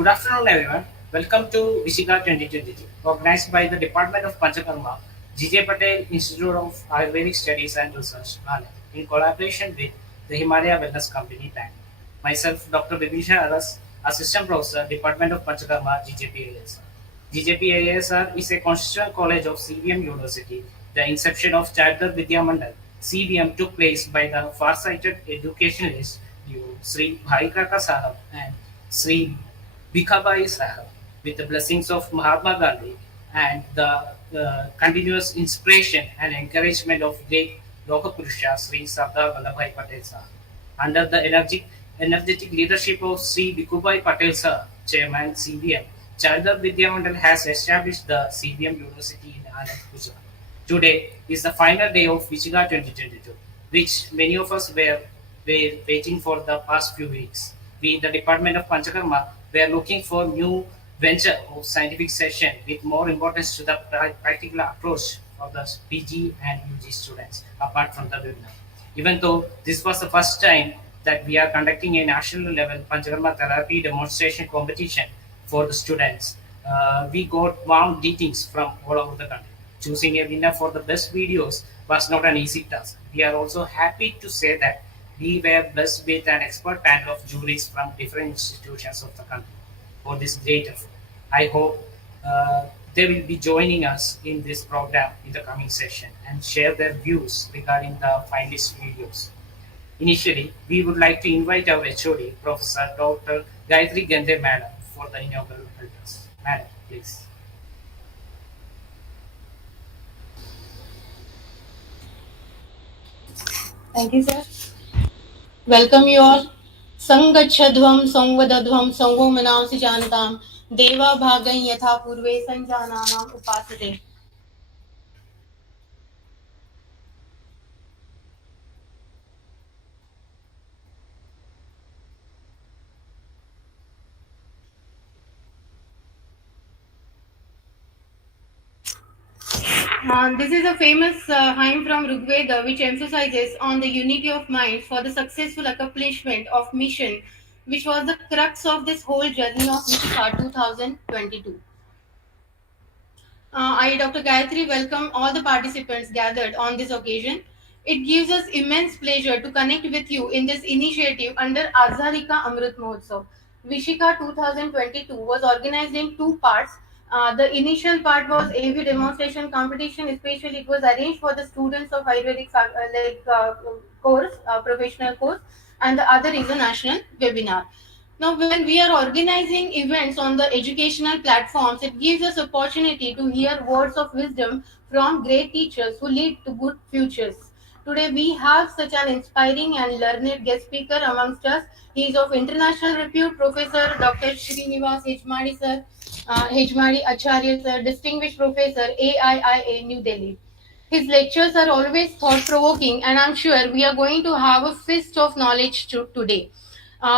Good afternoon, everyone. Welcome to VISHIKHA-2022, organized by the Department of Panchakarma, G.J. Patel Institute of Ayurvedic Studies and Research, Anand, in collaboration with the Himalaya Wellness Company Bank. Myself, Dr. Bibisha, Assistant Professor, Department of Panchakarma, GJPASR. GJPASR is a constituent college of CVM University. The inception of Charter Vidya Mandal, CVM, took place by the far-sighted educationalist Sri Bhaikaka Sahab and Sri Bhikhabai Sahab, with the blessings of Mahatma Gandhi and the continuous inspiration and encouragement of great Lokapurusha Sri Sardar Vallabhbhai Patel Sahab. Under the energetic leadership of Sri Bhikhubai Patel Sir, Chairman CVM, Chandar Vidya Mandal has established the CVM University in Anand, Gujarat. Today is the final day of Vishikha 2022, which many of us were waiting for the past few weeks. We, the Department of Panchakarma, were looking for new venture of scientific session with more importance to the practical approach for the PG and UG students, apart from the webinar. Even though this was the first time that we are conducting a national level Panchakarma therapy demonstration competition for the students, we got warm greetings from all over the country. Choosing a winner for the best videos was not an easy task. We are also happy to say that we were blessed with an expert panel of juries from different institutions of the country for this great effort. I hope they will be joining us in this program in the coming session and share their views regarding the finalist videos. Initially, we would like to invite our HOD, Professor Dr. Gayatri Gandhe Madam, for the inaugural address. Madam, please. Thank you, sir. Welcome you all. Sangachadhvam Sangvadadhvam Sangvo Manavsi Janatam Deva Bhagan Yatha Purve Sanjananam Upasate. This is a famous hymn from Rigveda which emphasizes on the unity of mind for the successful accomplishment of mission, which was the crux of this whole journey of VISHIKHA 2022. I, Dr. Gayatri, welcome all the participants gathered on this occasion. It gives us immense pleasure to connect with you in this initiative under Azadi Ka Amrit Mahotsav. VISHIKHA 2022 was organized in two parts. The initial part was AV demonstration competition, especially it was arranged for the students of Ayurvedic course, professional course, and the other is a national webinar. Now, when we are organizing events on the educational platforms, it gives us opportunity to hear words of wisdom from great teachers who lead to good futures. Today, we have such an inspiring and learned guest speaker amongst us. He is of international repute, Professor Dr. Srinivas Hejmadi sir, Hejmadi Acharya sir, distinguished professor, AIIA, New Delhi. His lectures are always thought-provoking, and I'm sure we are going to have a feast of knowledge today.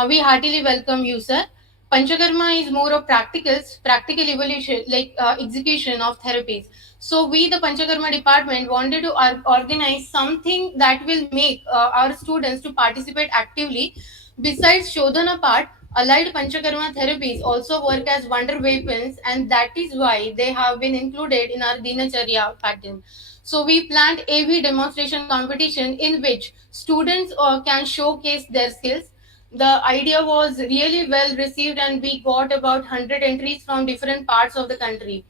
We heartily welcome you, sir. Panchakarma is more of practical evolution, like execution of therapies. So we, the Panchakarma department, wanted to organize something that will make our students to participate actively. Besides Shodhana part, allied Panchakarma therapies also work as wonder weapons, and that is why they have been included in our Dinacharya pattern. So we planned AV demonstration competition in which students can showcase their skills. The idea was really well received, and we got about 100 entries from different parts of the country.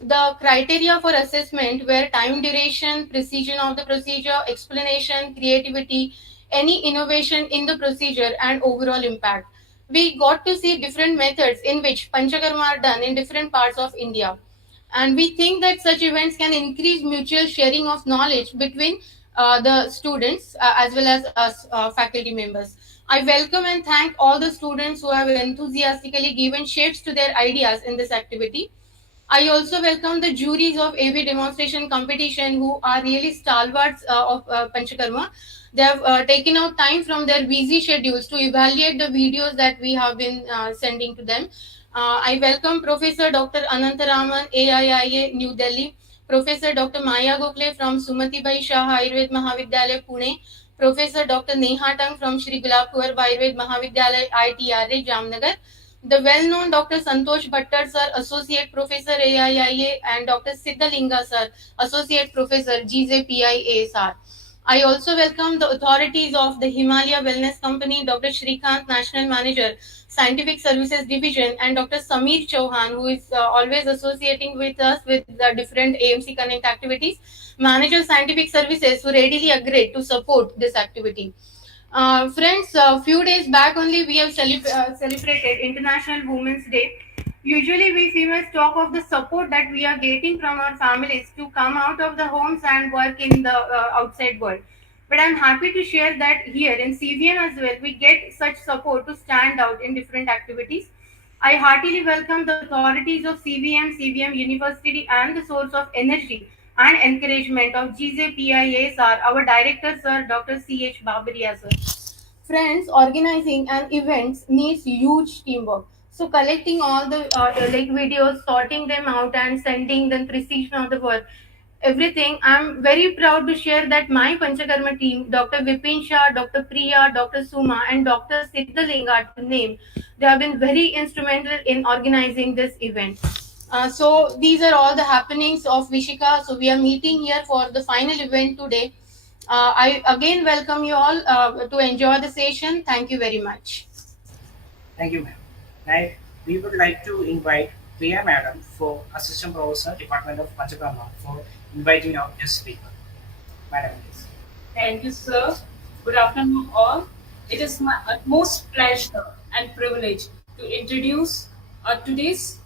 The criteria for assessment were time duration, precision of the procedure, explanation, creativity, any innovation in the procedure, and overall impact. We got to see different methods in which Panchakarma are done in different parts of India. And we think that such events can increase mutual sharing of knowledge between the students as well as us faculty members. I welcome and thank all the students who have enthusiastically given shapes to their ideas in this activity. I also welcome the juries of AV demonstration competition who are really stalwarts of Panchakarma. They have taken out time from their busy schedules to evaluate the videos that we have been sending to them. I welcome Professor Dr. Anantaraman, AIIA, New Delhi, Professor Dr. Maya Gokhale from Sumati Bai Shah Ayurved Mahavidyalaya, Pune, Professor Dr. Neha Tang from Shri Gulab Kuwar Ayurved Mahavidyalaya, ITRA, Jamnagar, The well-known Dr. Santosh Bhattar sir, Associate Professor AIIA, and Dr. Siddhalinga sir, Associate Professor GJPIA sir. I also welcome the authorities of the Himalaya Wellness Company, Dr. Shrikant, National Manager, Scientific Services Division, and Dr. Sameer Chauhan, who is always associating with us with the different AMC Connect activities, Manager Scientific Services, who readily agreed to support this activity. Friends, a few days back only we have celebrated International Women's Day. Usually, we females talk of the support that we are getting from our families to come out of the homes and work in the outside world. But I'm happy to share that here in CVM as well, we get such support to stand out in different activities. I heartily welcome the authorities of CVM University, and the source of energy and encouragement of GJPIA sir, our director sir, Dr. CH Babaria sir. Friends, organizing an events needs huge teamwork. So collecting all the like videos, sorting them out, and sending the precision of the work, everything. I'm very proud to share that my Panchakarma team, Dr. Vipin Shah, Dr. Priya, Dr. Suma, and Dr. Siddhalinga, to name, they have been very instrumental in organizing this event. So these are all the happenings of Vishika. So we are meeting here for the final event today. I again welcome you all to enjoy the session. Thank you very much. Thank you, ma'am. Now, we would like to invite Priya Madam for Assistant Professor, Department of Panchakarma, for inviting our guest speaker. Madam, please. Thank you, sir. Good afternoon, all. It is my utmost pleasure and privilege to introduce today's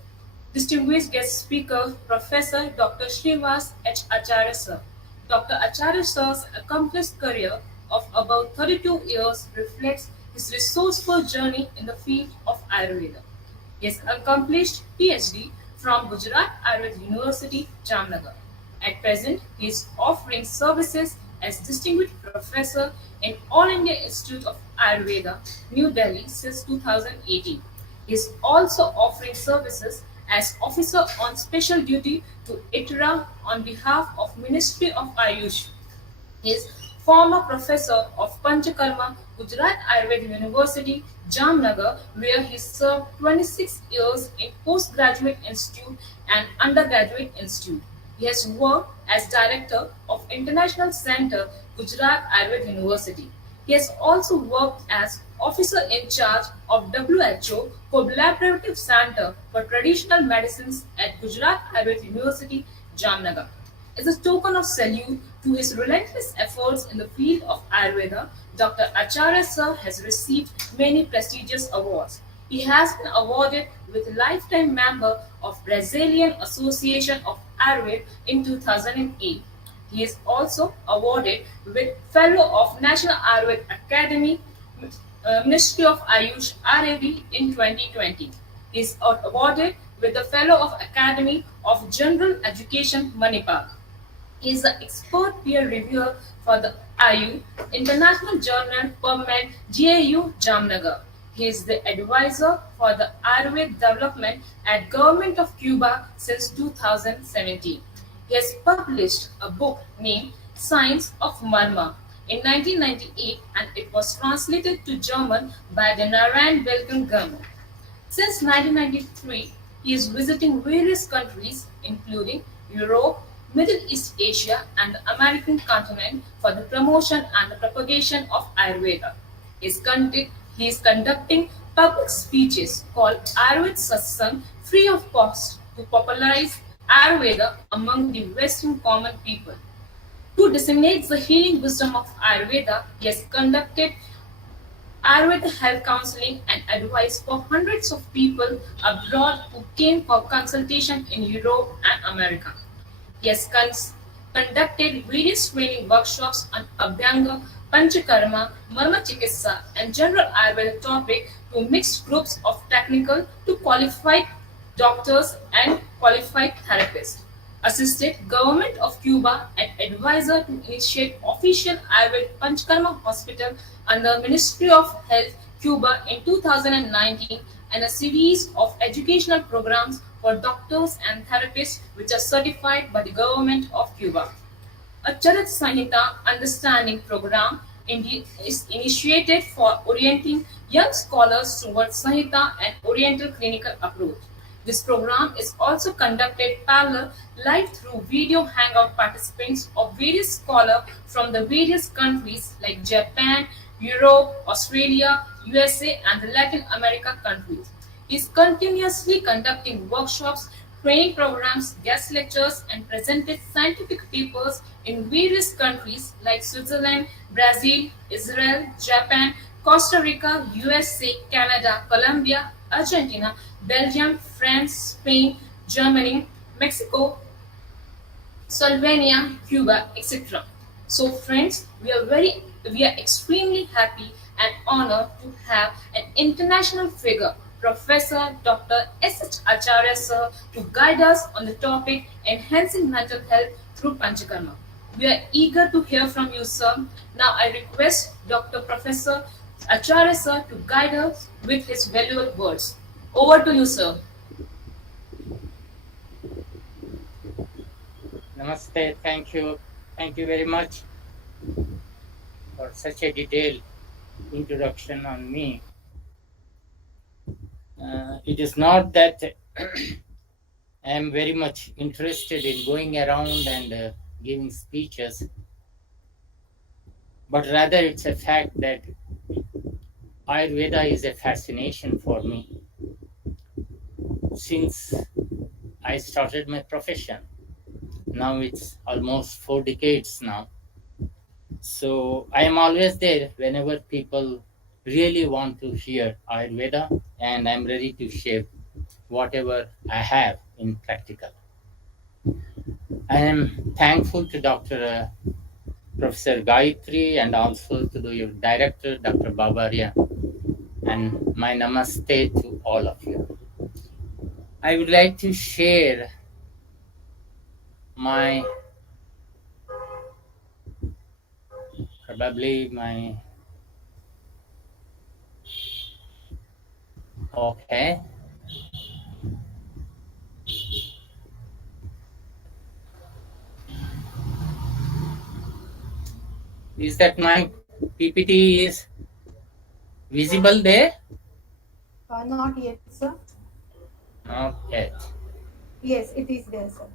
distinguished guest speaker, Professor Dr. Srinivas H. Acharya, sir. Dr. Acharya, sir's accomplished career of about 32 years reflects his resourceful journey in the field of Ayurveda. He has accomplished PhD from Gujarat Ayurvedic University, Jamnagar. At present, he is offering services as Distinguished Professor in All India Institute of Ayurveda, New Delhi since 2018. He is also offering services as Officer on Special Duty to ITRA on behalf of Ministry of Ayush. He is former professor of Panchakarma, Gujarat Ayurvedic University, Jamnagar, where he served 26 years in postgraduate institute and undergraduate institute. He has worked as director of International Center, Gujarat Ayurvedic University. He has also worked as officer in charge of WHO Collaborative Center for Traditional Medicines at Gujarat Ayurvedic University, Jamnagar. As a token of salute to his relentless efforts in the field of Ayurveda, Dr. Acharya sir has received many prestigious awards. He has been awarded with Lifetime Member of Brazilian Association of Ayurveda in 2008. He is also awarded with Fellow of National Ayurveda Academy, Ministry of Ayush RAD in 2020. He is awarded with the Fellow of Academy of General Education, Manipal. He is the expert peer reviewer for the IU International Journal PubMed GAU Jamnagar. He is the advisor for the Ayurveda development at Government of Cuba since 2017. He has published a book named Science of Marma in 1998, and it was translated to German by the Narayan Belkan government. Since 1993, he is visiting various countries including Europe, Middle East Asia, and the American continent for the promotion and the propagation of Ayurveda. He is conducting public speeches called Ayurveda Satsang free of cost to popularize Ayurveda among the Western common people. To disseminate the healing wisdom of Ayurveda, he has conducted Ayurveda health counseling and advice for hundreds of people abroad who came for consultation in Europe and America. He has conducted various training workshops on Abhyanga, Panchakarma, Marma Chikitsa, and general Ayurveda topic to mixed groups of technical to qualified doctors and qualified therapists. Assisted Government of Cuba and advisor to initiate official Ayurveda Panchakarma Hospital under Ministry of Health, Cuba in 2019, and a series of educational programs for doctors and therapists which are certified by the Government of Cuba. A Charit Sanhita Understanding Program is initiated for orienting young scholars towards Sanhita and Oriental clinical approach. This program is also conducted parallel live through video hangout participants of various scholars from the various countries like Japan, Europe, Australia, USA, and the Latin America countries. He is continuously conducting workshops, training programs, guest lectures, and presented scientific papers in various countries like Switzerland, Brazil, Israel, Japan, Costa Rica, USA, Canada, Colombia, Argentina, Belgium, France, Spain, Germany, Mexico, Slovenia, Cuba, etc. So, friends, we are extremely happy and honored to have an international figure, Professor Dr. S.H. Acharya sir, to guide us on the topic enhancing mental health through Panchakarma. We are eager to hear from you, sir. Now, I request Dr. Professor Acharya sir to guide us with his valuable words. Over to you, sir. Namaste, thank you. Thank you very much for such a detailed introduction on me. It is not that I am very much interested in going around and giving speeches, but rather it's a fact that Ayurveda is a fascination for me since I started my profession. Now it's almost 4 decades now. So I am always there whenever people really want to hear Ayurveda, and I'm ready to share whatever I have in practical. I am thankful to Dr. Professor Gayatri and also to the director, Dr. Babaria, and my namaste to all of you. I would like to share probably my okay. Is that my PPT is visible there? Not yet, sir. Not yet. Yes, it is there, sir.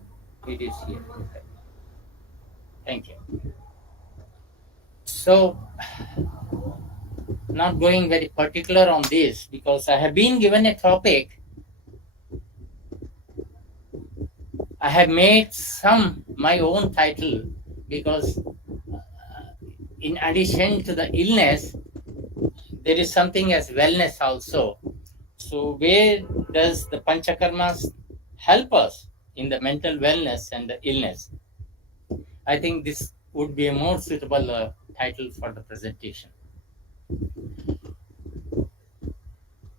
It is here. Okay. Thank you. So, not going very particular on this because I have been given a topic. I have made my own title because in addition to the illness, there is something as wellness also. So where does the Panchakarmas help us in the mental wellness and the illness? I think this would be a more suitable title for the presentation.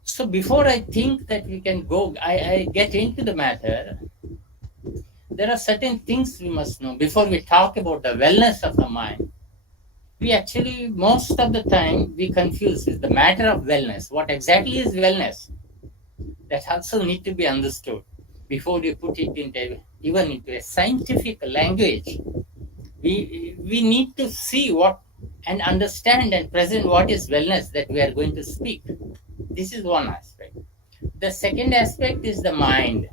So before I think that we can go, I get into the matter, there are certain things we must know before we talk about the wellness of the mind. We actually, most of the time, we confuse with the matter of wellness. What exactly is wellness? That also need to be understood before you put it even into a scientific language. We need to see what and understand and present what is wellness that we are going to speak. This is one aspect. The second aspect is the mind.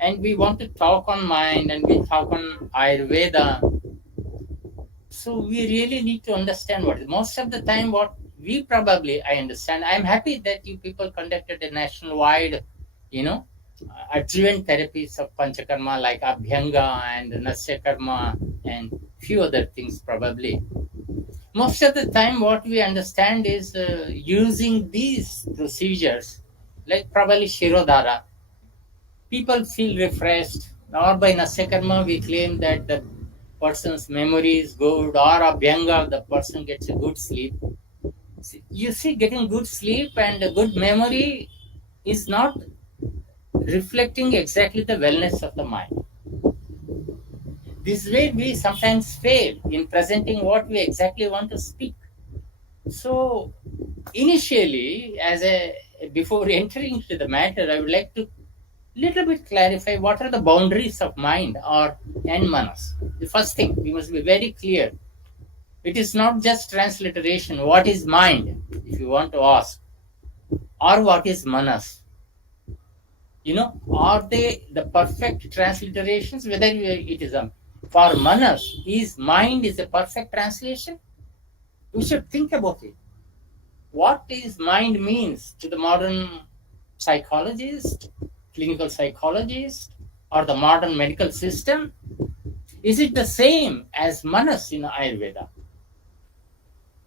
And we want to talk on mind and we talk on Ayurveda. So we really need to understand most of the time I understand. I'm happy that you people conducted a nationwide, adjuvant therapies of Panchakarma like Abhyanga and Nasya Karma and few other things probably. Most of the time what we understand is using these procedures like probably Shirodhara. People feel refreshed, or by Nasya Karma we claim that the person's memory is good, or Abhyanga, the person gets a good sleep. You see, getting good sleep and a good memory is not reflecting exactly the wellness of the mind. This way we sometimes fail in presenting what we exactly want to speak. So initially, before entering into the matter, I would like to little bit clarify what are the boundaries of mind and manas. The first thing, we must be very clear. It is not just transliteration. What is mind, if you want to ask, or what is manas? Are they the perfect transliterations? Whether it is for manas, is mind is a perfect translation? We should think about it. What is mind means to the modern psychologist, clinical psychologist, or the modern medical system? Is it the same as manas in Ayurveda?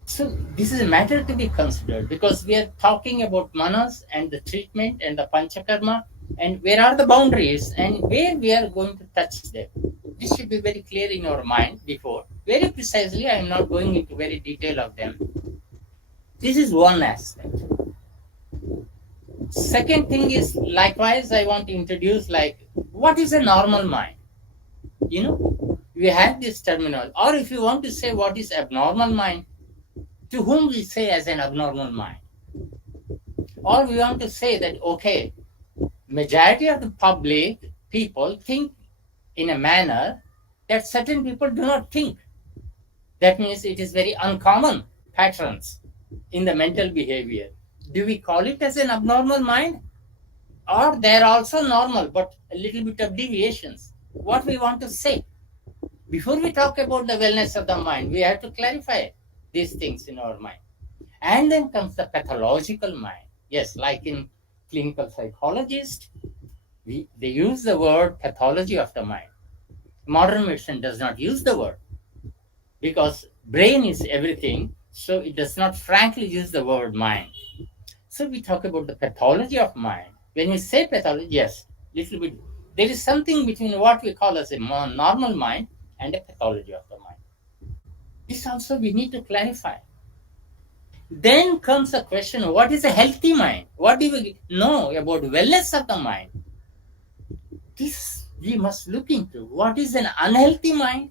So this is a matter to be considered, because we are talking about manas and the treatment and the Panchakarma, and where are the boundaries and where we are going to touch them. This should be very clear in our mind before. Very precisely, I am not going into very detail of them. This is one aspect. Second thing is, likewise, I want to introduce what is a normal mind? We have this terminology. Or if you want to say what is abnormal mind, to whom we say as an abnormal mind? Or we want to say that, okay, majority of the public people think in a manner that certain people do not think. That means it is very uncommon patterns in the mental behavior. Do we call it as an abnormal mind? Or they are also normal, but a little bit of deviations? What we want to say? Before we talk about the wellness of the mind, we have to clarify these things in our mind. And then comes the pathological mind. Yes, like in clinical psychologist, they use the word pathology of the mind. Modern medicine does not use the word, because brain is everything, so it does not frankly use the word mind. So we talk about the pathology of mind. When we say pathology, yes, little bit, there is something between what we call as a normal mind and a pathology of the mind. This also we need to clarify. Then comes the question, what is a healthy mind? What do we know about wellness of the mind? This we must look into. What is an unhealthy mind?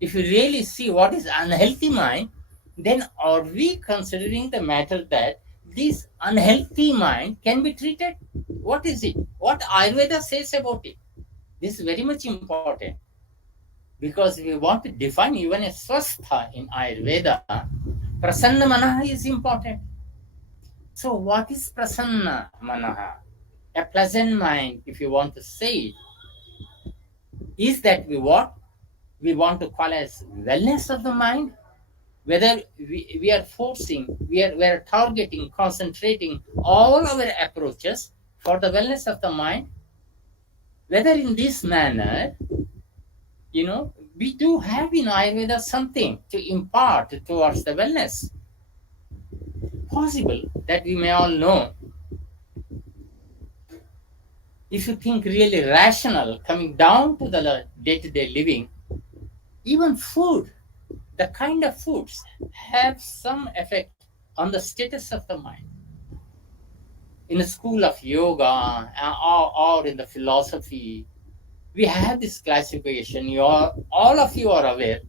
If you really see what is unhealthy mind, then are we considering the matter that this unhealthy mind can be treated? What is it? What Ayurveda says about it? This is very much important, because we want to define even a swastha in Ayurveda. Prasanna manaha is important. So what is prasanna manaha? A pleasant mind, if you want to say it, is that we want to call as wellness of the mind? Whether we are forcing, we are targeting, concentrating all our approaches for the wellness of the mind, whether in this manner, we do have in Ayurveda something to impart towards the wellness. Possible that we may all know. If you think really rational, coming down to the day-to-day living, even food, the kind of foods have some effect on the status of the mind. In the school of yoga or in the philosophy, we have this classification. All of you are aware.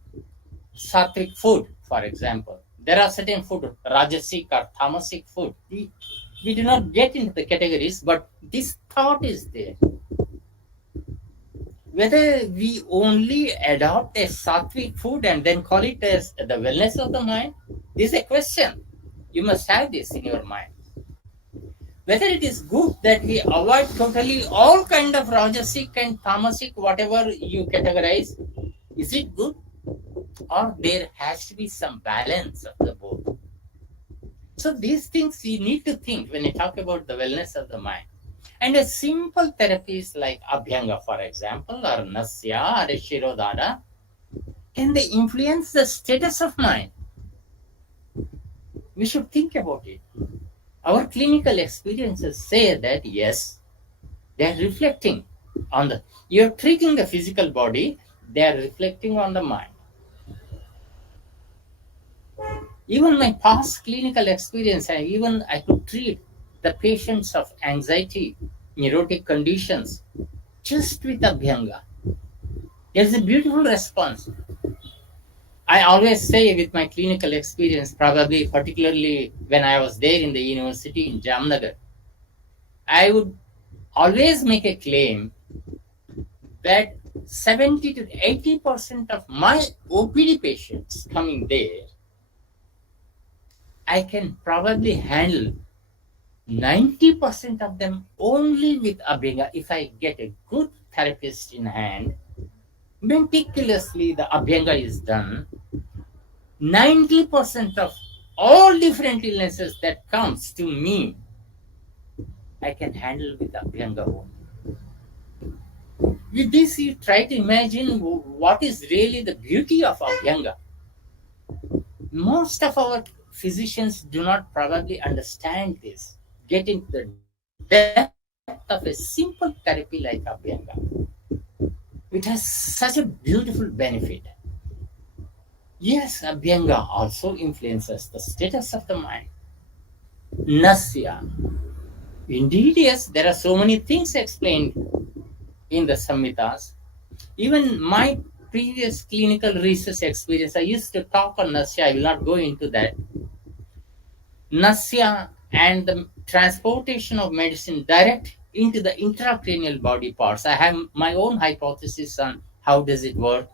Sattvic food, for example. There are certain food, rajasic or tamasic food. We do not get into the categories, but this thought is there. Whether we only adopt a sattvic food and then call it as the wellness of the mind, this is a question. You must have this in your mind. Whether it is good that we avoid totally all kind of rajasic and tamasic, whatever you categorize, is it good? Or there has to be some balance of the both. So these things we need to think when we talk about the wellness of the mind. And a simple therapies like Abhyanga, for example, or Nasya or Shirodhara, can they influence the status of mind? We should think about it. Our clinical experiences say that yes, they are reflecting on you're treating the physical body, they are reflecting on the mind. Even my past clinical experience, I could treat the patients of anxiety, neurotic conditions, just with Abhyanga. There's a beautiful response. I always say with my clinical experience, probably particularly when I was there in the university in Jamnagar, I would always make a claim that 70 to 80% of my OPD patients coming there, I can probably handle 90% of them only with Abhyanga if I get a good therapist in hand. Meticulously, the Abhyanga is done. 90% of all different illnesses that comes to me, I can handle with Abhyanga only. With this, you try to imagine what is really the beauty of Abhyanga. Most of our physicians do not probably understand this, get into the depth of a simple therapy like Abhyanga. It has such a beautiful benefit. Yes, Abhyanga also influences the status of the mind. Nasya. Indeed, yes, there are so many things explained in the Samhitas. Even my previous clinical research experience, I used to talk on Nasya. I will not go into that. Nasya and the transportation of medicine direct into the intracranial body parts. I have my own hypothesis on how does it work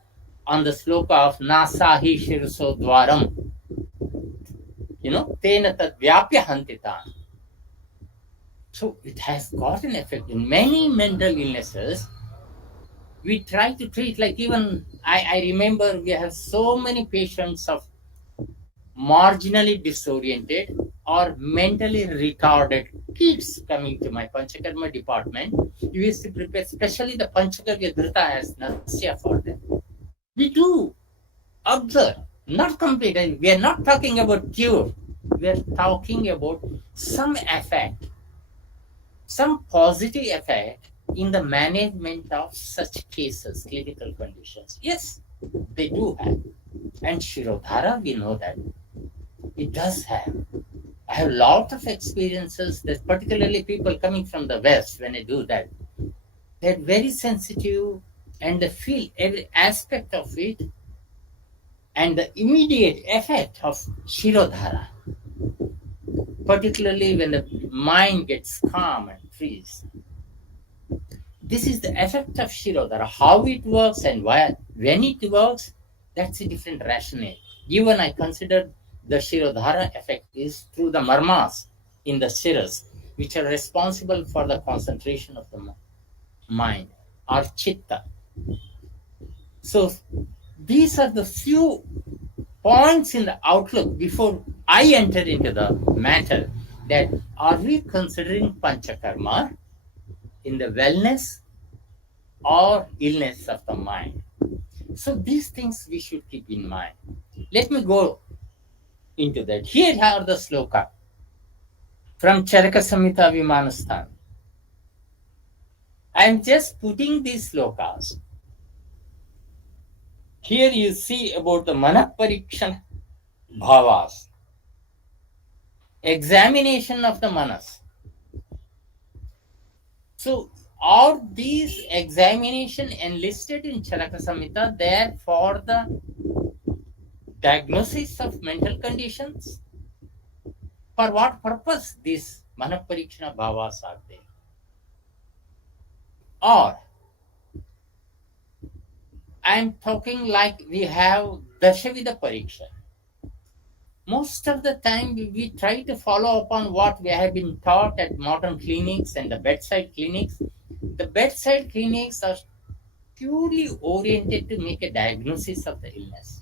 on the sloka of Nasahi Shirso Dwaram. Tena tad vyapya hantita. So it has got an effect in many mental illnesses. We try to treat, like even I remember we have so many patients of marginally disoriented or mentally retarded kids coming to my Panchakarma department. We used to prepare, especially the Panchakarma Dhrita as Nasya for them. We do observe, not complete. We are not talking about cure. We are talking about some effect, some positive effect in the management of such cases, clinical conditions. Yes, they do have. And Shirodhara, we know that it does have. I have a lot of experiences that particularly people coming from the West, when I do that, they're very sensitive and they feel every aspect of it and the immediate effect of Shirodhara, particularly when the mind gets calm and frees. This is the effect of Shirodhara. How it works and when it works, that's a different rationale. Even I consider the Shirodhara effect is through the marmas in the shiras, which are responsible for the concentration of the mind, or chitta. So these are the few points in the outlook before I enter into the matter, that are we considering Panchakarma in the wellness or illness of the mind? So these things we should keep in mind. Let me go into that. Here are the sloka from Charaka Samhita Vimanasthan. I am just putting these slokas. Here you see about the Manaparikshan Bhavas, examination of the Manas. So are these examination enlisted in Charaka Samhita there for the diagnosis of mental conditions? For what purpose these Manaparikshana Bhavas are there? Or I am talking like we have Dashavida Pariksha. Most of the time we try to follow upon what we have been taught at modern clinics and the bedside clinics. The bedside clinics are purely oriented to make a diagnosis of the illness,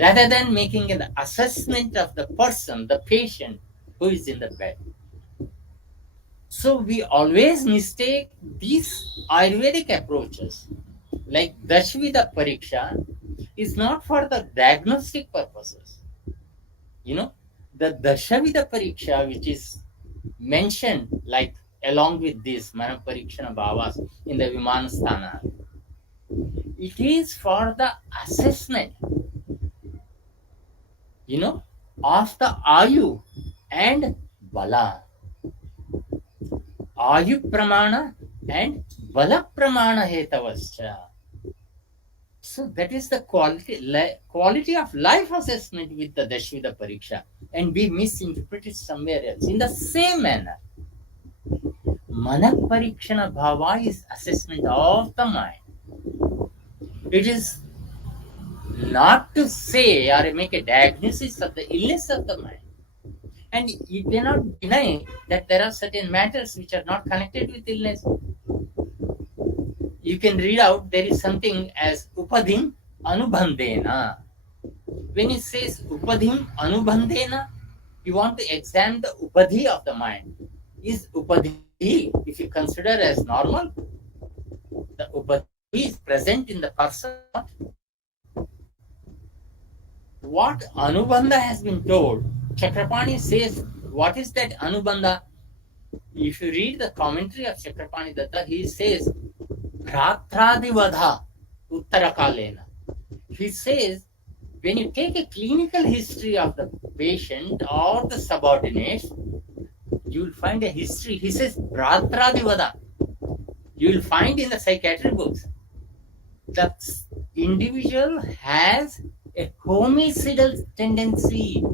rather than making an assessment of the person, the patient who is in the bed. So we always mistake these Ayurvedic approaches, like Dashvida Pariksha, is not for the diagnostic purposes. The Dashavida Pariksha, which is mentioned like along with this Manaparikshana Bhavas in the Vimanasthana, it is for the assessment, of the Ayu and Bala. Ayu Pramana and Bala Pramana Hetavascha. So that is the quality of life assessment with the Dashvida Pariksha, and we misinterpret it somewhere else. In the same manner, Manaparikshana Bhava is assessment of the mind. It is not to say or make a diagnosis of the illness of the mind. And you cannot deny that there are certain matters which are not connected with illness. You can read out there is something as upadhim anubandhena. When it says upadhim anubandhena, you want to examine the upadhi of the mind. Is upadhi, if you consider as normal, the upadhi is present in the person. What anubandha has been told, Chakrapani says, what is that anubandha? If you read the commentary of Chakrapani Datta, he says, Pratradivadha Uttarakalena. He says, when you take a clinical history of the patient or the subordinates, you will find a history. He says, Pratradivadha. You will find in the psychiatric books, the individual has a homicidal tendency.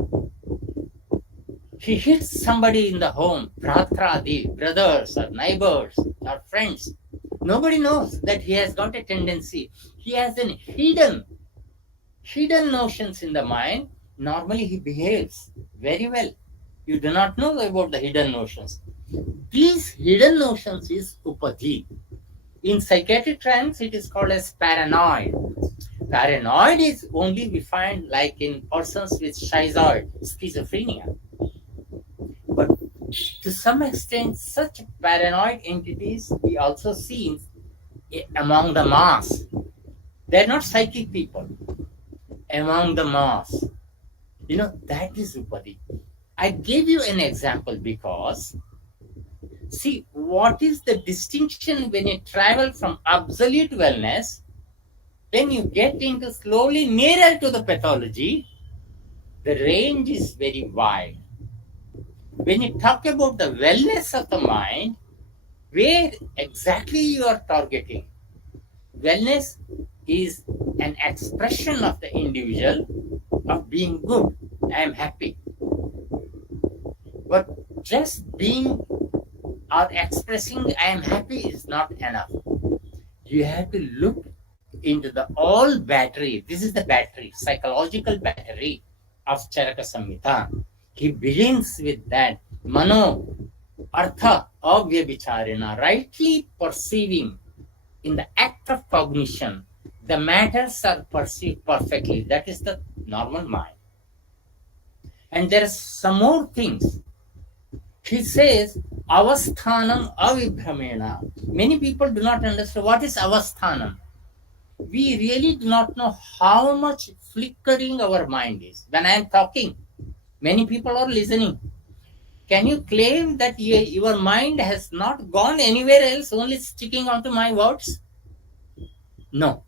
He hits somebody in the home, Pratradi, brothers or neighbors or friends. Nobody knows that he has got a tendency. He has an hidden notions in the mind. Normally he behaves very well. You do not know about the hidden notions. These hidden notions is upadhi. In psychiatric terms, it is called as paranoid. Paranoid is only we find like in persons with schizoid, schizophrenia. But to some extent, such paranoid entities we also see among the mass. They are not psychic people. Among the mass. That is upadhi. I gave you an example because, see, what is the distinction when you travel from absolute wellness, when you get into slowly nearer to the pathology, the range is very wide. When you talk about the wellness of the mind, where exactly you are targeting? Wellness is an expression of the individual of being good. I am happy. But just being or expressing I am happy is not enough. You have to look into the all battery. This is the battery, psychological battery of Charaka Samhita. He begins with that mano, artha, avyabhicharena, rightly perceiving in the act of cognition. The matters are perceived perfectly. That is the normal mind. And there are some more things. He says, avasthanam avibhramena. Many people do not understand what is avasthanam. We really do not know how much flickering our mind is. When I am talking, many people are listening. Can you claim that your mind has not gone anywhere else, only sticking onto my words? No.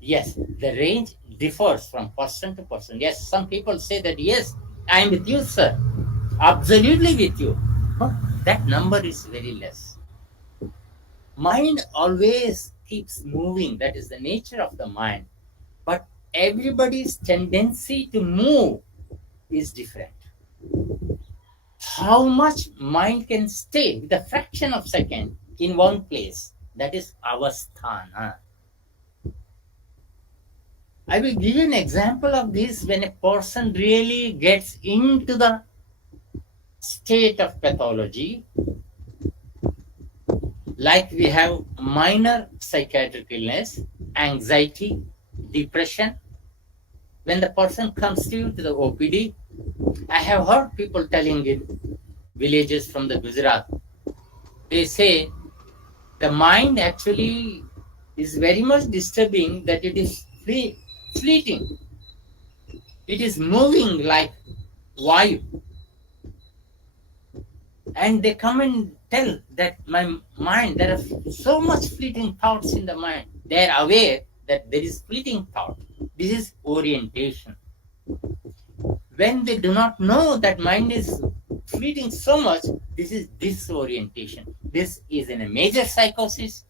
Yes, the range differs from person to person. Yes, some people say that, yes, I am with you, sir. Absolutely with you. But that number is very less. Mind always keeps moving. That is the nature of the mind. But everybody's tendency to move is different. How much mind can stay with a fraction of a second in one place? That is avasthana. I will give you an example of this when a person really gets into the state of pathology. Like we have minor psychiatric illness, anxiety, depression. When the person comes to you to the OPD, I have heard people telling in villages from the Gujarat, they say the mind actually is very much disturbing, that it is fleeting. It is moving like vayu. And they come and tell that my mind, there are so much fleeting thoughts in the mind. They are aware that there is fleeting thought. This is orientation. When they do not know that mind is fleeting so much, this is disorientation. This is in a major psychosis.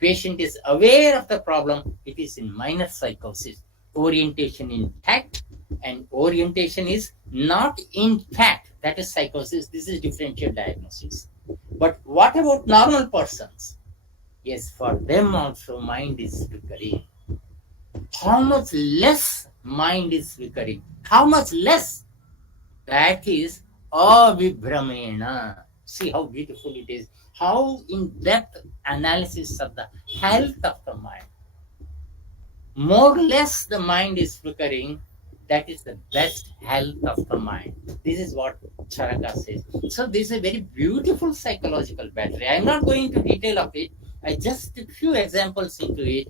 Patient is aware of the problem. It is in minor psychosis. Orientation intact and orientation is not intact. That is psychosis. This is differential diagnosis. But what about normal persons? Yes, for them also mind is flickering. how much less mind is flickering, how much less. That is avibramena. See how beautiful it is, how in-depth analysis of the health of the mind. More or less the mind is flickering, that is the best health of the mind. This is what Charaka says. So this is a very beautiful psychological battery. I'm not going into detail of it. I just took few examples into it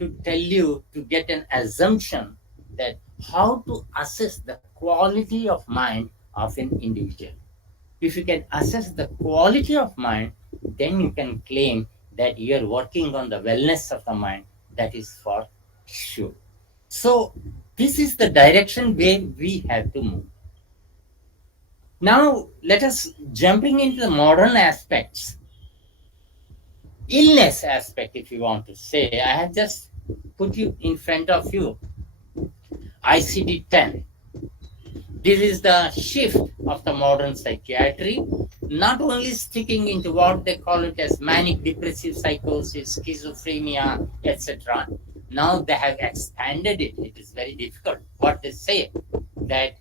to tell you, to get an assumption that how to assess the quality of mind of an individual. If you can assess the quality of mind, then you can claim that you are working on the wellness of the mind. That is for sure. So this is the direction where we have to move. Now let us jumping into the modern aspects. Illness aspect, if you want to say. I have just put you in front of you ICD-10. This is the shift of the modern psychiatry, not only sticking into what they call it as manic depressive psychosis, schizophrenia, etc. Now they have expanded it. It is very difficult. What they say, that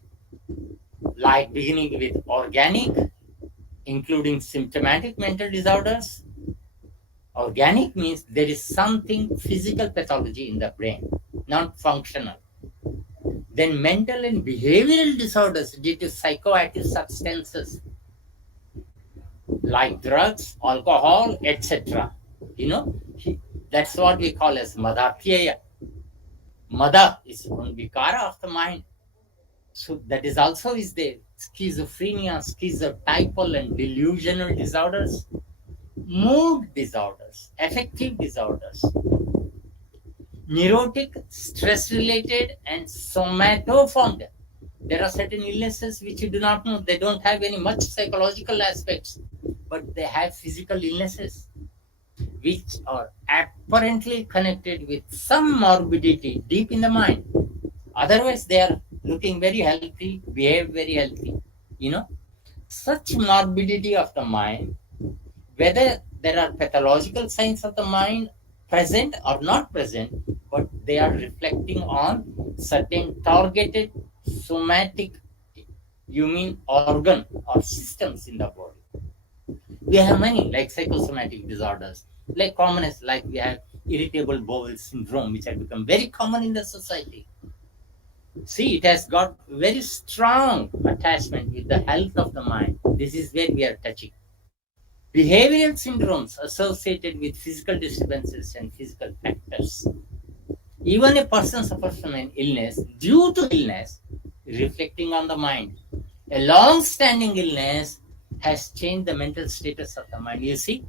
like beginning with organic, including symptomatic mental disorders. Organic means there is something physical pathology in the brain, not functional. Then mental and behavioral disorders due to psychoactive substances like drugs, alcohol, etc. That's what we call as madapyaya. Mada is one vikara of the mind. So that is also is there. Schizophrenia, schizotypal and delusional disorders, mood disorders, affective disorders, neurotic, stress-related, and somatoform. There are certain illnesses which you do not know. They don't have any much psychological aspects, but they have physical illnesses which are apparently connected with some morbidity deep in the mind. Otherwise, they are looking very healthy, behave very healthy. Such morbidity of the mind, whether there are pathological signs of the mind present or not present, but they are reflecting on certain targeted somatic, organ or systems in the body. We have many like psychosomatic disorders, like commonest, like we have irritable bowel syndrome, which have become very common in the society. See, it has got very strong attachment with the health of the mind. This is where we are touching. Behavioral syndromes associated with physical disturbances and physical factors. Even a person suffers from an illness, due to illness, reflecting on the mind. A long-standing illness has changed the mental status of the mind. You see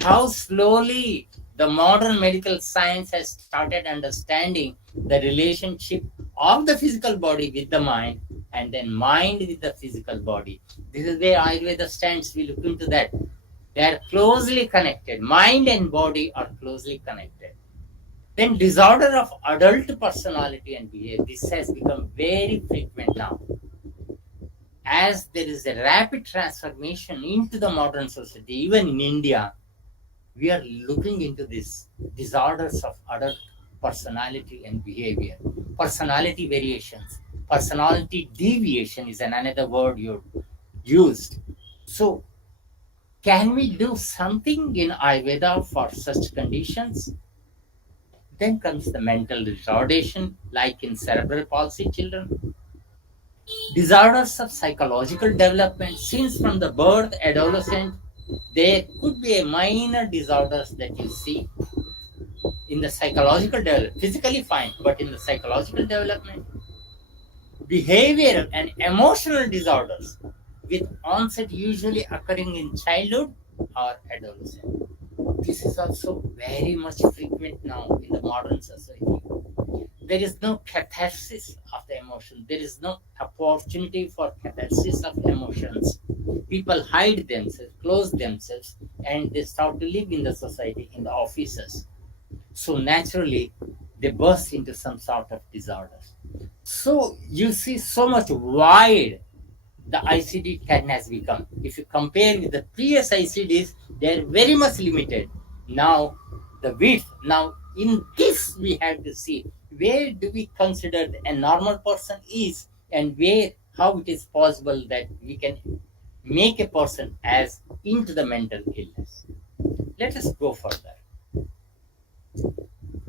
how slowly the modern medical science has started understanding the relationship of the physical body with the mind, and then mind with the physical body. This is where Ayurveda stands. We look into that. They are closely connected. Mind and body are closely connected. Then disorder of adult personality and behavior. This has become very frequent now. As there is a rapid transformation into the modern society, even in India, we are looking into this disorders of adult personality and behavior. Personality variations. Personality deviation is another word you used. So, can we do something in Ayurveda for such conditions? Then comes the mental retardation, like in cerebral palsy children. Disorders of psychological development, since from the birth, adolescent, there could be a minor disorders that you see in the psychological development, physically fine, but in the psychological development. Behavioral and emotional disorders, with onset usually occurring in childhood or adolescence. This is also very much frequent now in the modern society. There is no catharsis of the emotion. There is no opportunity for catharsis of emotions. People hide themselves, close themselves, and they start to live in the society, in the offices. So naturally, they burst into some sort of disorders. So you see so much wide the ICD-10 has become. If you compare with the previous ICDs, they are very much limited. Now the width, now In this, we have to see where do we consider a normal person is, and how it is possible that we can make a person as into the mental illness. Let us go further.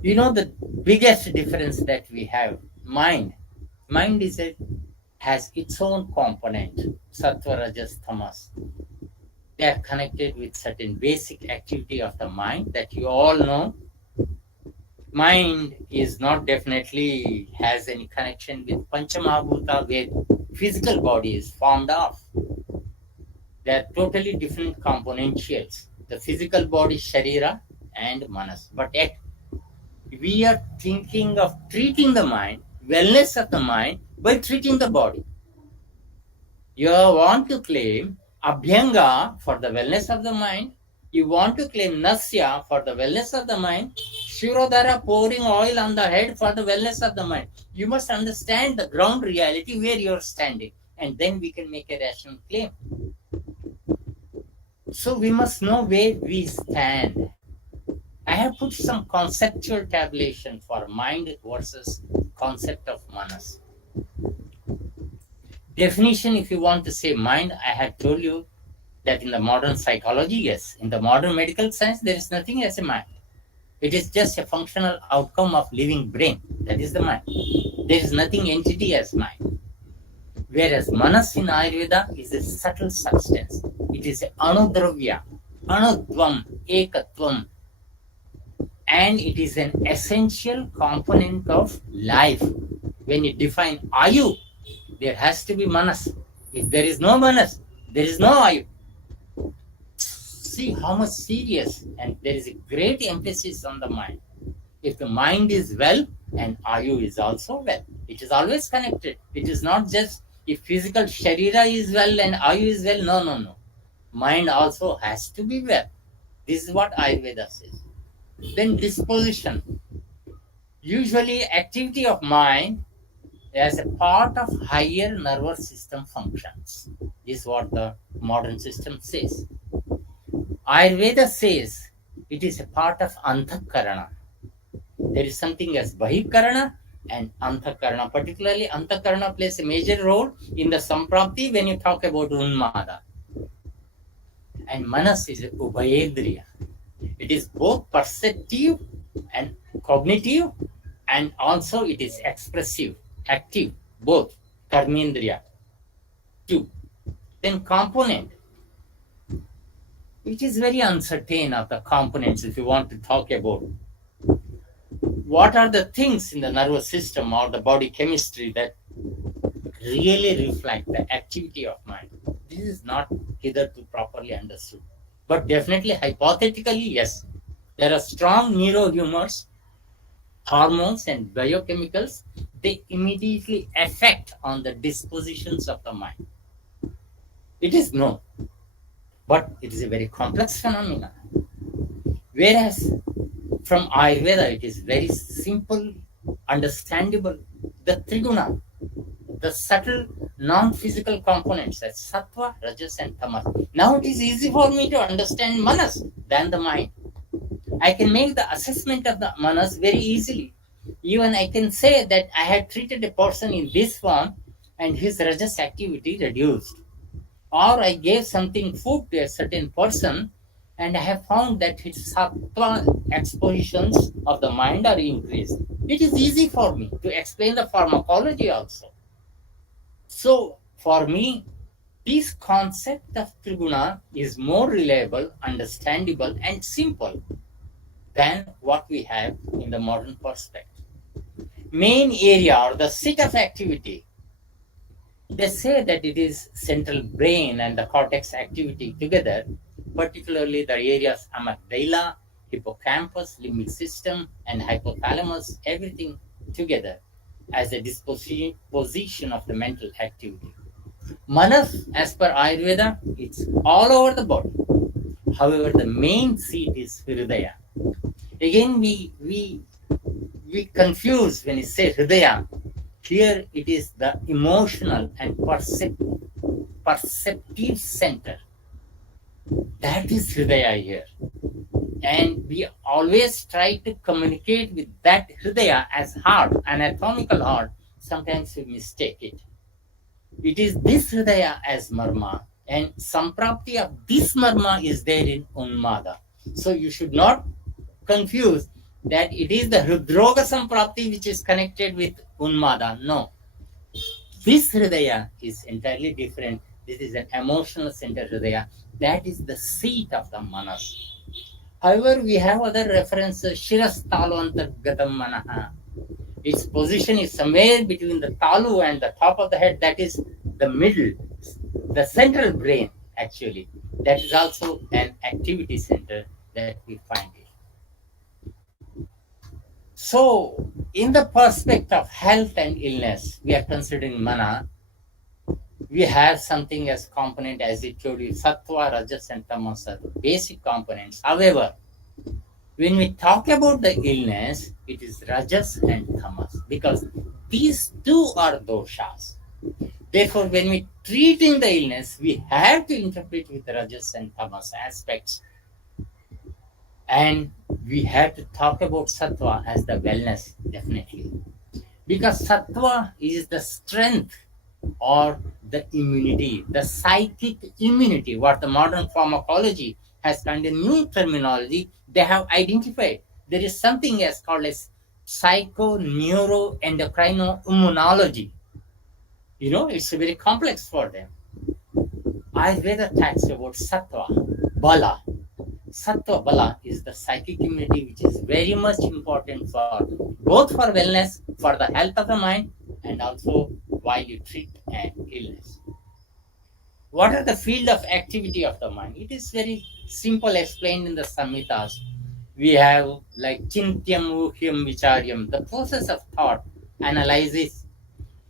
The biggest difference that we have, mind has its own component, sattva, rajas, tamas. They are connected with certain basic activity of the mind that you all know. Mind is not definitely has any connection with Panchamahabhuta, where physical body is formed of. They are totally different componentials. The physical body, Sharira and Manas. But yet, we are thinking of treating the mind, wellness of the mind, by treating the body. You want to claim Abhyanga for the wellness of the mind. You want to claim Nasya for the wellness of the mind. Shirodhara pouring oil on the head for the wellness of the mind. You must understand the ground reality where you are standing, and then we can make a rational claim. So we must know where we stand. I have put some conceptual tabulation for mind versus concept of manas. Definition, if you want to say mind, I have told you that in the modern psychology, yes. In the modern medical science, there is nothing as a mind. It is just a functional outcome of living brain. That is the mind. There is nothing entity as mind. Whereas manas in Ayurveda is a subtle substance. It is a anudravya, anudvam, ekatvam. And it is an essential component of life. When you define ayu, there has to be manas. If there is no manas, there is no ayu. See how much serious, and there is a great emphasis on the mind. If the mind is well, and ayu is also well, it is always connected. It is not just if physical sharira is well and ayu is well. No. Mind also has to be well. This is what Ayurveda says. Then disposition. Usually activity of mind as a part of higher nervous system functions is what the modern system says. Ayurveda says it is a part of Anthakarana. There is something as Bahikarana and Anthakarana. Particularly Anthakarana plays a major role in the Samprapti when you talk about Unmada. And Manas is Ubhayendriya. It is both perceptive and cognitive, and also it is expressive, active, both. Karmendriya. 2. Then component. It is very uncertain of the components if you want to talk about what are the things in the nervous system or the body chemistry that really reflect the activity of mind. This is not hitherto properly understood. But definitely, hypothetically, yes. There are strong neurohumors, hormones and biochemicals. They immediately affect on the dispositions of the mind. It is known. But it is a very complex phenomenon. Whereas from Ayurveda, it is very simple, understandable. The triguna, the subtle non-physical components, that's sattva, rajas and tamas. Now it is easy for me to understand manas than the mind. I can make the assessment of the manas very easily. Even I can say that I had treated a person in this form and his rajas activity reduced. Or I gave something food to a certain person and I have found that his sattva expositions of the mind are increased. It is easy for me to explain the pharmacology also. So for me, this concept of triguna is more reliable, understandable and simple than what we have in the modern perspective. Main area or the seat of activity. They say that it is central brain and the cortex activity together, particularly the areas amygdala, hippocampus, limbic system, and hypothalamus, everything together as a disposition of the mental activity. Manas, as per Ayurveda, it's all over the body. However, the main seat is Hridaya. Again, we confuse when we say Hridaya. Here it is the emotional and perceptive center. That is Hridaya here. And we always try to communicate with that Hridaya as heart, anatomical heart. Sometimes we mistake it. It is this Hridaya as Marma, and Samprapti of this Marma is there in Unmada. So you should not confuse that it is the Hridroga Samprapti which is connected with Unmada. No. This Hridaya is entirely different. This is an emotional center Hridaya. That is the seat of the Manas. However, we have other references. Shiras Taluantargatam Manaha. Its position is somewhere between the talu and the top of the head. That is the middle, the central brain, actually. That is also an activity center that we find it. So, in the perspective of health and illness, we are considering mana. We have something as component, as it told you, sattva, rajas, and tamas are the basic components. However, when we talk about the illness, it is rajas and tamas, because these two are doshas. Therefore, when we treating the illness, we have to interpret with rajas and tamas aspects. And we have to talk about sattva as the wellness, definitely. Because sattva is the strength or the immunity, the psychic immunity, what the modern pharmacology has kind of new terminology they have identified. There is something as called as psycho-neuro-endocrino-immunology. You know, it's very complex for them. Ayurveda talks about sattva, bala. Sattva bala is the psychic immunity, which is very much important for both for wellness, for the health of the mind, and also while you treat an illness. What are the field of activity of the mind? It is very simple, explained in the Samhitas. We have like Chintyam, Uhyam, Vicharyam, the process of thought, analysis,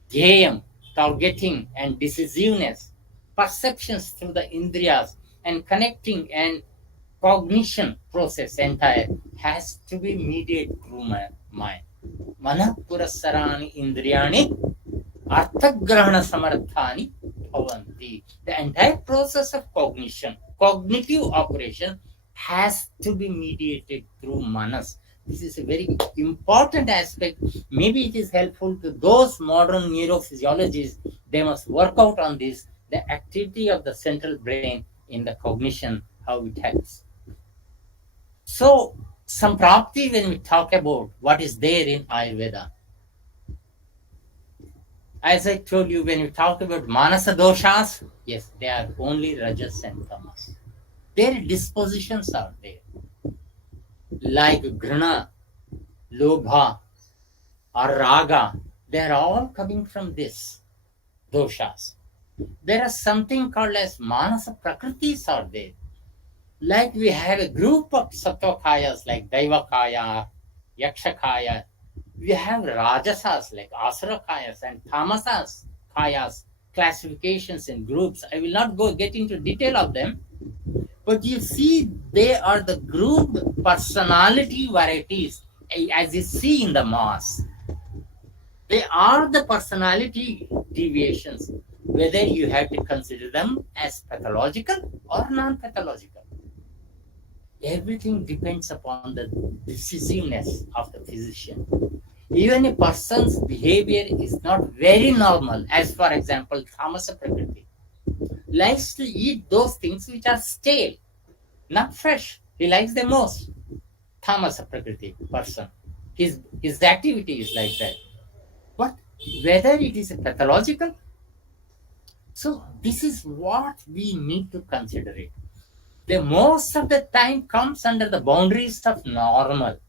Dhyayam, targeting and decisiveness, perceptions through the Indriyas, and connecting and cognition process entire has to be mediated through my mind. Manah purasarani indriyani arthagrahana samarthani bhavanti. The entire process of cognition, cognitive operation has to be mediated through manas. This is a very important aspect. Maybe it is helpful to those modern neurophysiologists. They must work out on this, the activity of the central brain in the cognition, how it helps. So, Samprapti, when we talk about what is there in Ayurveda, as I told you, when we talk about Manasa doshas, yes, they are only Rajas and Tamas. Their dispositions are there. Like Grana, Lobha, or Raga, they are all coming from this doshas. There is something called as Manasa Prakritis are there. Like we have a group of Sattva-kayas like Daivakaya, Yakshakaya. We have Rajasas like Asura-kayas and Tamasas kayas, classifications in groups. I will not get into detail of them. But you see, they are the grouped personality varieties, as you see in the mass. They are the personality deviations, whether you have to consider them as pathological or non-pathological. Everything depends upon the decisiveness of the physician. Even a person's behavior is not very normal, as for example, Tamasa Prakriti likes to eat those things which are stale, not fresh. He likes them most. Tamasa Prakriti person. His activity is like that. But whether it is a pathological, so this is what we need to consider it. The most of the time comes under the boundaries of normal.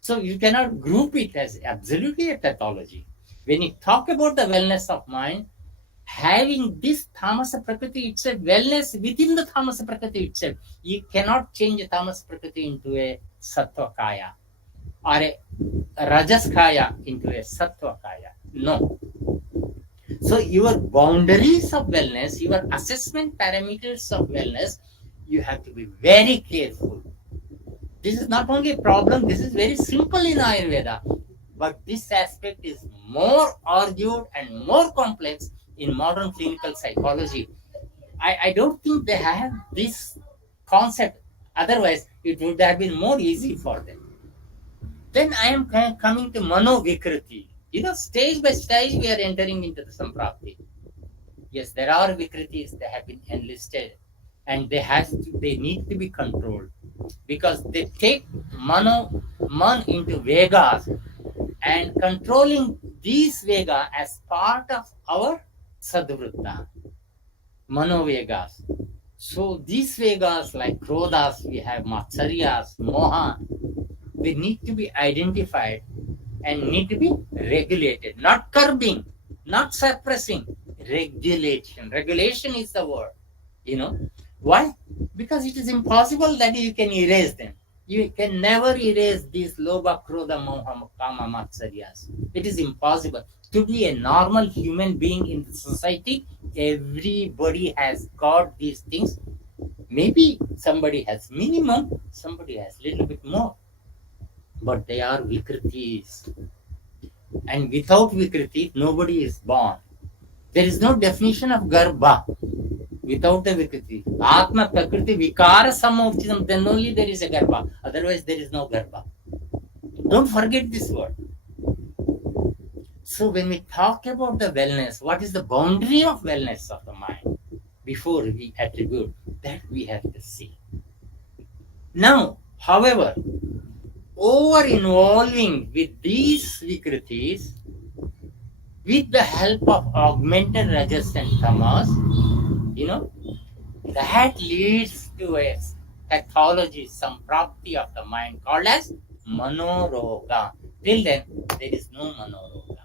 So you cannot group it as absolutely a pathology. When you talk about the wellness of mind, having this Tamasa Prakriti itself, wellness within the Tamasa Prakriti itself, you cannot change a Tamasa Prakriti into a Sattva Kaya or a Rajas Kaya into a Sattva Kaya. No. So your boundaries of wellness, your assessment parameters of wellness, you have to be very careful. This is not only a problem, this is very simple in Ayurveda, but this aspect is more argued and more complex in modern clinical psychology. I don't think they have this concept Otherwise, it would have been more easy for them. Then I am coming to Mano Vikriti. Stage by stage we are entering into the Samprapti. Yes, there are Vikritis that have been enlisted, and they need to be controlled, because they take Man into Vegas, and controlling these Vega as part of our Sadvritta, Mano Vegas. So these Vegas, like Krodhas, we have Matsaryas, Moha, they need to be identified and need to be regulated, not curbing, not suppressing, regulation. Regulation is the word. Why? Because it is impossible that you can erase them. You can never erase these Lobha, Krodha, Moha, Kama, Matsaryas. It is impossible. To be a normal human being in the society, everybody has got these things. Maybe somebody has minimum, somebody has little bit more. But they are Vikritis. And without Vikriti, nobody is born. There is no definition of Garbha without the Vikriti. Atma Prakriti Vikara Samavchitam, then only there is a Garbha. Otherwise, there is no Garbha. Don't forget this word. So when we talk about the wellness, what is the boundary of wellness of the mind? Before we attribute, that we have to see. Now, however, over-involving with these Vikritis, with the help of augmented rajas and tamas, that leads to a pathology, some prapti of the mind called as Manoroga. Till then, there is no Manoroga.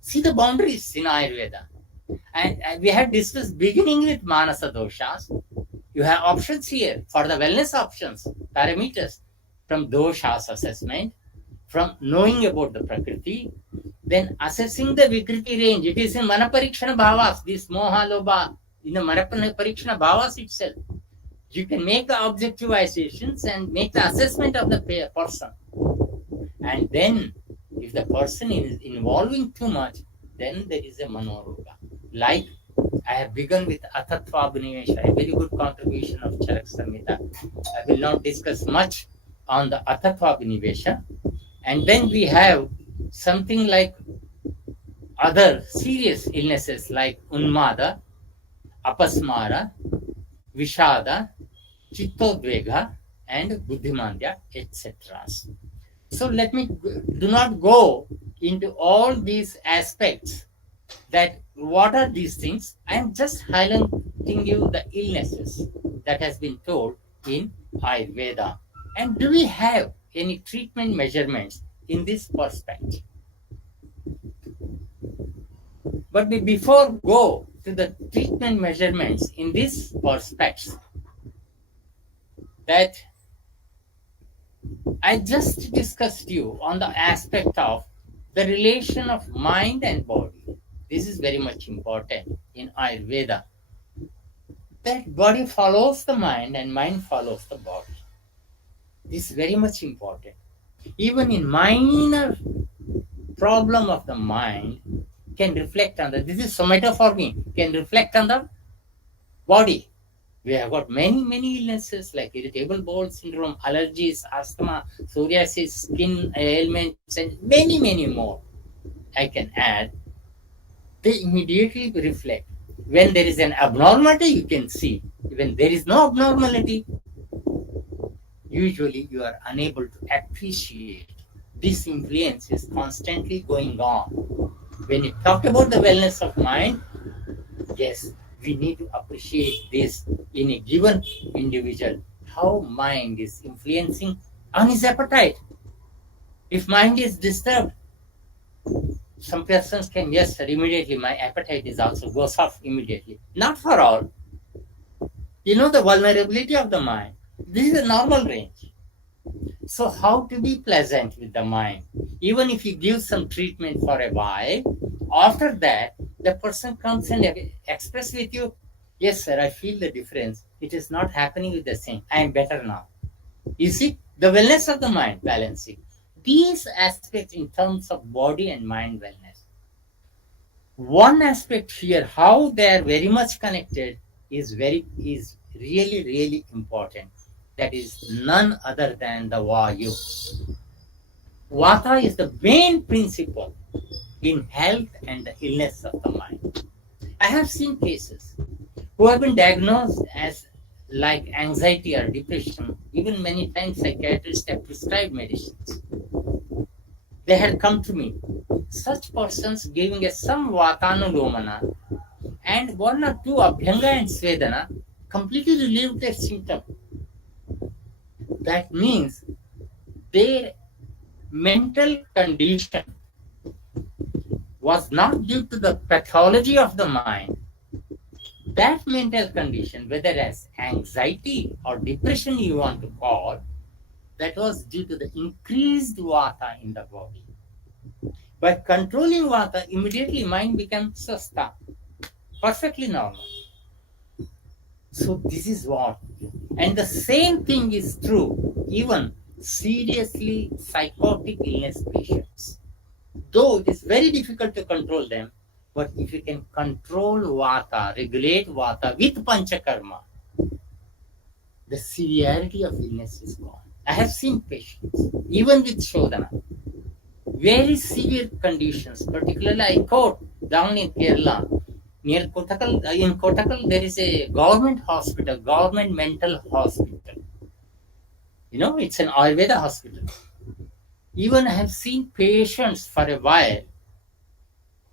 See the boundaries in Ayurveda. And we have discussed beginning with Manasa doshas. You have options here for the wellness options, parameters, from doshas assessment, from knowing about the Prakriti, then assessing the Vikriti range. It is in Manaparikshana Bhavas, this Moha Lobha, in the Manaparikshana Bhavas itself. You can make the objectivizations and make the assessment of the person. And then, if the person is involving too much, then there is a Manoroga. Like I have begun with Atattva Abhinivesha, a very good contribution of Charak Samhita. I will not discuss much on the Atattva Abhinivesha. And then we have something like other serious illnesses like Unmada, Apasmara, Vishada, Chittodvega, and Buddhimandya, etc. So do not go into all these aspects, that what are these things. I am just highlighting you the illnesses that has been told in Ayurveda. And do we have any treatment measurements in this perspective? But before go to the treatment measurements in this perspective, that I just discussed you on the aspect of the relation of mind and body. This is very much important in Ayurveda. That body follows the mind and mind follows the body. This is very much important. Even in minor problem of the mind can reflect on the, this is somatoforming, can reflect on the body. We have got many illnesses like irritable bowel syndrome, allergies, asthma, psoriasis, skin ailments, and many more I can add. They immediately reflect. When there is an abnormality, you can see. When there is no abnormality, usually you are unable to appreciate. This influence is constantly going on. When you talk about the wellness of mind, yes, we need to appreciate this in a given individual, how mind is influencing on his appetite. If mind is disturbed, some persons can, yes, sir, immediately my appetite is also goes off immediately. Not for all. The vulnerability of the mind. This is a normal range. So how to be pleasant with the mind? Even if you give some treatment for a while, after that, the person comes and express with you, yes, sir, I feel the difference. It is not happening with the same. I am better now. You see, the wellness of the mind, balancing. These aspects in terms of body and mind wellness. One aspect here, how they are very much connected, is really important. that is none other than the Vayu. Vata is the main principle in health and the illness of the mind. I have seen cases who have been diagnosed as like anxiety or depression. Even many times psychiatrists have prescribed medicines. They had come to me. Such persons giving us some Vatanulomana and one or two Abhyanga and Svedana completely relieved their symptom. That means their mental condition was not due to the pathology of the mind. That mental condition, whether as anxiety or depression you want to call, that was due to the increased Vata in the body. By controlling Vata, immediately mind becomes sasta, perfectly normal. So this is what. And the same thing is true even seriously psychotic illness patients. Though it is very difficult to control them, but if you can control Vata, regulate Vata with Panchakarma, the severity of illness is gone. I have seen patients, even with Shodhana, very severe conditions, particularly I quote down in Kerala, near Kotakal, in Kotakal, there is a government hospital, government mental hospital. You know, it's an Ayurveda hospital. Even I have seen patients for a while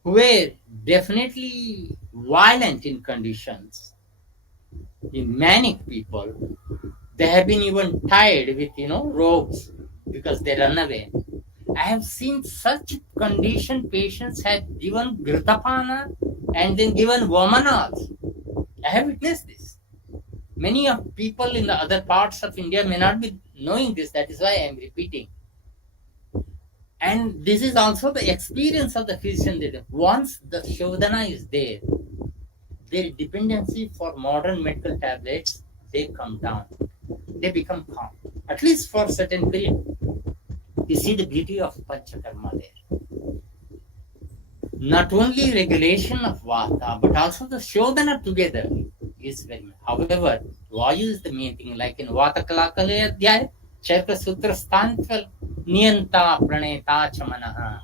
who were definitely violent in conditions. In manic people, they have been even tied with, ropes because they run away. I have seen such condition patients have given Gritapana and then given Vamanas. I have witnessed this. Many of people in the other parts of India may not be knowing this. That is why I am repeating. And this is also the experience of the physician. Once the Shodhana is there, their dependency for modern medical tablets, they come down. They become calm, at least for a certain period. You see the beauty of Panchakarma there. Not only regulation of Vata, but also the Shodhana together is very much. However, Vayu is the main thing, like in Vata Kalakale Adhyaya, Chaitra Sutra Sthan 12, Niyanta Praneta Chamanaha.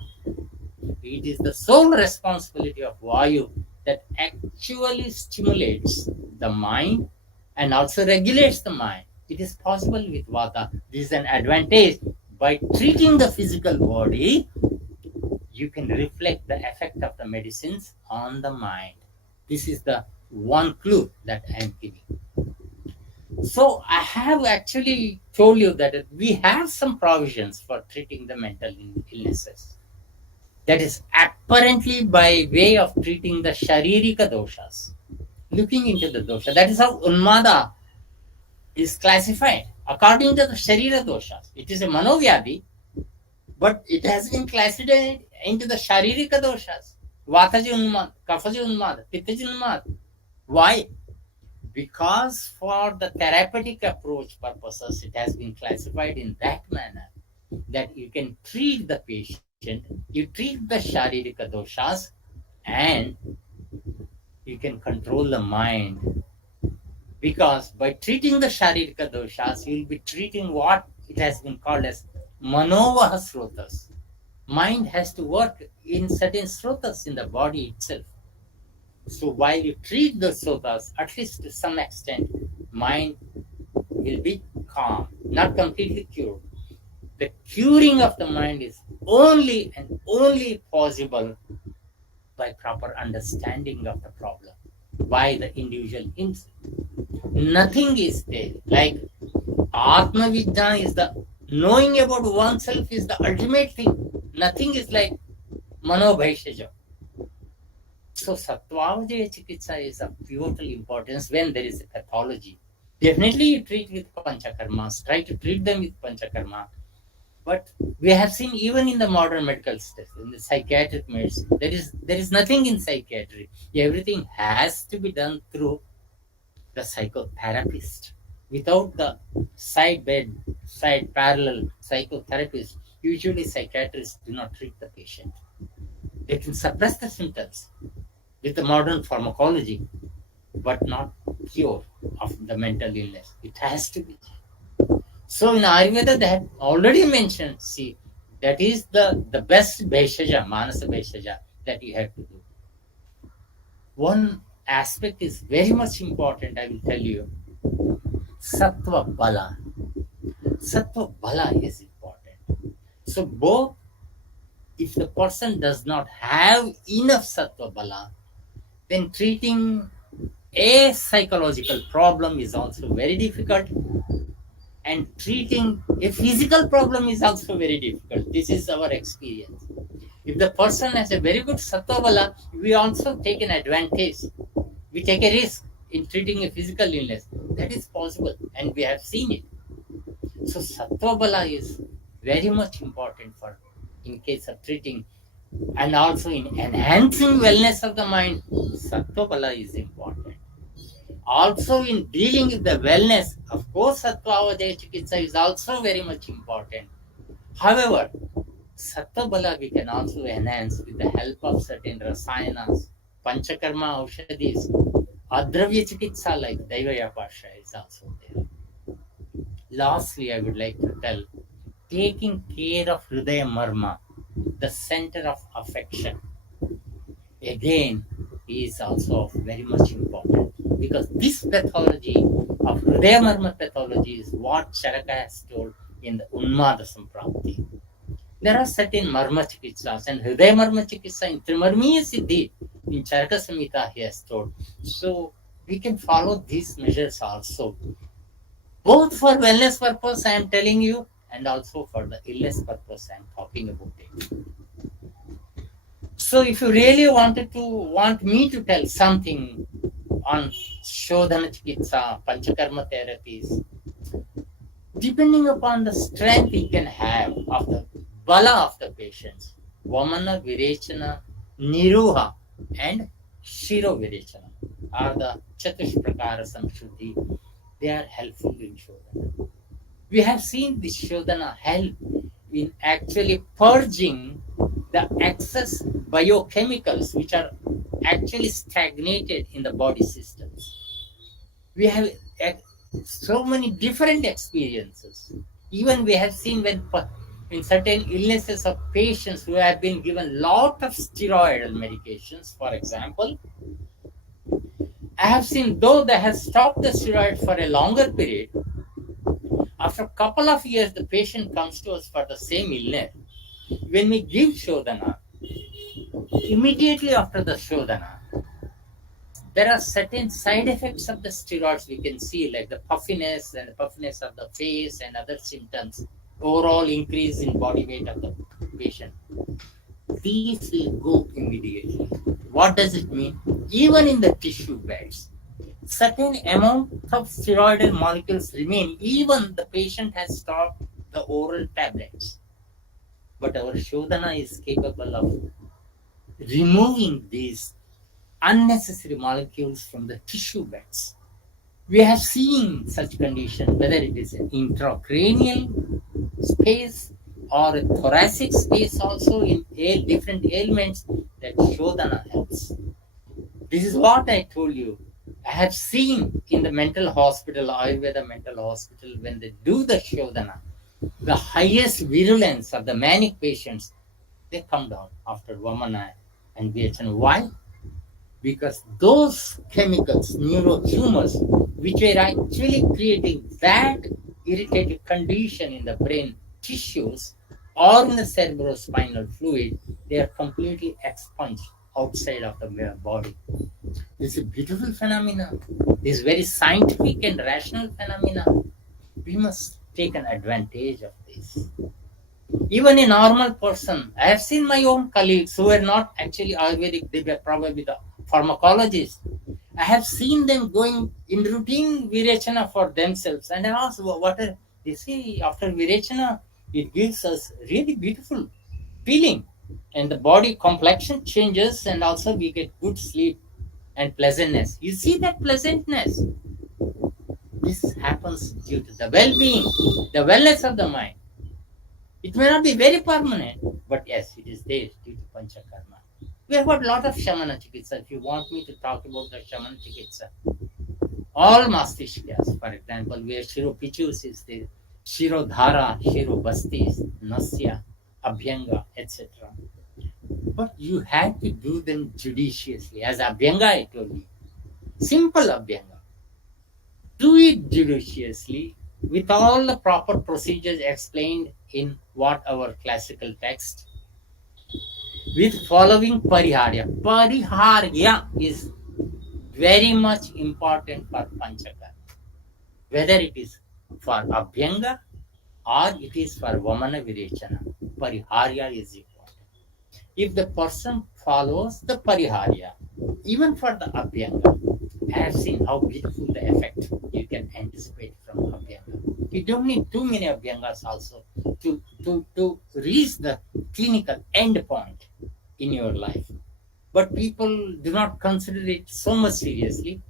It is the sole responsibility of Vayu that actually stimulates the mind and also regulates the mind. It is possible with Vata. This is an advantage. By treating the physical body, you can reflect the effect of the medicines on the mind. This is the one clue that I am giving. So I have actually told you that we have some provisions for treating the mental illnesses. That is apparently by way of treating the Sharirika doshas. Looking into the dosha. That is how Unmada is classified. According to the Sharira doshas. It is a Manovyadi, but it has been classified into the Sharirika doshas. Vataji Unmad, Kafaji Unmad, Pittaji Unmad. Why? Because for the therapeutic approach purposes, it has been classified in that manner that you can treat the patient, you treat the Sharirika doshas, and you can control the mind. Because by treating the Sharirika doshas, you will be treating what it has been called as Manovaha Srotas. Mind has to work in certain Srotas in the body itself. So while you treat the Srotas, at least to some extent, mind will be calm, not completely cured. The curing of the mind is only and only possible by proper understanding of the problem by the individual himself. Nothing is there. Like Atma Vidya is the knowing about oneself is the ultimate thing. Nothing is like Mano Bhaishyaja. So Sattvavajaya Chikitsa is of pivotal importance when there is a pathology. Definitely you treat with Panchakarmas, try to treat them with Panchakarma. But we have seen even in the modern medical studies, in the psychiatric medicine, there is nothing in psychiatry. Everything has to be done through the psychotherapist. Without the side parallel psychotherapist, usually psychiatrists do not treat the patient. They can suppress the symptoms with the modern pharmacology, but not cure of the mental illness. It has to be. So in Ayurveda, they have already mentioned, see, that is the best Bheshaja, Manasa Bheshaja, that you have to do. One aspect is very much important, I will tell you. Sattva Bala. Sattva Bala is important. So both, if the person does not have enough Sattva Bala, then treating a psychological problem is also very difficult, and treating a physical problem is also very difficult. This is our experience. If the person has a very good Sattva Bala, we also take an advantage. We take a risk in treating a physical illness. That is possible, and we have seen it. So Sattva Bala is very much important for in case of treating, and also in enhancing wellness of the mind. Sattva Bala is important. Also in dealing with the wellness, of course, Sattva Avadaya Chikitsa is also very much important. However, Sattva Bala we can also enhance with the help of certain rasayanas, Panchakarma Aushadis, Adravya Chikitsa like Daivaya Pasha is also there. Lastly, I would like to tell, taking care of Hridaya Marma, the center of affection, again, is also very much important, because this pathology of Hridaya Marma pathology is what Charaka has told in the Unmada Samprapti. There are certain Marma Chikitsas, and Hridaya Marma Chikitsa in Trimarmiya Siddhi in Charaka Samhita he has told. So we can follow these measures also, both for wellness purpose I am telling you, and also for the illness purpose I am talking about it. So if you really want me to tell something on Shodhana Chikitsa, Panchakarma therapies, depending upon the strength you can have of the Bala of the patients, Vamana, Virechana, Niruha, and Shiro Virechana are the Chatushprakara Samshuddhi. They are helpful in Shodhana. We have seen this Shodhana help in actually purging the excess biochemicals which are actually stagnated in the body systems. We have so many different experiences. Even we have seen when in certain illnesses of patients who have been given lot of steroidal medications, for example, I have seen though they have stopped the steroid for a longer period, after a couple of years the patient comes to us for the same illness. When we give Shodhana, immediately after the Shodhana, there are certain side effects of the steroids we can see, like the puffiness and the puffiness of the face and other symptoms, overall increase in body weight of the patient. These will go immediately. What does it mean? Even in the tissue beds, certain amount of steroidal molecules remain, even the patient has stopped the oral tablets. But our Shodhana is capable of removing these unnecessary molecules from the tissue beds. We have seen such conditions, whether it is an intracranial space or a thoracic space, also in different ailments, that Shodhana helps. This is what I told you. I have seen in the mental hospital, Ayurveda mental hospital, when they do the Shodhana, the highest virulence of the manic patients, they come down after Vamana and Virechana. Why? Because those chemicals, neurotumors, which are actually creating that irritated condition in the brain tissues or in the cerebrospinal fluid, they are completely expunged outside of the body. This is a beautiful phenomenon. This is very scientific and rational phenomena. We must take an advantage of this. Even a normal person, I have seen my own colleagues who were not actually Ayurvedic, they were probably the pharmacologists. I have seen them going in routine Virechana for themselves, and I asked, what are they say? After Virechana, it gives us really beautiful feeling, and the body complexion changes, and also we get good sleep and pleasantness. You see that pleasantness? This happens due to the well-being, the wellness of the mind. It may not be very permanent, but yes, it is there due to Panchakarma. We have got a lot of Shamana Chikitsa. If you want me to talk about the Shamana Chikitsa, all Mastishkas, for example, where Shiropichus is there, Shirodhara, Shirobastis, Nasya, Abhyanga, etc. But you have to do them judiciously. As Abhyanga, I told you. Simple Abhyanga. Do it judiciously with all the proper procedures explained in what our classical text, with following Pariharya. Pariharya is very much important for Panchakarma. Whether it is for Abhyanga or it is for Vamana Virechana, Pariharya is important. If the person follows the Pariharya, even for the Abhyanga, I have seen how beautiful the effect you can anticipate from Abhyanga. You don't need too many Abhyangas also to reach the clinical end point in your life. But people do not consider it so much seriously.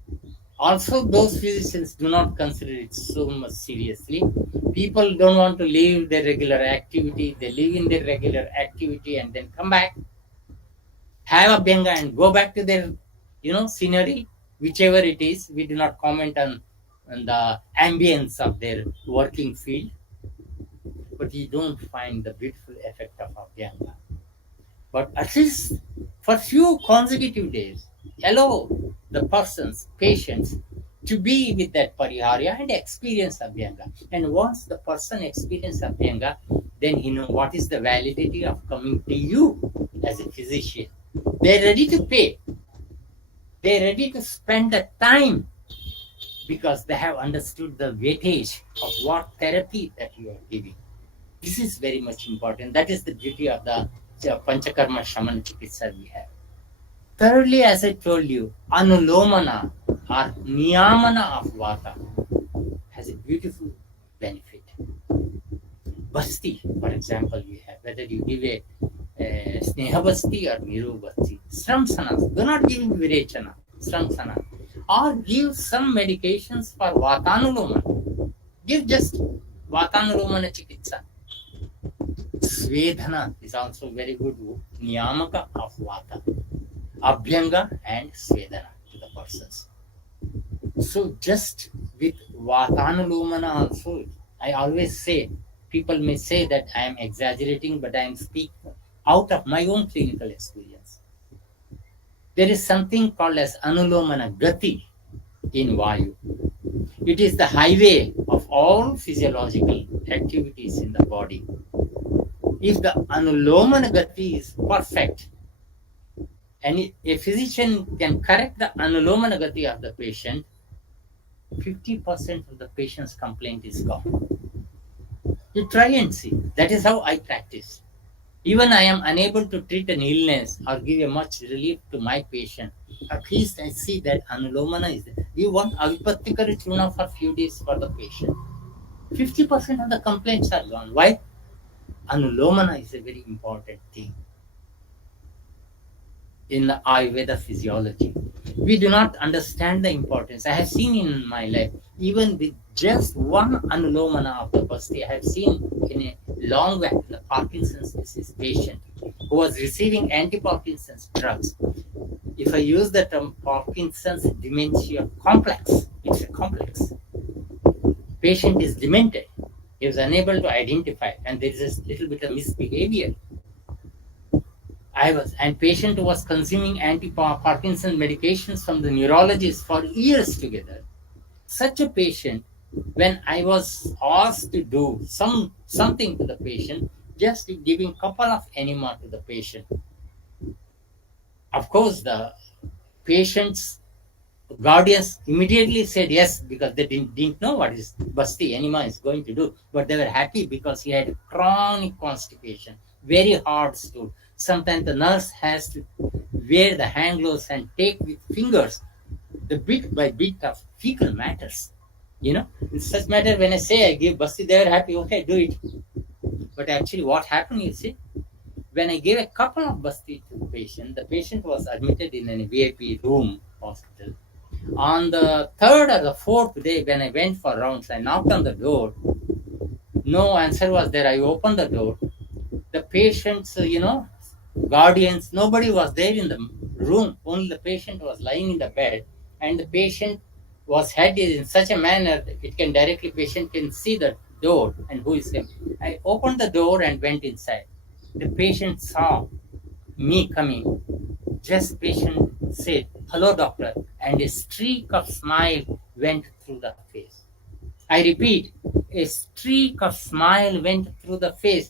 Also, those physicians do not consider it so much seriously. People don't want to leave their regular activity. They live in their regular activity and then come back, have a Abhyanga and go back to their, scenery, whichever it is. We do not comment on the ambience of their working field. But you don't find the beautiful effect of Abhyanga. But at least for few consecutive days, allow the persons, patients, to be with that Pariharya and experience Abhyanga. And once the person experiences Abhyanga, then he knows what is the validity of coming to you as a physician. They're ready to pay. They're ready to spend the time because they have understood the weightage of what therapy that you are giving. This is very much important. That is the beauty of the Panchakarma Shaman Chikitsa we have. Thirdly, as I told you, Anulomana or Niyamana of Vata has a beautiful benefit. Basti, for example, we have, whether you give a Sneha Basti or Niru Basti, Sramsana, do not give Virechana, Sramsana, or give some medications for Vatanulomana. Give just Vatanulomana Chikitsa. Svedhana is also very good Niyamaka of Vata. Abhyanga and Svedana to the persons. So just with Vatanulomana also, I always say, people may say that I am exaggerating, but I am speaking out of my own clinical experience. There is something called as Anulomana Gati in Vayu. It is the highway of all physiological activities in the body. If the Anulomana Gati is perfect, and a physician can correct the Anulomana Gati of the patient, 50% of the patient's complaint is gone. You try and see. That is how I practice. Even I am unable to treat an illness or give a much relief to my patient, at least I see that Anulomana is there. You want Avipattikara Churna for a few days for the patient. 50% of the complaints are gone. Why? Anulomana is a very important thing in the Ayurveda physiology. We do not understand the importance. I have seen in my life, even with just one Anulomana of the Basti, I have seen in a long way the Parkinson's disease patient who was receiving anti-Parkinson's drugs. If I use the term Parkinson's dementia complex, it's a complex. Patient is demented. He was unable to identify, and there is a little bit of misbehavior. And patient was consuming anti-Parkinson medications from the neurologist for years together. Such a patient, when I was asked to do something to the patient, just giving couple of enema to the patient. Of course, the patient's guardians immediately said yes, because they didn't know what is Basti enema is going to do, but they were happy because he had chronic constipation, very hard stool. Sometimes the nurse has to wear the hand gloves and take with fingers the bit by bit of fecal matters. In such matter, when I say I give Basti, they were happy, okay, do it. But actually what happened, you see, when I gave a couple of Basti to the patient was admitted in a VIP room hospital. On the third or the fourth day, when I went for rounds, I knocked on the door. No answer was there. I opened the door. The patient's, guardians, nobody was there in the room. Only the patient was lying in the bed, and the patient was head in such a manner that patient can see the door, and who is him? I opened the door and went inside. The patient saw me coming. Just patient said, "Hello, doctor," and a streak of smile went through the face. I repeat, a streak of smile went through the face.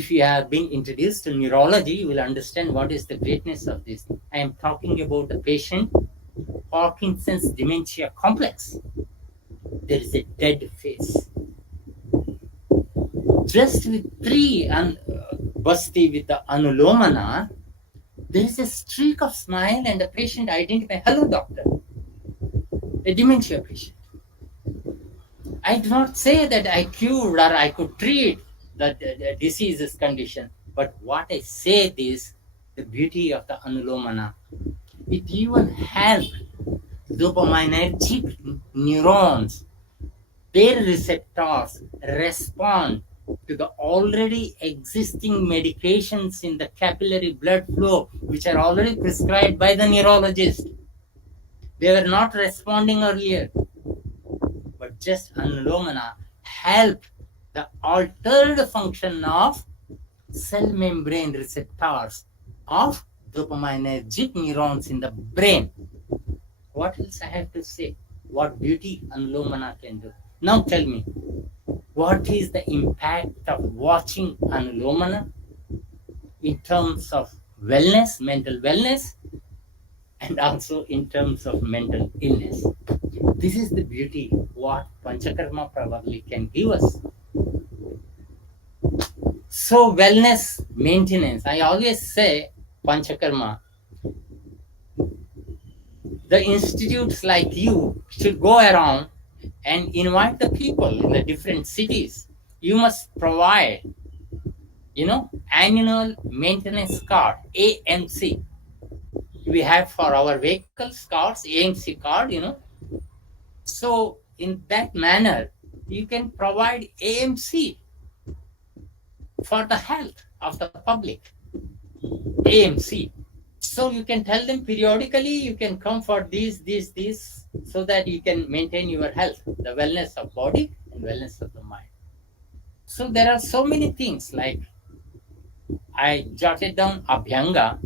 If you have been introduced to neurology, you will understand what is the greatness of this. I am talking about the patient, Parkinson's dementia complex. There is a dead face. Just with three basti with the anulomana, there is a streak of smile and the patient identifies, "Hello, doctor," a dementia patient. I do not say that I cured or I could treat the disease's condition, but what I say is the beauty of the anulomana. It even helps dopaminergic neurons, their receptors respond to the already existing medications in the capillary blood flow, which are already prescribed by the neurologist. They were not responding earlier, but just anulomana help the altered function of cell membrane receptors of dopaminergic neurons in the brain. What else I have to say? What beauty anulomana can do. Now tell me, what is the impact of watching anulomana in terms of wellness, mental wellness, and also in terms of mental illness? This is the beauty what Panchakarma probably can give us. So wellness maintenance, I always say Panchakarma, the institutes like you should go around and invite the people in the different cities. You must provide, annual maintenance card, AMC. We have for our vehicles cards, AMC card, So in that manner, you can provide AMC for the health of the public. AMC. So you can tell them periodically, you can come for these, so that you can maintain your health, the wellness of body and wellness of the mind. So there are so many things, like I jotted down Abhyanga,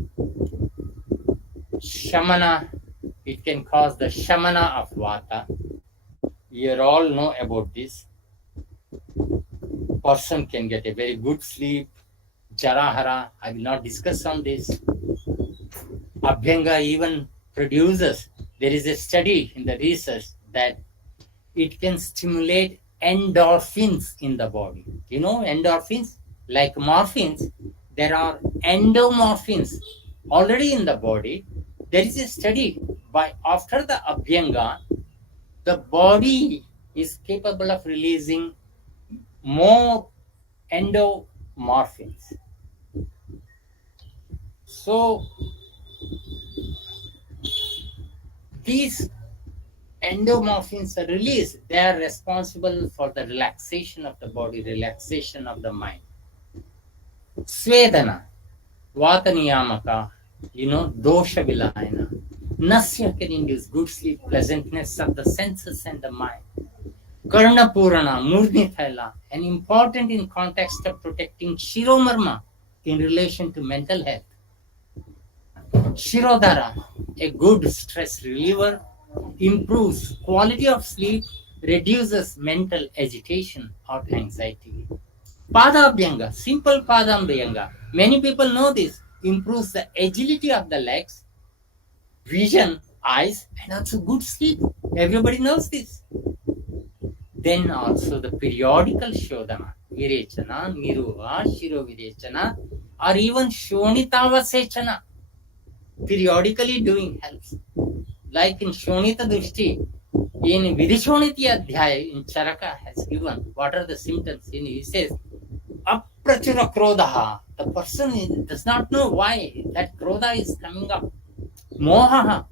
Shamana. It can cause the Shamana of Vata. You all know about this. Person can get a very good sleep. Jarahara, I will not discuss on this. Abhyanga even produces, there is a study in the research that it can stimulate endorphins in the body. Endorphins, like morphines, there are endomorphins already in the body. There is a study by after the Abhyanga, the body is capable of releasing more endomorphins. So these endomorphins are released. They are responsible for the relaxation of the body, relaxation of the mind. Svedana, Vata Niyamaka, Dosha Vilayana. Nasya can induce good sleep, pleasantness of the senses and the mind. Karna Purana, Murni Thaila, and important in context of protecting Shiromarma in relation to mental health. Shirodhara, a good stress reliever, improves quality of sleep, reduces mental agitation or anxiety. Padabhyanga, simple Padabhyanga. Many people know this. Improves the agility of the legs, vision, eyes, and also good sleep. Everybody knows this. Then also the periodical Shodhana, Virechana, Niruva, Shiro Virechana, or even Shonitava Sechana. Periodically doing helps. Like in Shonita Dushti, in Vidishoniti Adhyaya, in Charaka has given what are the symptoms. He says, Aprachura Krodaha. The person does not know why that Krodha is coming up. Mohaha.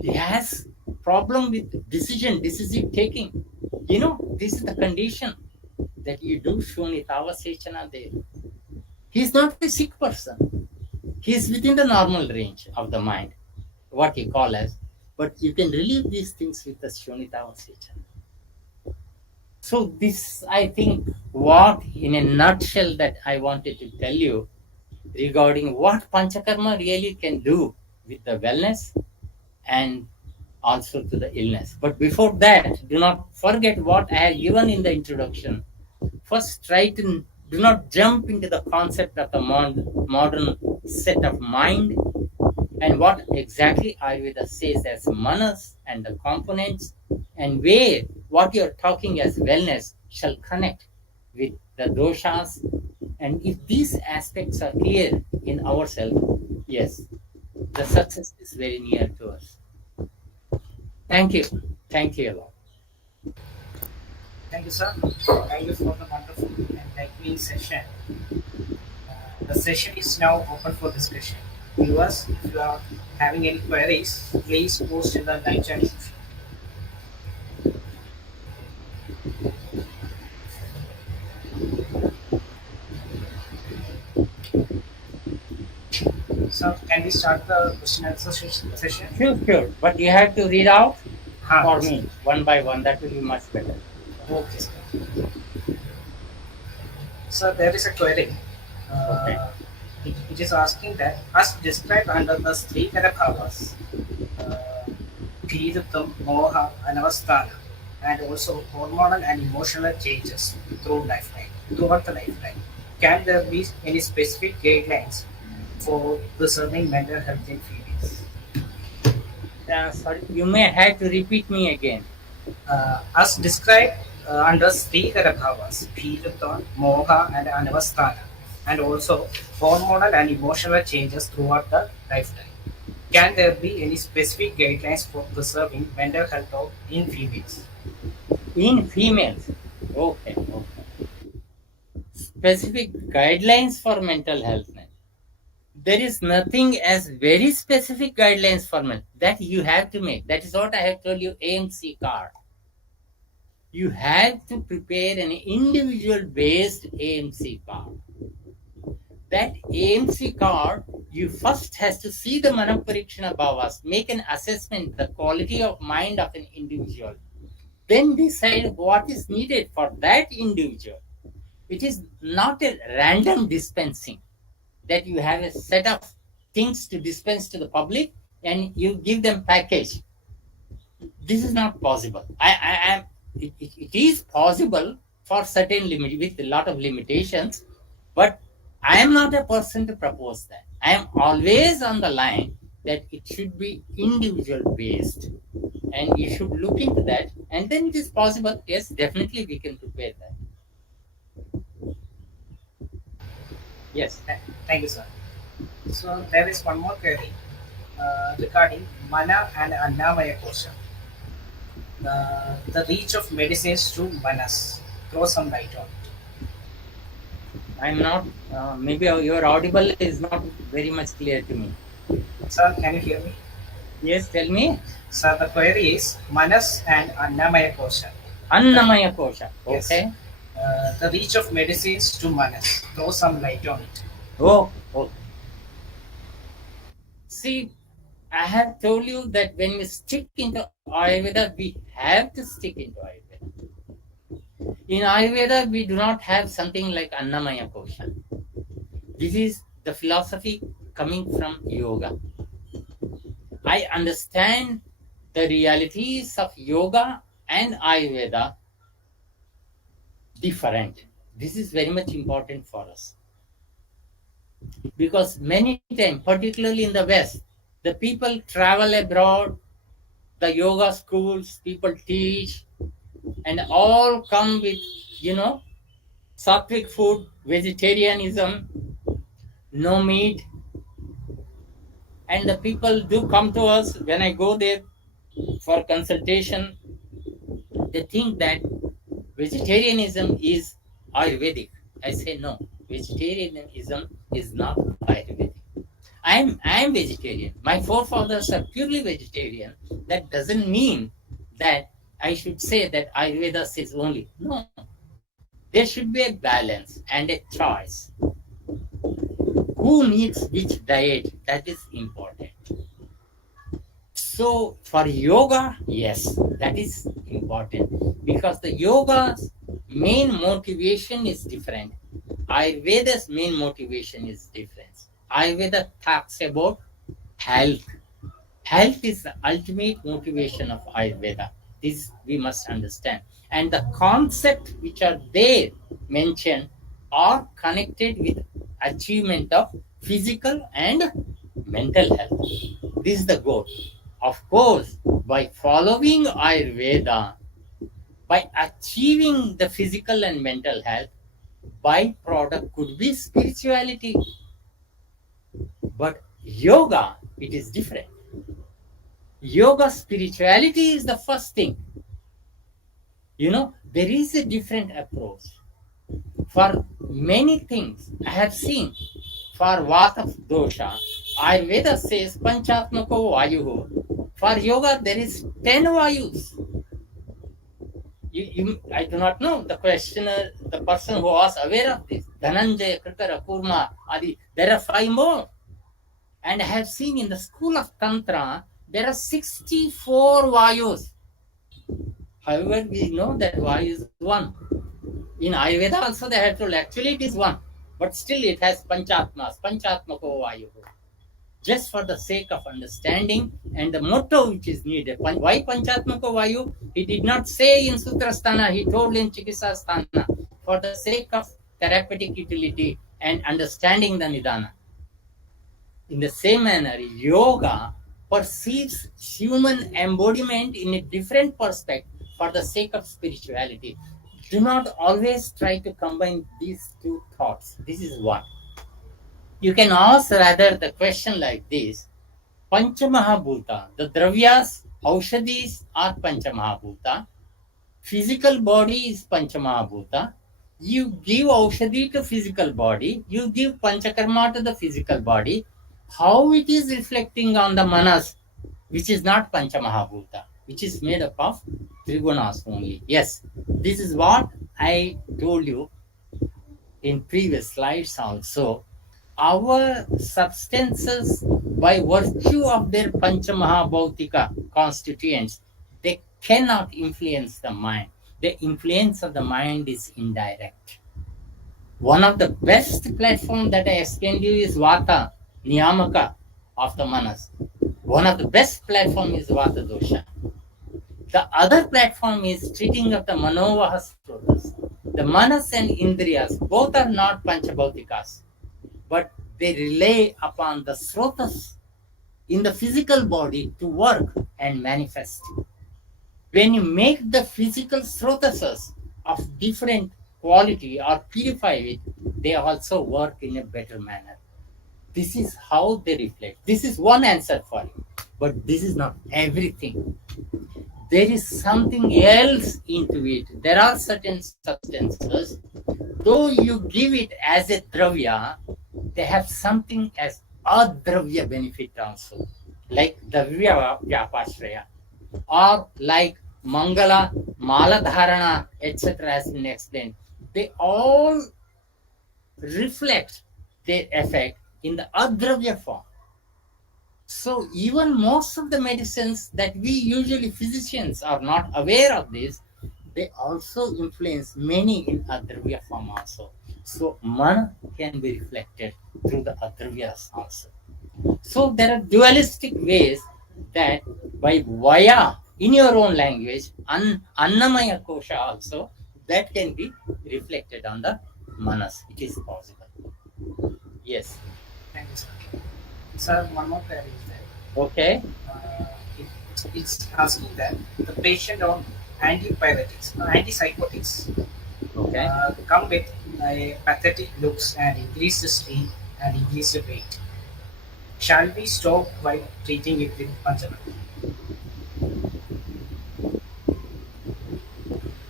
He has problem with decisive taking. This is the condition that you do Shonitava Sechana there. He is not a sick person. He is within the normal range of the mind, what you call as, but you can relieve these things with the Shonitava Sechana. So this, I think, what in a nutshell that I wanted to tell you regarding what Panchakarma really can do with the wellness and also to the illness. But before that, do not forget what I have given in the introduction. First, try to do not jump into the concept of the modern set of mind and what exactly Ayurveda says as manas and the components, and where what you are talking as wellness shall connect with the doshas. And if these aspects are clear in ourselves, yes, the success is very near to us. Thank you. Thank you a lot. Thank you, sir. Thank you for the wonderful and enlightening session. The session is now open for discussion. Viewers, if you are having any queries, please post in the live chat section. So, can we start the question and answer session? Sure. But you have to read out for Yes. me one by one. That will be much better. Okay, sir. So, there is a query. Okay. It is asking that, as described under the three Bhavas, Dhiruttam, Moha, and Avasthana, and also hormonal and emotional changes throughout the lifetime. Can there be any specific guidelines for preserving mental health in females? Sorry, you may have to repeat me again. As described under three Bhavas, Dhiruttam, Moha, and Anavasthana, and also hormonal and emotional changes throughout the lifetime. Can there be any specific guidelines for preserving mental health in females? In females. Okay. Specific guidelines for mental health. There is nothing as very specific guidelines for men that you have to make. That is what I have told you, AMC card. You have to prepare an individual based AMC card. That AMC card, you first has to see the Manaparikshana Bhavas, make an assessment, the quality of mind of an individual. Then decide what is needed for that individual. It is not a random dispensing that you have a set of things to dispense to the public and you give them package. This is not possible. It is possible for certain limit with a lot of limitations, but I am not a person to propose that. I am always on the line that it should be individual based, and you should look into that, and then it is possible. Yes, definitely we can prepare that. Yes. Thank you, sir. So there is one more query regarding Mana and Annamaya Kosha. The reach of medicines to Manas. Throw some light on it. I'm not, maybe your audible is not very much clear to me. Sir, can you hear me? Yes, tell me. Sir, the query is Manas and Annamaya Kosha. Annamaya Kosha. Yes. Okay. The reach of medicines to Manas. Throw some light on it. Oh. See, I have told you that when we stick into Ayurveda, we have to stick into Ayurveda. In Ayurveda, we do not have something like Annamaya Kosha. This is the philosophy coming from yoga. I understand the realities of yoga and Ayurveda different. This is very much important for us. Because many times, particularly in the West, the people travel abroad, the yoga schools, people teach, and all come with, sattvic food, vegetarianism, no meat. And the people do come to us when I go there for consultation. They think that vegetarianism is Ayurvedic. I say no, vegetarianism is not Ayurvedic. I am vegetarian. My forefathers are purely vegetarian. That doesn't mean that I should say that Ayurveda says only. No. There should be a balance and a choice. Who needs which diet? That is important. So for yoga, yes, that is important because the yoga's main motivation is different. Ayurveda's main motivation is different. Ayurveda talks about health. Health is the ultimate motivation of Ayurveda. This we must understand. And the concepts which are there mentioned are connected with achievement of physical and mental health. This is the goal. Of course, by following Ayurveda, by achieving the physical and mental health, byproduct could be spirituality. But yoga, it is different. Yoga spirituality is the first thing. There is a different approach. For many things, I have seen, for Vata dosha, Ayurveda says Panchatmako Vayuhu. For yoga, there is 10 Vayus. I do not know the questioner, the person who was aware of this. Dhananjaya, Krikara, Kurma, Adi. There are 5 more. And I have seen in the school of Tantra, there are 64 Vayus. However, we know that Vayu is 1. In Ayurveda also they have told actually it is 1. But still it has Panchatmas, Panchatmako Vayu. Just for the sake of understanding and the motto which is needed. Why Panchatmako Vayu? He did not say in Sutrasthana, he told in Chikisasthana. For the sake of therapeutic utility and understanding the Nidana. In the same manner, yoga perceives human embodiment in a different perspective for the sake of spirituality. Do not always try to combine these two thoughts. This is one. You can ask rather the question like this. Panchamahabhuta, the dravyas, aushadis are Panchamahabhuta. Physical body is Panchamahabhuta. You give aushadhi to physical body. You give Panchakarma to the physical body. How it is reflecting on the manas, which is not Panchamahabhuta, which is made up of Trigunas only. Yes, this is what I told you in previous slides also. Our substances, by virtue of their Panchamahabhautika constituents, they cannot influence the mind. The influence of the mind is indirect. One of the best platforms that I explained to you is Vata, Niyamaka of the Manas. One of the best platform is Vata dosha. The other platform is treating of the Manovaha Srotas. The Manas and Indriyas, both are not Panchabhautikas, but they rely upon the Srotas in the physical body to work and manifest. When you make the physical Srotasas of different quality or purify it, they also work in a better manner. This is how they reflect. This is one answer for you, but this is not everything. There is something else into it. There are certain substances, though you give it as a dravya, they have something as adravya benefit also, like Davya Vyapashraya, or like Mangala, Maladharana, etc. has been explained. They all reflect their effect in the adravya form. So even most of the medicines that we usually physicians are not aware of this, they also influence many in adravya form also. So mana can be reflected through the adravyas also. So there are dualistic ways that by vaya, in your own language, annamaya kosha also, that can be reflected on the manas. It is possible. Yes. Thank you, sir. Sir, one more query is there. Okay. It's asking that the patient on antipyretics, antipsychotics, Okay. come with pathetic looks and increase the strain and increase the weight. Shall we stop by treating it with Panchakarma?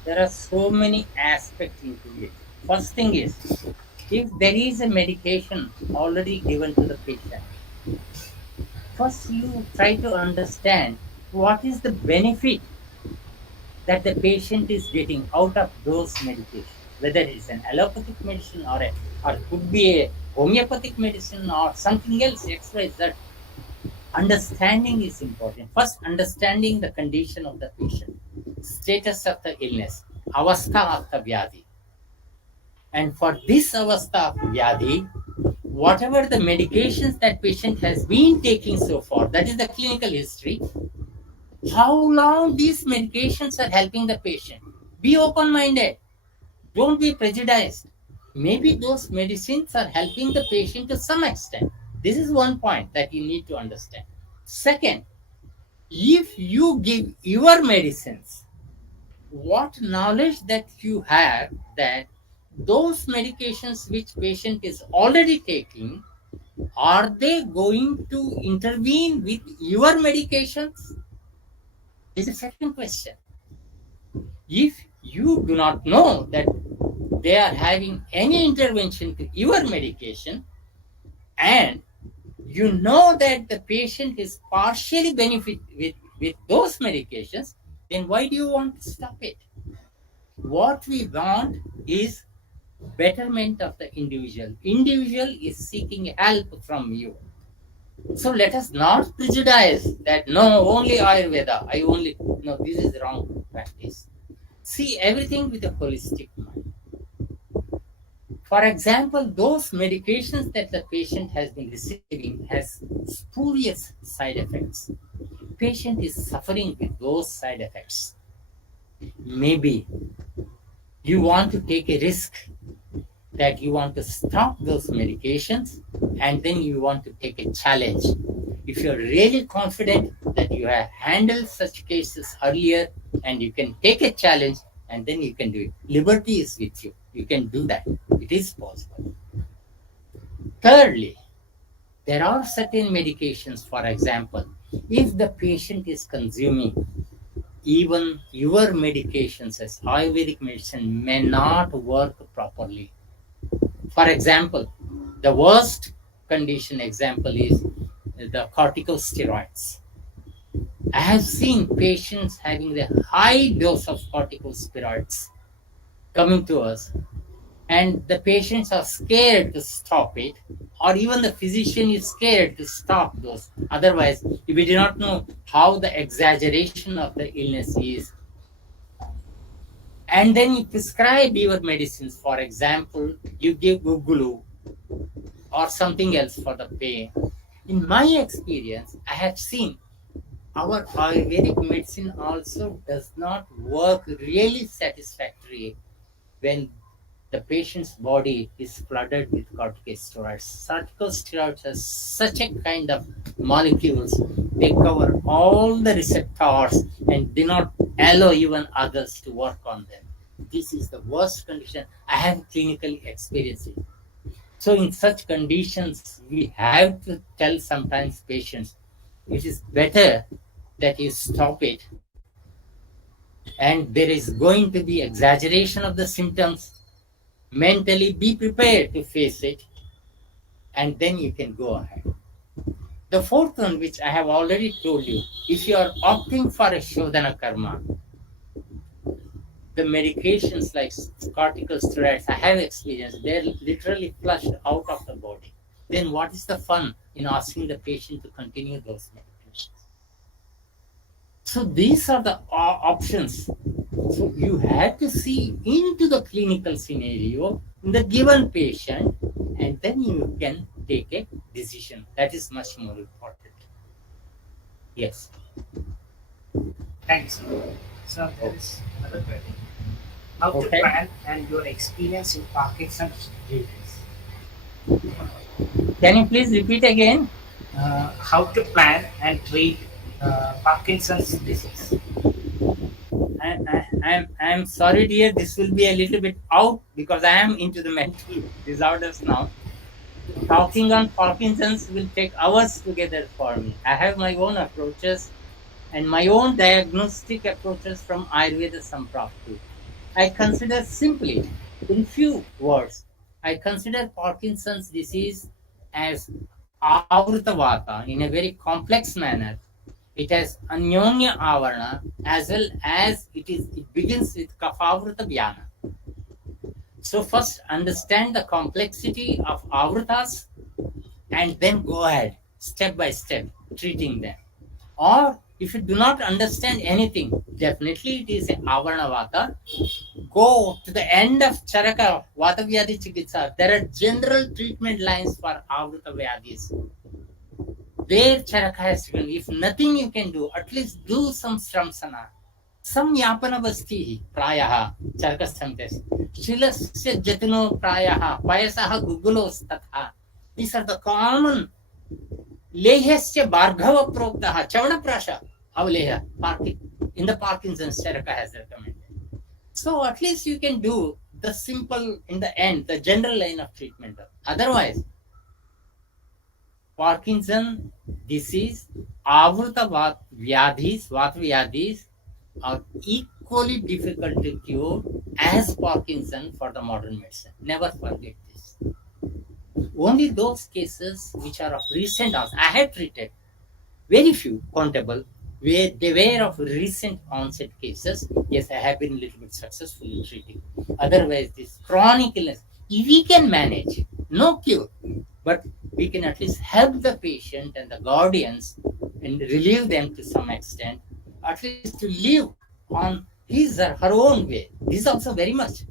There are so many aspects into it. First thing is, if there is a medication already given to the patient, first you try to understand what is the benefit that the patient is getting out of those medications, whether it's an allopathic medicine or could be a homeopathic medicine or something else, XYZ. Understanding is important. First, understanding the condition of the patient. status of the illness, avastha of the vyadhi. And for this avastha of vyadhi, whatever the medications that patient has been taking so far, that is the clinical history, how long these medications are helping the patient. Be open-minded. Don't be prejudiced. Maybe those medicines are helping the patient to some extent. This is one point that you need to understand. Second, if you give your medicines, what knowledge that you have that those medications which patient is already taking, are they going to intervene with your medications? This is the second question. If you do not know that they are having any intervention to your medication, and you know that the patient is partially benefit with those medications, then why do you want to stop it? What we want is betterment of the individual. Individual is seeking help from you. So let us not prejudice that no, only Ayurveda, no, this is wrong practice. See everything with a holistic mind. For example, those medications that the patient has been receiving has spurious side effects. Patient is suffering with those side effects. Maybe you want to take a risk that you want to stop those medications, and then you want to take a challenge. If you're really confident that you have handled such cases earlier and you can take a challenge, and then you can do it. Liberty is with you. You can do that. It is possible. Thirdly, there are certain medications, for example, if the patient is consuming even your medications as Ayurvedic medicine may not work properly. For example, the worst condition example is the corticosteroids. I have seen patients having the high dose of corticosteroids coming to us, and the patients are scared to stop it, or even the physician is scared to stop those. Otherwise, if we do not know how the exaggeration of the illness is, and then you prescribe your medicines, for example, you give gugulu or something else for the pain. In my experience, I have seen our Ayurvedic medicine also does not work really satisfactory when the patient's body is flooded with corticosteroids. Corticosteroids are such a kind of molecules. They cover all the receptors and do not allow even others to work on them. This is the worst condition. I have clinically experienced it. So in such conditions, we have to tell sometimes patients, it is better that you stop it. And there is going to be exaggeration of the symptoms. Mentally be prepared to face it, and then you can go ahead. The fourth one, which I have already told you, if you are opting for a Shodhana karma, the medications like corticosteroids, I have experienced, they're literally flushed out of the body. Then what is the fun in asking the patient to continue those medications? So these are the options. So you have to see into the clinical scenario in the given patient, and then you can take a decision. That is much more important. Yes. Thanks. So there is another question. How to plan and your experience in Parkinson's disease? Can you please repeat again? How to plan and treat Parkinson's disease? I'm sorry, dear. This will be a little bit out because I am into the mental disorders now. Talking on Parkinson's will take hours together for me. I have my own approaches and my own diagnostic approaches from Ayurveda Samprapti. I consider simply, in few words, I consider Parkinson's disease as Avrutavata in a very complex manner. It has Anyonya Avarana as well as it begins with Kaphavruta Vyana. So first understand the complexity of Avrutas and then go ahead step by step treating them. Or If you do not understand anything, definitely it is a Avarana Vata. Go to the end of Charaka, Vata Vyadhi Chikitsa. There are general treatment lines for Avruta Vyadhis. Where Charaka has to be, if nothing you can do, at least do some Shramsana. Some Yapana Vasti, Prayaha, Charaka Samtes. Shilasya Jatino Prayaha, Payasaha Gugulos Tatha. These are the common. Lehasya Bhargava Proktaha, Chavana Prasha, Avleha, in the Parkinson's, Charaka has recommended. So at least you can do the simple, in the end, the general line of treatment. Otherwise, Parkinson disease, Avruta Vyadhis are equally difficult to cure as Parkinson for the modern medicine. Never forget this. Only those cases which are of recent onset, I have treated very few countable, where they were of recent onset cases. Yes, I have been a little bit successful in treating. Otherwise, this chronic illness, if we can manage, no cure, but we can at least help the patient and the guardians and relieve them to some extent, at least to live on his or her own way. This is also very much.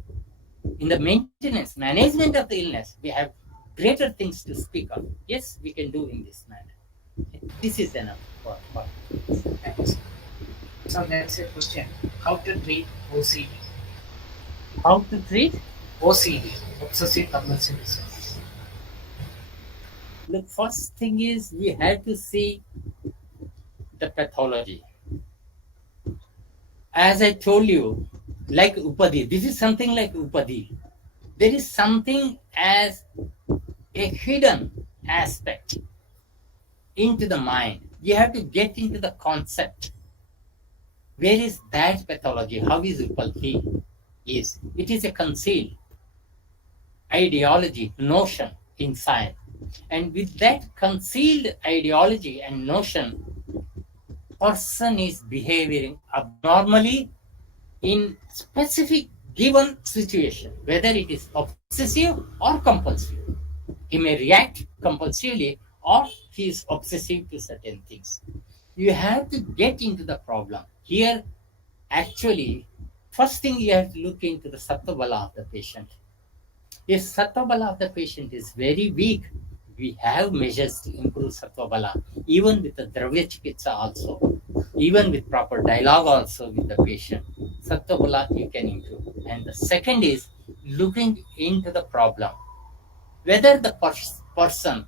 In the maintenance, management of the illness, we have greater things to speak of. Yes, we can do in this manner. This is enough for Thanks. So that's a question. How to treat OCD? how to treat. OCD, obsessive compulsive disorder. The first thing is we have to see the pathology. As I told you, like Upadi, this is something like Upadi. There is something as a hidden aspect into the mind. You have to get into the concept. Where is that pathology? How is Upadi? Is it is a concealed ideology, notion inside. And with that concealed ideology and notion, person is behaving abnormally in specific given situation, whether it is obsessive or compulsive. He may react compulsively or he is obsessive to certain things. You have to get into the problem. Here, actually, first thing you have to look into the Sattva Bala of the patient. If Sattva Bala of the patient is very weak, we have measures to improve Sattva Bala, even with the Dravya Chikitsa also, even with proper dialogue also with the patient. Sattva Bala you can improve. And the second is looking into the problem. Whether the person,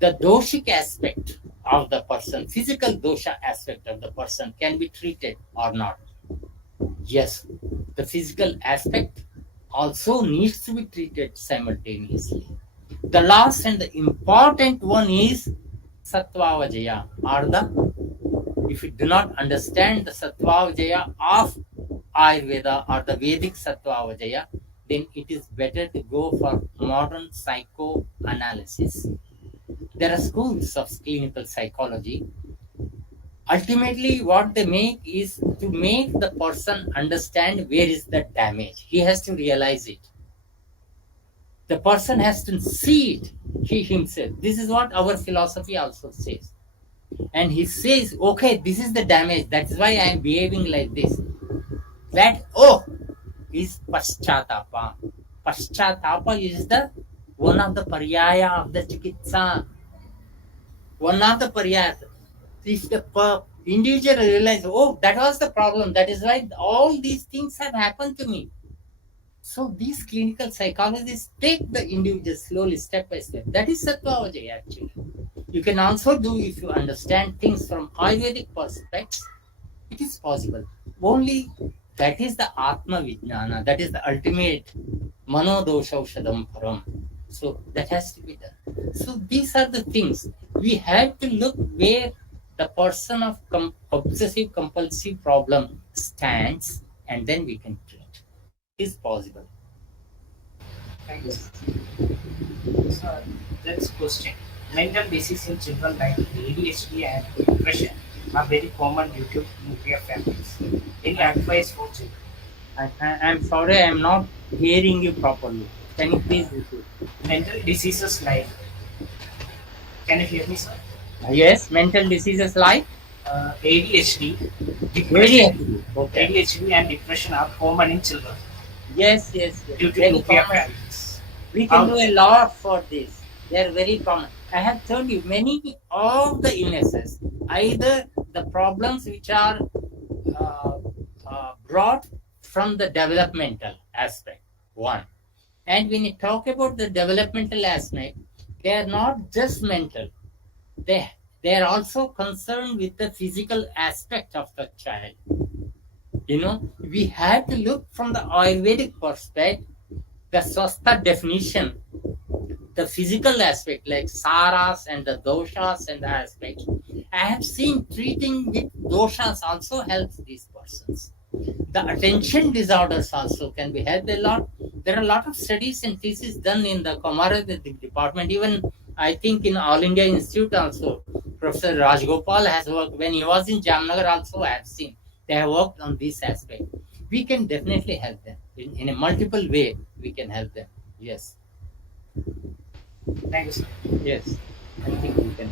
the doshic aspect of the person, physical dosha aspect of the person can be treated or not. Yes, the physical aspect also needs to be treated simultaneously. The last and the important one is Sattvavajaya, or the, if you do not understand the Sattvavajaya of Ayurveda or the Vedic Sattvavajaya, then it is better to go for modern psychoanalysis. There are schools of clinical psychology. Ultimately, what they make is to make the person understand where is the damage. He has to realize it. The person has to see it, he himself. This is what our philosophy also says. And he says, okay, this is the damage. That's why I am behaving like this. That, is Paschatapa. Paschatapa is the one of the paryaya of the chikitsa. One of the paryaya. If the individual realizes, that was the problem. That is why all these things have happened to me. So these clinical psychologists take the individual slowly, step by step. That is Sattvavajaya actually. You can also do, if you understand things from Ayurvedic perspective, it is possible. Only that is the Atma Vijnana, that is the ultimate Manodosha Ushadam Param. So that has to be done. So these are the things. We have to look where the person of obsessive compulsive problem stands, and then we can treat. It is possible. Thank you. So that's question. Mental disease in children like ADHD and depression are very common due to nuclear families. Any advice for children? I'm sorry, I'm not hearing you properly. Can you please repeat? Mental diseases like, can you hear me, sir? Yes, mental diseases like? ADHD, Very depression, happy. Okay. ADHD and depression are common in children Yes, yes, yes. due to Very nuclear common. families. We can How? do a lot for this. They are very common. I have told you many of the illnesses, either the problems which are uh, brought from the developmental aspect, one. And when you talk about the developmental aspect, they are not just mental. They they are also concerned with the physical aspect of the child. We have to look from the Ayurvedic perspective, the swastha definition, the physical aspect like saras and the doshas and the aspects. I have seen treating with doshas also helps these persons. The attention disorders also can be helped a lot. There are a lot of studies and theses done in the Ayurvedic department. Even I think in All India Institute also, Professor Rajgopal has worked. When he was in Jamnagar also, I have seen they have worked on this aspect. We can definitely help them in a multiple way. We can help them. Yes. Thank you, sir. Yes. I think we can.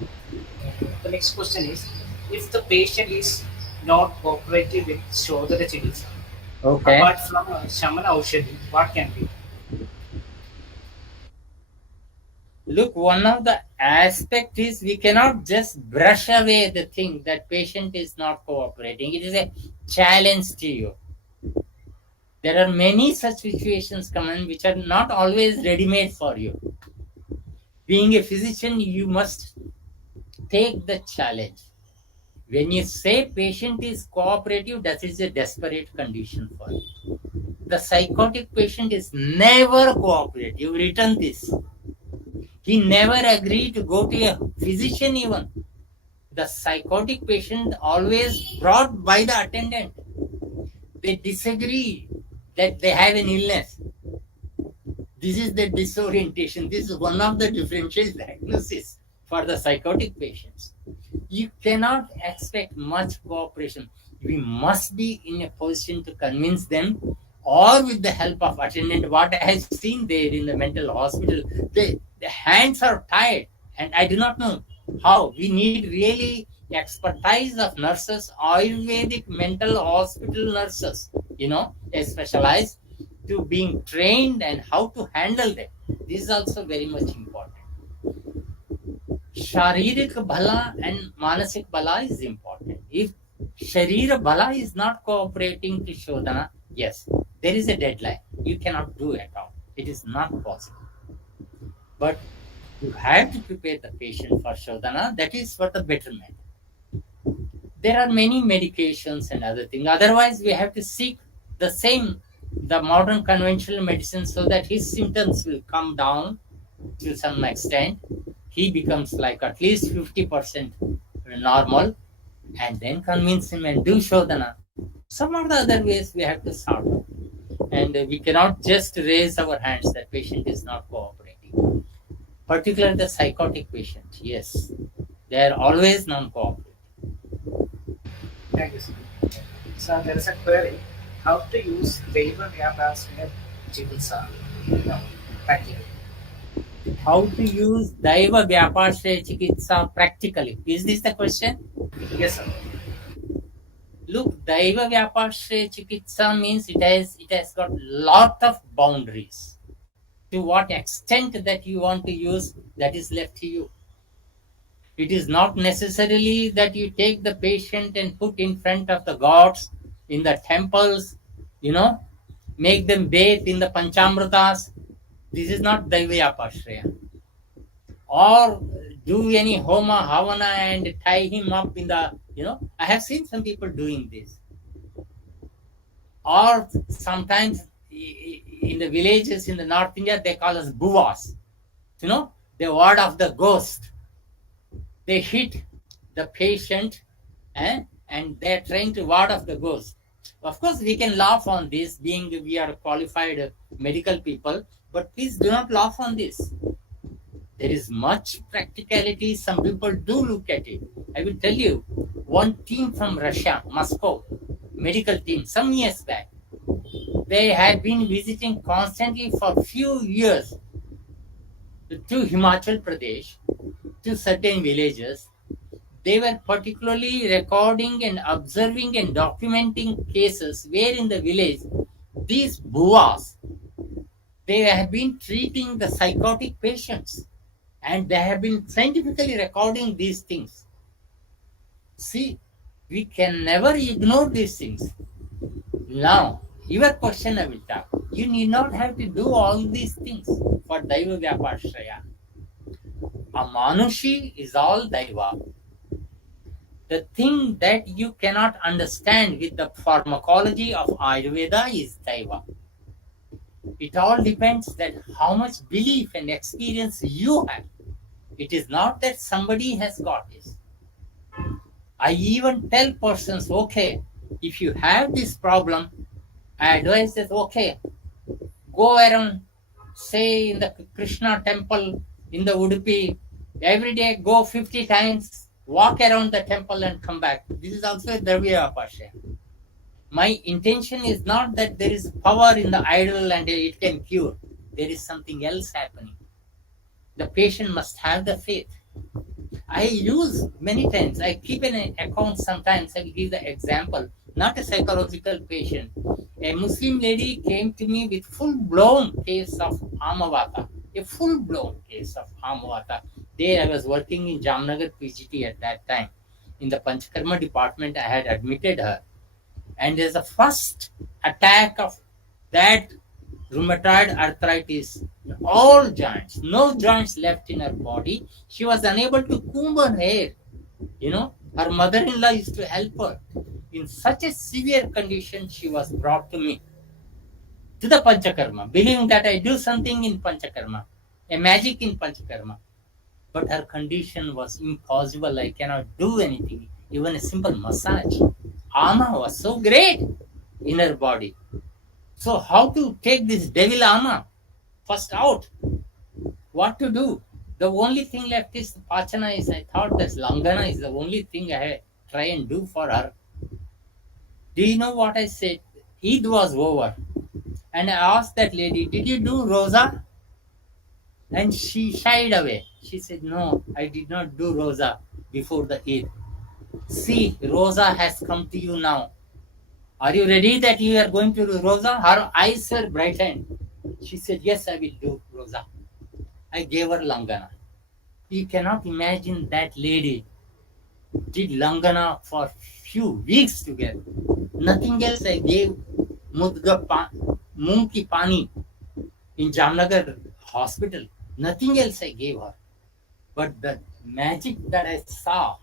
The next question is, if the patient is not cooperative with Shodhana Chikitsa, Okay. apart from Shamana Aushadhi, what can be? Look, one of the aspect is we cannot just brush away the thing that patient is not cooperating. It is a challenge to you. There are many such situations coming which are not always ready-made for you. Being a physician, you must take the challenge. When you say patient is cooperative, that is a desperate condition for you. The psychotic patient is never cooperative. Written this. He never agreed to go to a physician even. The psychotic patient always brought by the attendant. They disagree that they have an illness. This is the disorientation. This is one of the differential diagnoses for the psychotic patients. You cannot expect much cooperation. We must be in a position to convince them, or with the help of attendant. What I have seen there in the mental hospital, the hands are tied, and I do not know how. We need really expertise of nurses, Ayurvedic mental hospital nurses, specialized to being trained and how to handle them. This is also very much important. Sharirik bhala and manasik bhala is important. If Sharira bhala is not cooperating to Shodhana, yes, there is a deadline. You cannot do at all. It is not possible. But you have to prepare the patient for Shodhana. That is for the betterment. There are many medications and other things. Otherwise, we have to seek the modern conventional medicine, so that his symptoms will come down to some extent. He becomes like at least 50% normal, and then convince him and do Shodhana. Some of the other ways we have to sort out. And we cannot just raise our hands that patient is not cooperating. Particularly the psychotic patient, yes, they are always non-cooperative. Thank you, sir. So there is a query: how to use Deva Vyapasya Chikitsa practically? How to use Daiva Vyapasya Chikitsa practically? Is this the question? Yes, sir. Look, Daiva Vyapasya Chikitsa means it has got lot of boundaries. To what extent that you want to use, that is left to you. It is not necessarily that you take the patient and put in front of the gods in the temples, make them bathe in the Panchamritas. This is not Daiva Vyapasya. Or do any Homa Havana and tie him up in the, I have seen some people doing this. Or sometimes in the villages in the North India, they call us buvas. The word of the ghost. They hit the patient and they're trying to ward off the ghost. Of course, we can laugh on this, being we are qualified medical people, but please do not laugh on this. There is much practicality. Some people do look at it. I will tell you, one team from Russia, Moscow, medical team, some years back, they had been visiting constantly for few years to Himachal Pradesh, to certain villages. They were particularly recording and observing and documenting cases where in the village these buas, they have been treating the psychotic patients, and they have been scientifically recording these things. See, we can never ignore these things. Now, your question I will talk. You need not have to do all these things for Daiva Vyapashraya. A Manushi is all Daiva. The thing that you cannot understand with the pharmacology of Ayurveda is Daiva. It all depends that how much belief and experience you have. It is not that somebody has got this. I even tell persons, okay, if you have this problem, I advise that, okay, go around, say in the Krishna temple in the Udupi, every day go 50 times, walk around the temple and come back. This is also a Dravya Pasha. My intention is not that there is power in the idol and it can cure. There is something else happening. The patient must have the faith. I use many times, I keep an account sometimes, I will give the example, not a psychological patient. A Muslim lady came to me with full-blown case of Amavata, a full-blown case of Amavata. There I was working in Jamnagar PGT at that time. In the Panchakarma department, I had admitted her. And there's a first attack of that rheumatoid arthritis, all joints, no joints left in her body. She was unable to comb her hair. Her mother-in-law used to help her. In such a severe condition, she was brought to me, to the Panchakarma, believing that I do something in Panchakarma, a magic in Panchakarma. But her condition was impossible. I cannot do anything, even a simple massage. Ama was so great in her body. So how to take this devil Ama first out? What to do? The only thing left is Pachana. I thought that Langana is the only thing I try and do for her. Do you know what I said? Eid was over. And I asked that lady, did you do Rosa? And she shied away. She said, no, I did not do Rosa before the Eid. See, Rosa has come to you now. Are you ready that you are going to do Rosa? Her eyes were brightened. She said, yes, I will do Rosa. I gave her Langana. You cannot imagine that lady did Langana for few weeks together. Nothing else. I gave Moong ki Pani in Jamnagar hospital. Nothing else I gave her. But the magic that I saw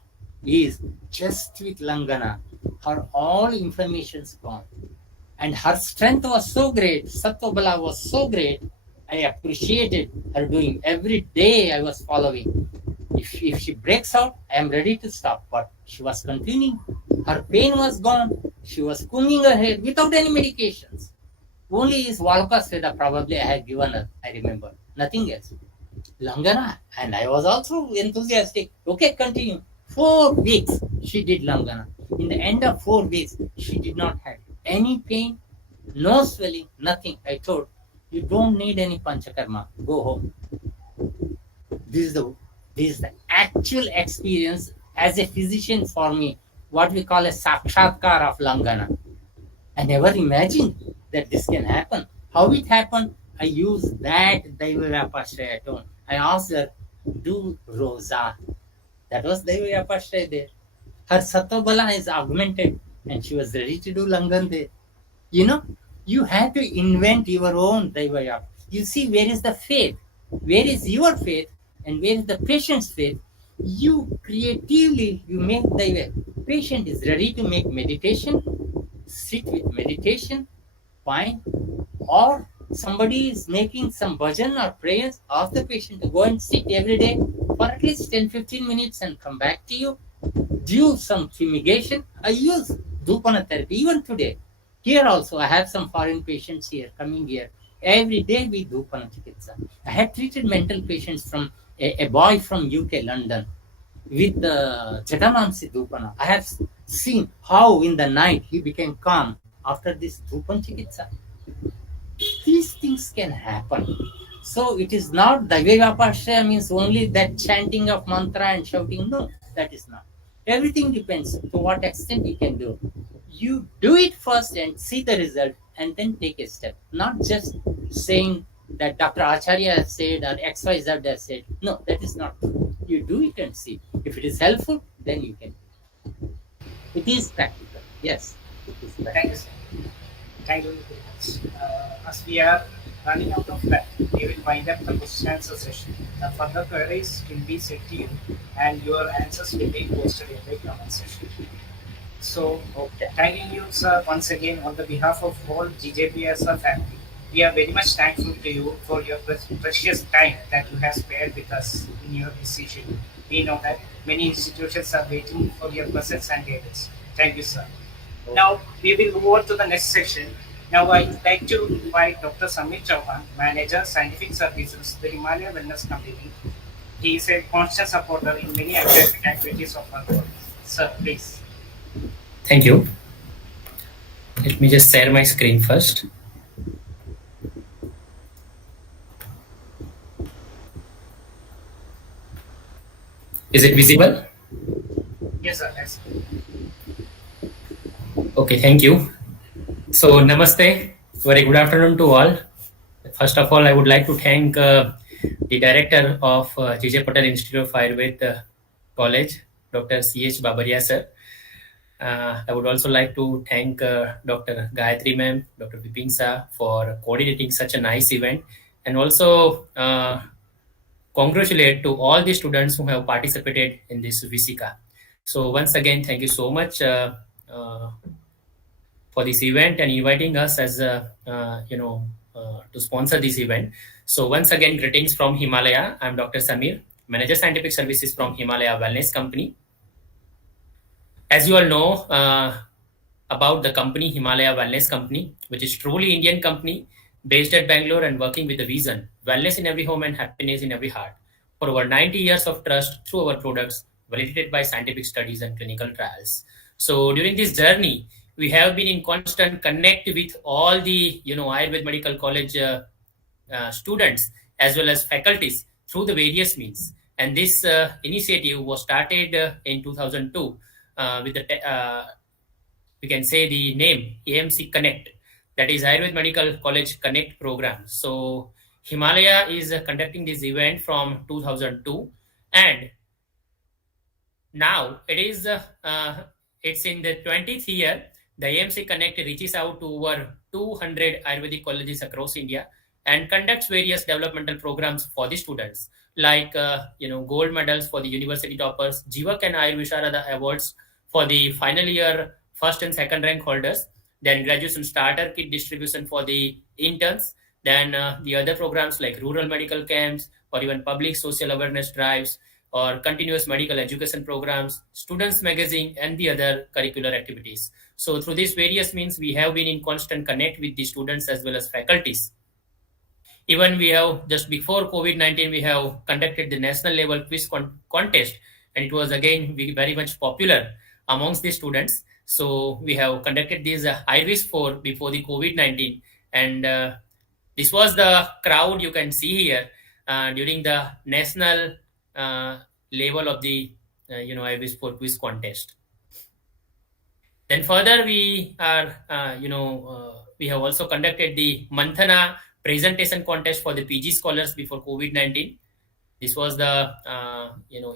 is just with Langana, her all information is gone. And her strength was so great, Sattva-bala was so great, I appreciated her doing. Every day I was following. If she breaks out, I am ready to stop. But she was continuing. Her pain was gone. She was combing her hair without any medications. Only his Valka Sveda probably I had given her, I remember. Nothing else. Langana. And I was also enthusiastic. Okay, continue. 4 weeks she did Langana. In the end of 4 weeks, she did not have any pain, no swelling, nothing. I told, you don't need any Panchakarma. Go home. This is the actual experience as a physician for me, what we call a sakshatkar of Langana. I never imagined that this can happen. How it happened, I used that Daiva Vyapashraya tone. I asked her, do Rosa. That was Daiva Vyapashraya there. Her Sattva-bala is augmented and she was ready to do Langan there. You have to invent your own Daiva Vyapashraya. You see, where is the faith? Where is your faith? And where is the patient's faith? You creatively, you make Daiva. Patient is ready to make meditation, sit with meditation, fine. Or somebody is making some bhajan or prayers, ask the patient to go and sit every day for at least 10-15 minutes and come back to you. Do some fumigation. I use Dhupana therapy even today. Here also, I have some foreign patients here coming here. Every day we Dhupana Chikitsa. I had treated mental patients from a boy from UK, London, with Jatamansi Dhupana. I have seen how in the night he became calm after this Dhupan Chikitsa. These things can happen. So it is not Daiva Vyapashraya means only that chanting of mantra and shouting. No, that is not. Everything depends to what extent you can do. You do it first and see the result, and then take a step. Not just saying that Dr. Acharya has said or XYZ has said. No, that is not true. You do it and see. If it is helpful, then you can. It is practical. Yes, it is Thank you, practical. sir. Thank you very much. As we are running out of time, we will wind up the question and answer session. The further queries will be sent to you, and your answers will be posted in the comment section. So, Okay. thanking you, sir, once again on the behalf of whole GJPSR family. We are very much thankful to you for your precious time that you have spared with us in your busy schedule. We know that many institutions are waiting for your presence and guidance. Thank you, sir. Now, we will move on to the next section. Now, I'd like to invite Dr. Samir Chauhan, Manager, Scientific Services, the Himalaya Wellness Company. He is a constant supporter in many academic activities of our college. Sir, please. Thank you. Let me just share my screen first. Is it visible? Yes, sir. Yes. Okay, thank you. So, namaste. Very good afternoon to all. First of all, I would like to thank the director of JJ Patel Institute of Ayurveda College, Dr. C.H. Babaria sir. I would also like to thank Dr. Gayatri ma'am, Dr. Vipin sir for coordinating such a nice event, and also congratulate to all the students who have participated in this VISHIKHA. So once again, thank you so much for this event and inviting us as to sponsor this event. So once again, greetings from Himalaya. I'm Dr. Samir, Manager Scientific Services from Himalaya Wellness Company. As you all know about the company Himalaya Wellness Company, which is truly Indian company based at Bangalore and working with the vision, wellness in every home and happiness in every heart. For over 90 years of trust through our products, validated by scientific studies and clinical trials. So during this journey, we have been in constant connect with all the Ayurvedic Medical College students as well as faculties through the various means. And this initiative was started in 2002 with we can say the name AMC Connect, that is Ayurvedic Medical College Connect program. So Himalaya is conducting this event from 2002, and now it's in the 20th year. The AMC Connect reaches out to over 200 Ayurvedic colleges across India and conducts various developmental programs for the students, like gold medals for the university toppers, Jivak and Ayurveda awards for the final year first and second rank holders, then graduation starter kit distribution for the interns, then the other programs like rural medical camps or even public social awareness drives or continuous medical education programs, students magazine, and the other curricular activities. So through these various means, we have been in constant connect with the students as well as faculties. Even we have, just before COVID-19, we have conducted the national level quiz contest, and it was again very much popular amongst the students. So we have conducted these IRIS 4 before the COVID-19, and this was the crowd you can see here during the national level of the IRIS 4 quiz contest. Then further, we have also conducted the Manthana presentation contest for the PG scholars before COVID-19. This was the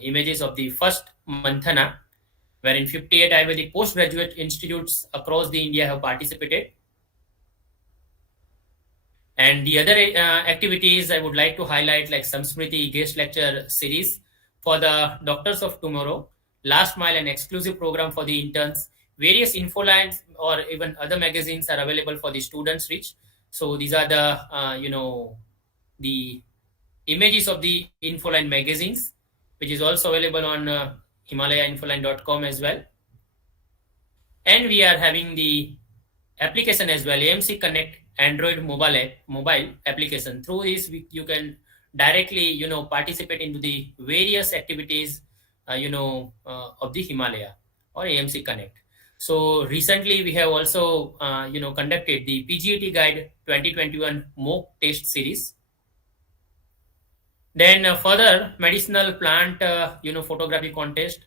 images of the first Manthana, wherein 58 Ayurvedic postgraduate institutes across the India have participated. And the other activities I would like to highlight, like Samsmriti guest lecture series for the doctors of tomorrow, last mile and exclusive program for the interns, various infolines or even other magazines are available for the students reach. So these are the the images of the infoline magazines, which is also available on himalayainfoline.com as well. And we are having the application as well, AMC Connect Android mobile application. Through this, you can directly participate into the various activities of the Himalaya or AMC Connect. So recently we have also conducted the PGET Guide 2021 mock test series. Then further medicinal plant photography contest,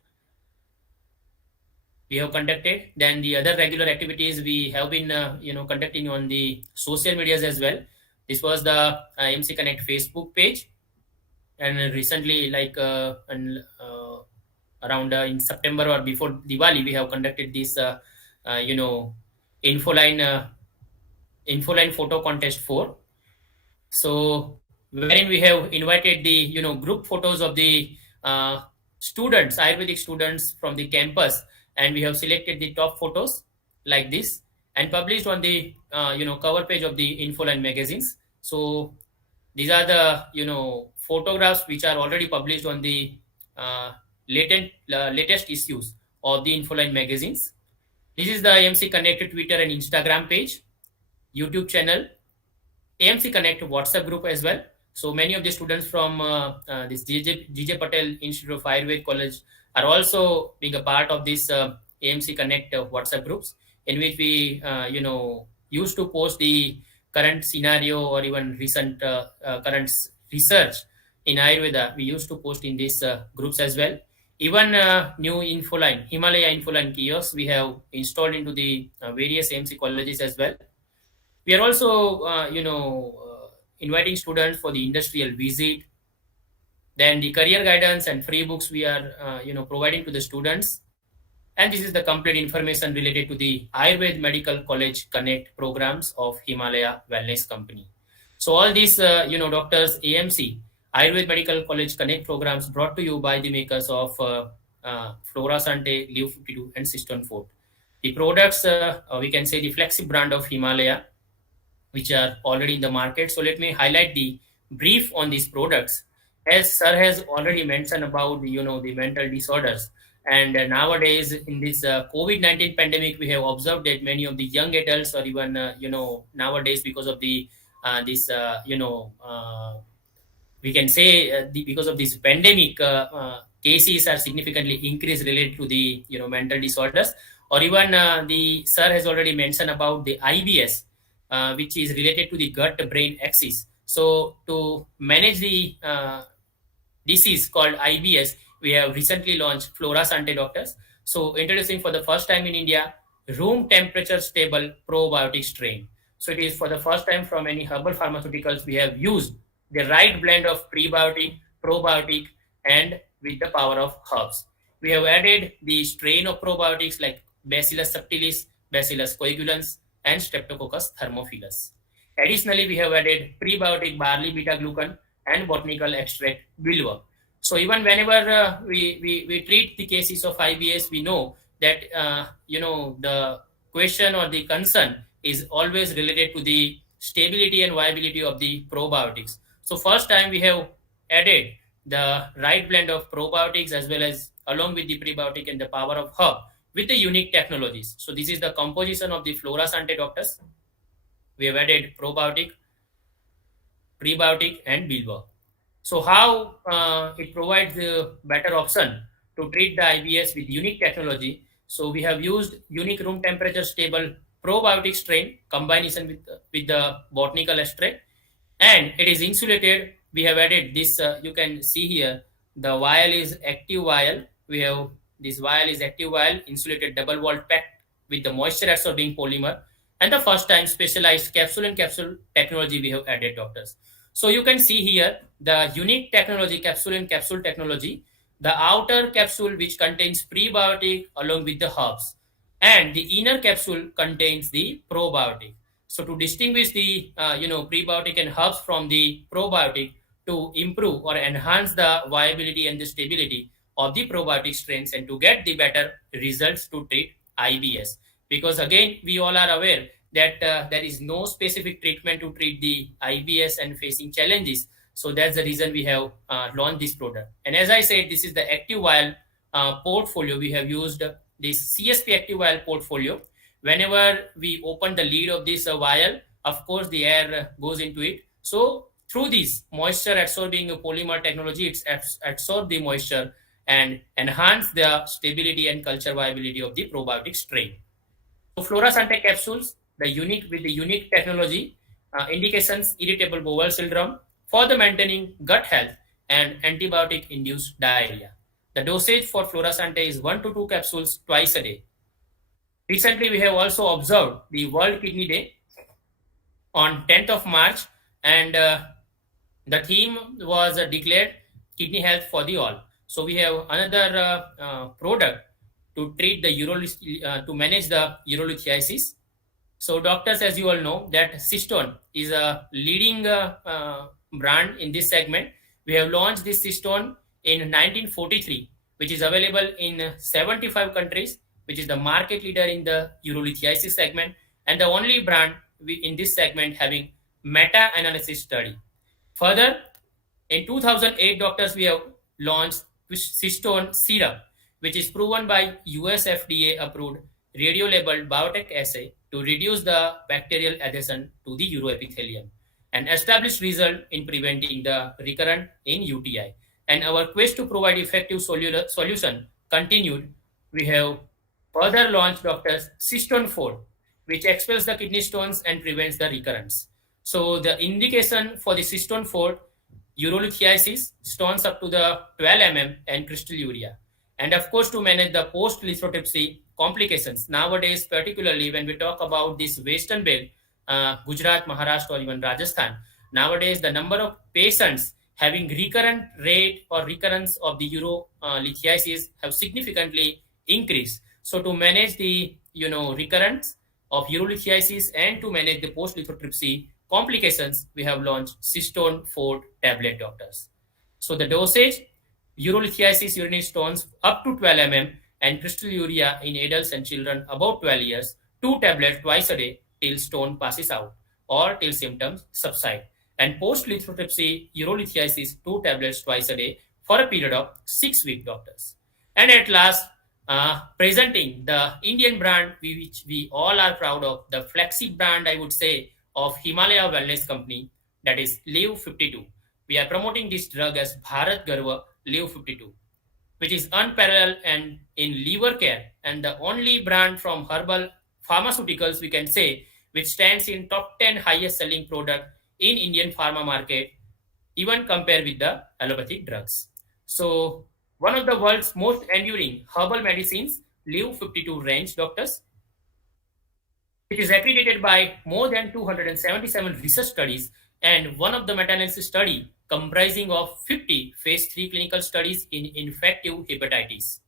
we have conducted. Then the other regular activities we have been conducting on the social medias as well. This was the AMC Connect Facebook page, and recently, around in September or before Diwali, we have conducted this you know infoline infoline photo contest 4. So wherein we have invited the group photos of the students, Ayurvedic students from the campus, and we have selected the top photos like this and published on the cover page of the infoline magazines. So these are the photographs which are already published on the latest issues of the infoline magazines. This is the AMC Connect Twitter and Instagram page, YouTube channel, AMC Connect WhatsApp group as well. So many of the students from this GJ Patel Institute of Ayurvedic College are also being a part of this AMC Connect WhatsApp groups, in which we used to post the current scenario or even recent current research in Ayurveda. We used to post in these groups as well. Even new infoline, Himalaya infoline kiosks we have installed into the various AMC colleges as well. We are also, inviting students for the industrial visit. Then the career guidance and free books we are, providing to the students. And this is the complete information related to the Ayurved Medical College Connect programs of Himalaya Wellness Company. So all these, doctors, AMC, Ayurved Medical College Connect programs brought to you by the makers of Flora Sante, Live 52 and System 4. The products, we can say the flagship brand of Himalaya, which are already in the market. So let me highlight the brief on these products. As sir has already mentioned about the mental disorders, and nowadays in this COVID-19 pandemic, we have observed that many of the young adults, or even nowadays because of the we can say because of this pandemic, cases are significantly increased related to the mental disorders, or even the sir has already mentioned about the IBS, which is related to the gut-brain axis. So to manage the disease called IBS, we have recently launched Flora Sante Doctors. So introducing for the first time in India, room temperature stable probiotic strain. So it is for the first time from any herbal pharmaceuticals we have used the right blend of prebiotic, probiotic, and with the power of herbs. We have added the strain of probiotics like Bacillus subtilis, Bacillus coagulans, and Streptococcus thermophilus. Additionally, we have added prebiotic barley beta-glucan and botanical extract bilwa. So even whenever we treat the cases of IBS, we know that the question or the concern is always related to the stability and viability of the probiotics. So first time we have added the right blend of probiotics as well as along with the prebiotic and the power of herb with the unique technologies. So this is the composition of the Flora Sante Doctors. We have added probiotic, prebiotic, and bilwa. So how it provides a better option to treat the IBS with unique technology. So we have used unique room temperature stable probiotic strain combination with the botanical extract, and it is insulated. We have added this, you can see here, the vial is active vial. We have this vial is active vial, insulated double walled packed with the moisture absorbing polymer, and the first time specialized capsule and capsule technology we have added, doctors. So you can see here the unique technology, capsule and capsule technology, the outer capsule which contains prebiotic along with the herbs, and the inner capsule contains the probiotic. So to distinguish the prebiotic and herbs from the probiotic, to improve or enhance the viability and the stability of the probiotic strains, and to get the better results to treat IBS. Because again, we all are aware that there is no specific treatment to treat the IBS and facing challenges. So that's the reason we have launched this product. And as I said, this is the active vial portfolio. We have used this CSP active vial portfolio. Whenever we open the lid of this vial, of course, the air goes into it. So through this moisture absorbing polymer technology, it's absorb the moisture and enhance the stability and culture viability of the probiotic strain. So Flora Sante capsules, the unique technology, indications irritable bowel syndrome for the maintaining gut health and antibiotic induced diarrhea. The dosage for Flora Sante is 1 to 2 capsules twice a day. Recently, we have also observed the World Kidney Day on 10th of March, and the theme was declared kidney health for the all. So we have another product to treat the to manage the urolithiasis. So doctors, as you all know, that Cystone is a leading brand in this segment. We have launched this Cystone in 1943, which is available in 75 countries, which is the market leader in the urolithiasis segment, and the only brand in this segment having meta-analysis study. Further, in 2008, doctors, we have launched Cystone Serum, which is proven by US FDA approved radio-labeled biotech assay to reduce the bacterial adhesion to the uroepithelium, an established result in preventing the recurrent in UTI. And our quest to provide effective solution continued. We have further launched doctors Cystone 4, which expels the kidney stones and prevents the recurrence. So the indication for the Cystone 4, urolithiasis, stones up to the 12 mm and crystalluria. And of course, to manage the post-lithotripsy complications. Nowadays, particularly when we talk about this western belt, Gujarat, Maharashtra, or even Rajasthan, nowadays the number of patients having recurrent rate or recurrence of the urolithiasis have significantly increased. So to manage the recurrence of urolithiasis and to manage the post-lithotripsy complications, we have launched Cystone 4 tablet, doctors. So the dosage, urolithiasis urinary stones up to 12 mm and crystalluria in adults and children above 12 years, 2 tablets twice a day till stone passes out or till symptoms subside. And post-lithotripsy urolithiasis, 2 tablets twice a day for a period of 6 weeks, doctors. And at last, presenting the Indian brand which we all are proud of, the flagship brand, I would say, of Himalaya Wellness Company, that is Live 52. We are promoting this drug as Bharat Garva Live 52, which is unparalleled and in liver care and the only brand from herbal pharmaceuticals, we can say, which stands in top 10 highest selling product in Indian pharma market, even compared with the allopathic drugs. So one of the world's most enduring herbal medicines, Live 52 range, doctors. It is accredited by more than 277 research studies and one of the meta-analysis study comprising of 50 phase 3 clinical studies in infective hepatitis,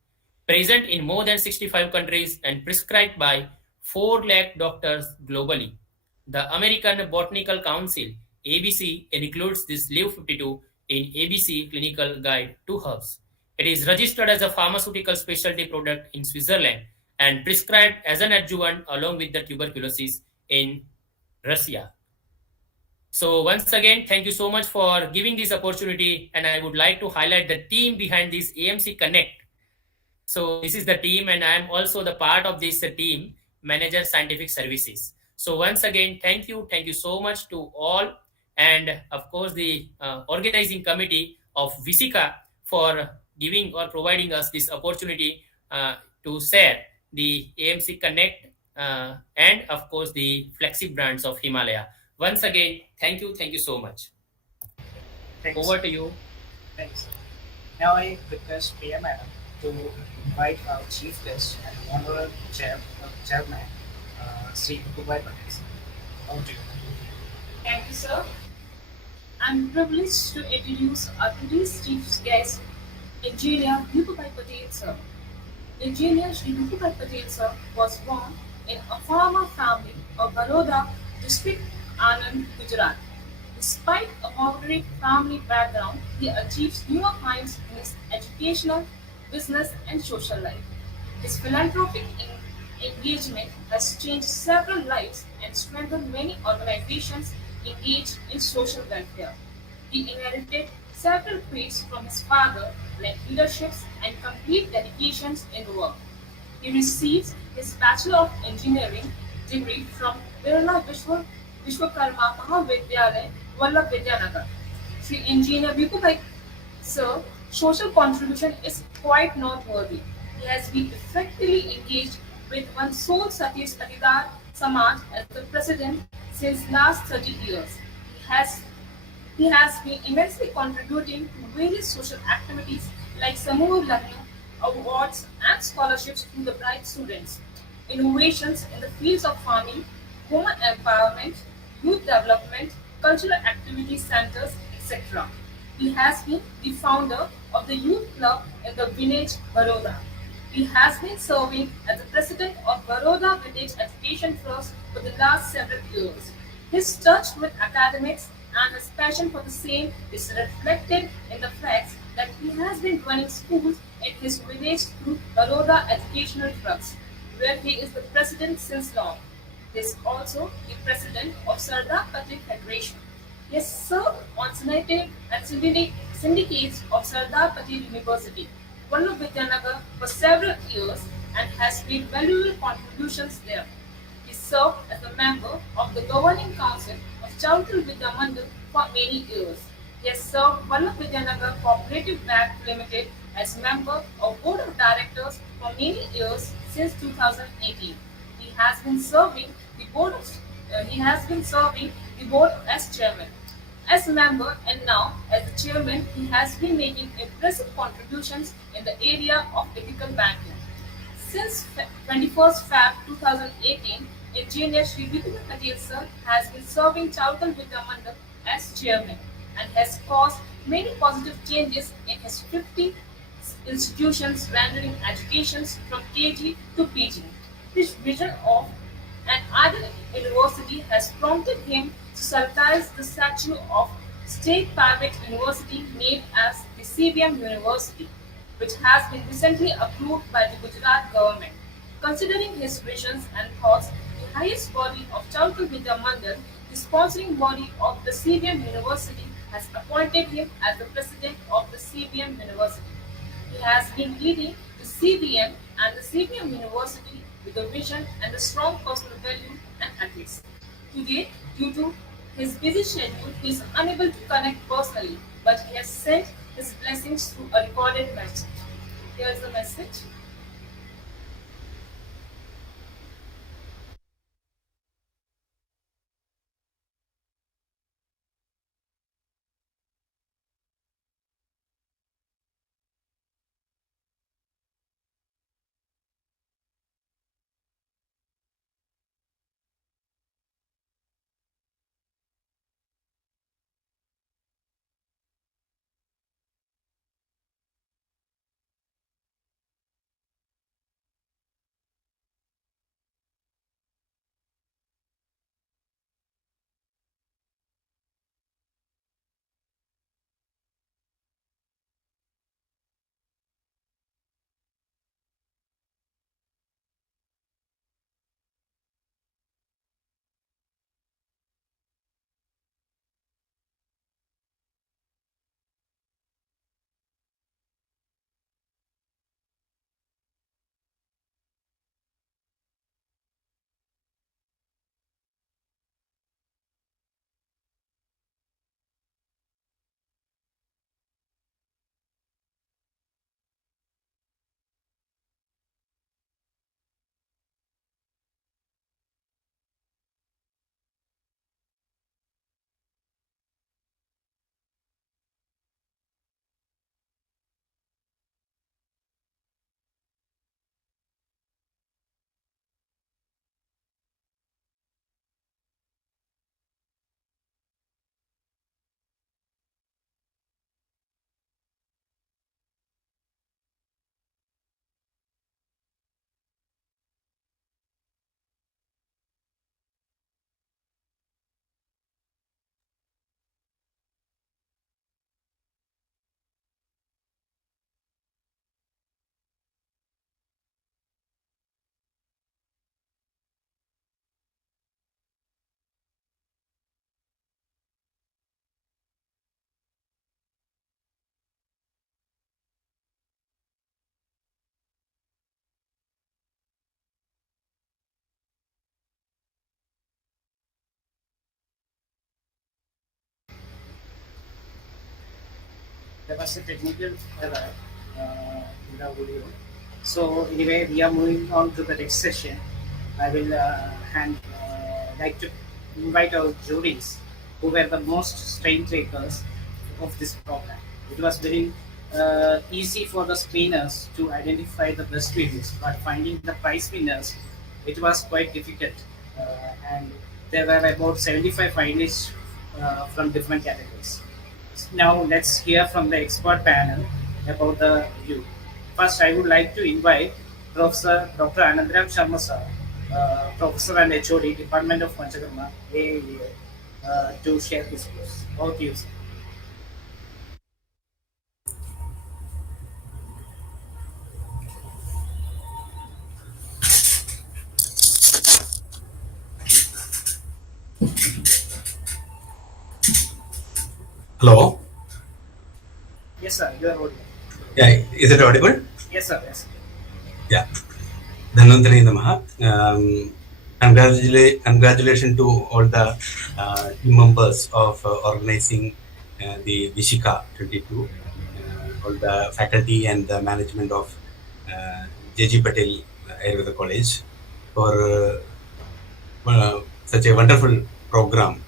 present in more than 65 countries and prescribed by 4 lakh doctors globally. The American Botanical Council, ABC, includes this Live 52 in ABC Clinical Guide to Herbs. It is registered as a pharmaceutical specialty product in Switzerland and prescribed as an adjuvant along with the tuberculosis in Russia. So once again, thank you so much for giving this opportunity, and I would like to highlight the team behind this AMC Connect. So this is the team, and I am also the part of this team, Manager Scientific Services. So once again, thank you so much to all, and of course the organizing committee of VISHIKHA for giving or providing us this opportunity to share the AMC Connect and of course the flagship brands of Himalaya. Once again, thank you so much. Thanks. Over to you. Thanks. Now I request Priya Madam to invite our chief guest and honorable chairman, Sri Kubai Patel. Over to you. Thank you, sir. I'm privileged to introduce our today's chief guest, Engineer Bhupai Patel, sir. Engineer Shri Bhupai Patel, sir, was born in a farmer family of Baroda district, Anand, Gujarat. Despite a moderate family background, he achieves new heights in his educational, business, and social life. His philanthropic engagement has changed several lives and strengthened many organizations engaged in social welfare. He inherited several traits from his father, like leadership and complete dedications in work. He receives his Bachelor of Engineering degree from Birla Vishwakarma Mahavidyalaya, Vallabh Vidyanagar. Sri Engineer Bhupai, sir, social contribution is quite noteworthy. He has been effectively engaged with one Soul Satish Patidar Samaj as the president since last 30 years. He has been immensely contributing to various social activities like Samoor Learning, awards, and scholarships to the bright students. innovations in the fields of farming, women empowerment, youth development, cultural activity centers, etc. He has been the founder of the youth club in the village Baroda. He has been serving as the president of Baroda Village Education Trust for the last several years. His touch with academics and his passion for the same is reflected in the fact that he has been running schools in his village through Baroda Educational Trust, where he is the president since long. He is also the president of Sardar Patel Federation. He has served on Senate and syndicates of Sardar Patel University, Vidyanagar, for several years and has made valuable contributions there. He served as a member of the governing council of Chautal Vidya Mandal for many years. He has served Vidyanagar Cooperative Bank Limited as member of board of directors for many years since 2018. He has been serving the board of, he has been serving the board as chairman. As a member and now as the chairman, he has been making impressive contributions in the area of ethical banking. Since 21st Feb 2018, Engineer Sri Vipin Patel sir has been serving Chautal Vidya Mandal as chairman and has caused many positive changes in his 50 institutions rendering education from KG to PG. His vision of an ideal university has prompted him to sulcanize the statue of state private university named as the CBM University, which has been recently approved by the Gujarat government. Considering his visions and thoughts, the highest body of Chaukal Vidya Mandal, the sponsoring body of the CBM University, has appointed him as the president of the CBM University. He has been leading the CBM and the CBM University with a vision and a strong personal value and ethics. Today, due to his busy schedule, he is unable to connect personally, but he has sent his blessings through a recorded message. Here is the message. There was a technical error in the audio. So anyway, we are moving on to the next session. I will like to invite our juries who were the most strain takers of this program. It was very easy for the screeners to identify the best winners, but finding the prize winners It was quite difficult, and there were about 75 finalists from different categories. Now let's hear from the expert panel about the review. First, I would like to invite Professor Dr. Anand Sharma sir, Professor and HOD, Department of Panchakarma, AAEA, to share his views. Over to you, sir. Hello. Yes, sir. You are audible. Yeah, is it audible? Yes, sir. Yes. Yeah. Dhanvantari Namaha. Congratulations to all the team members of organizing the Vishika 22, all the faculty and the management of JG Patel Ayurveda College for such a wonderful program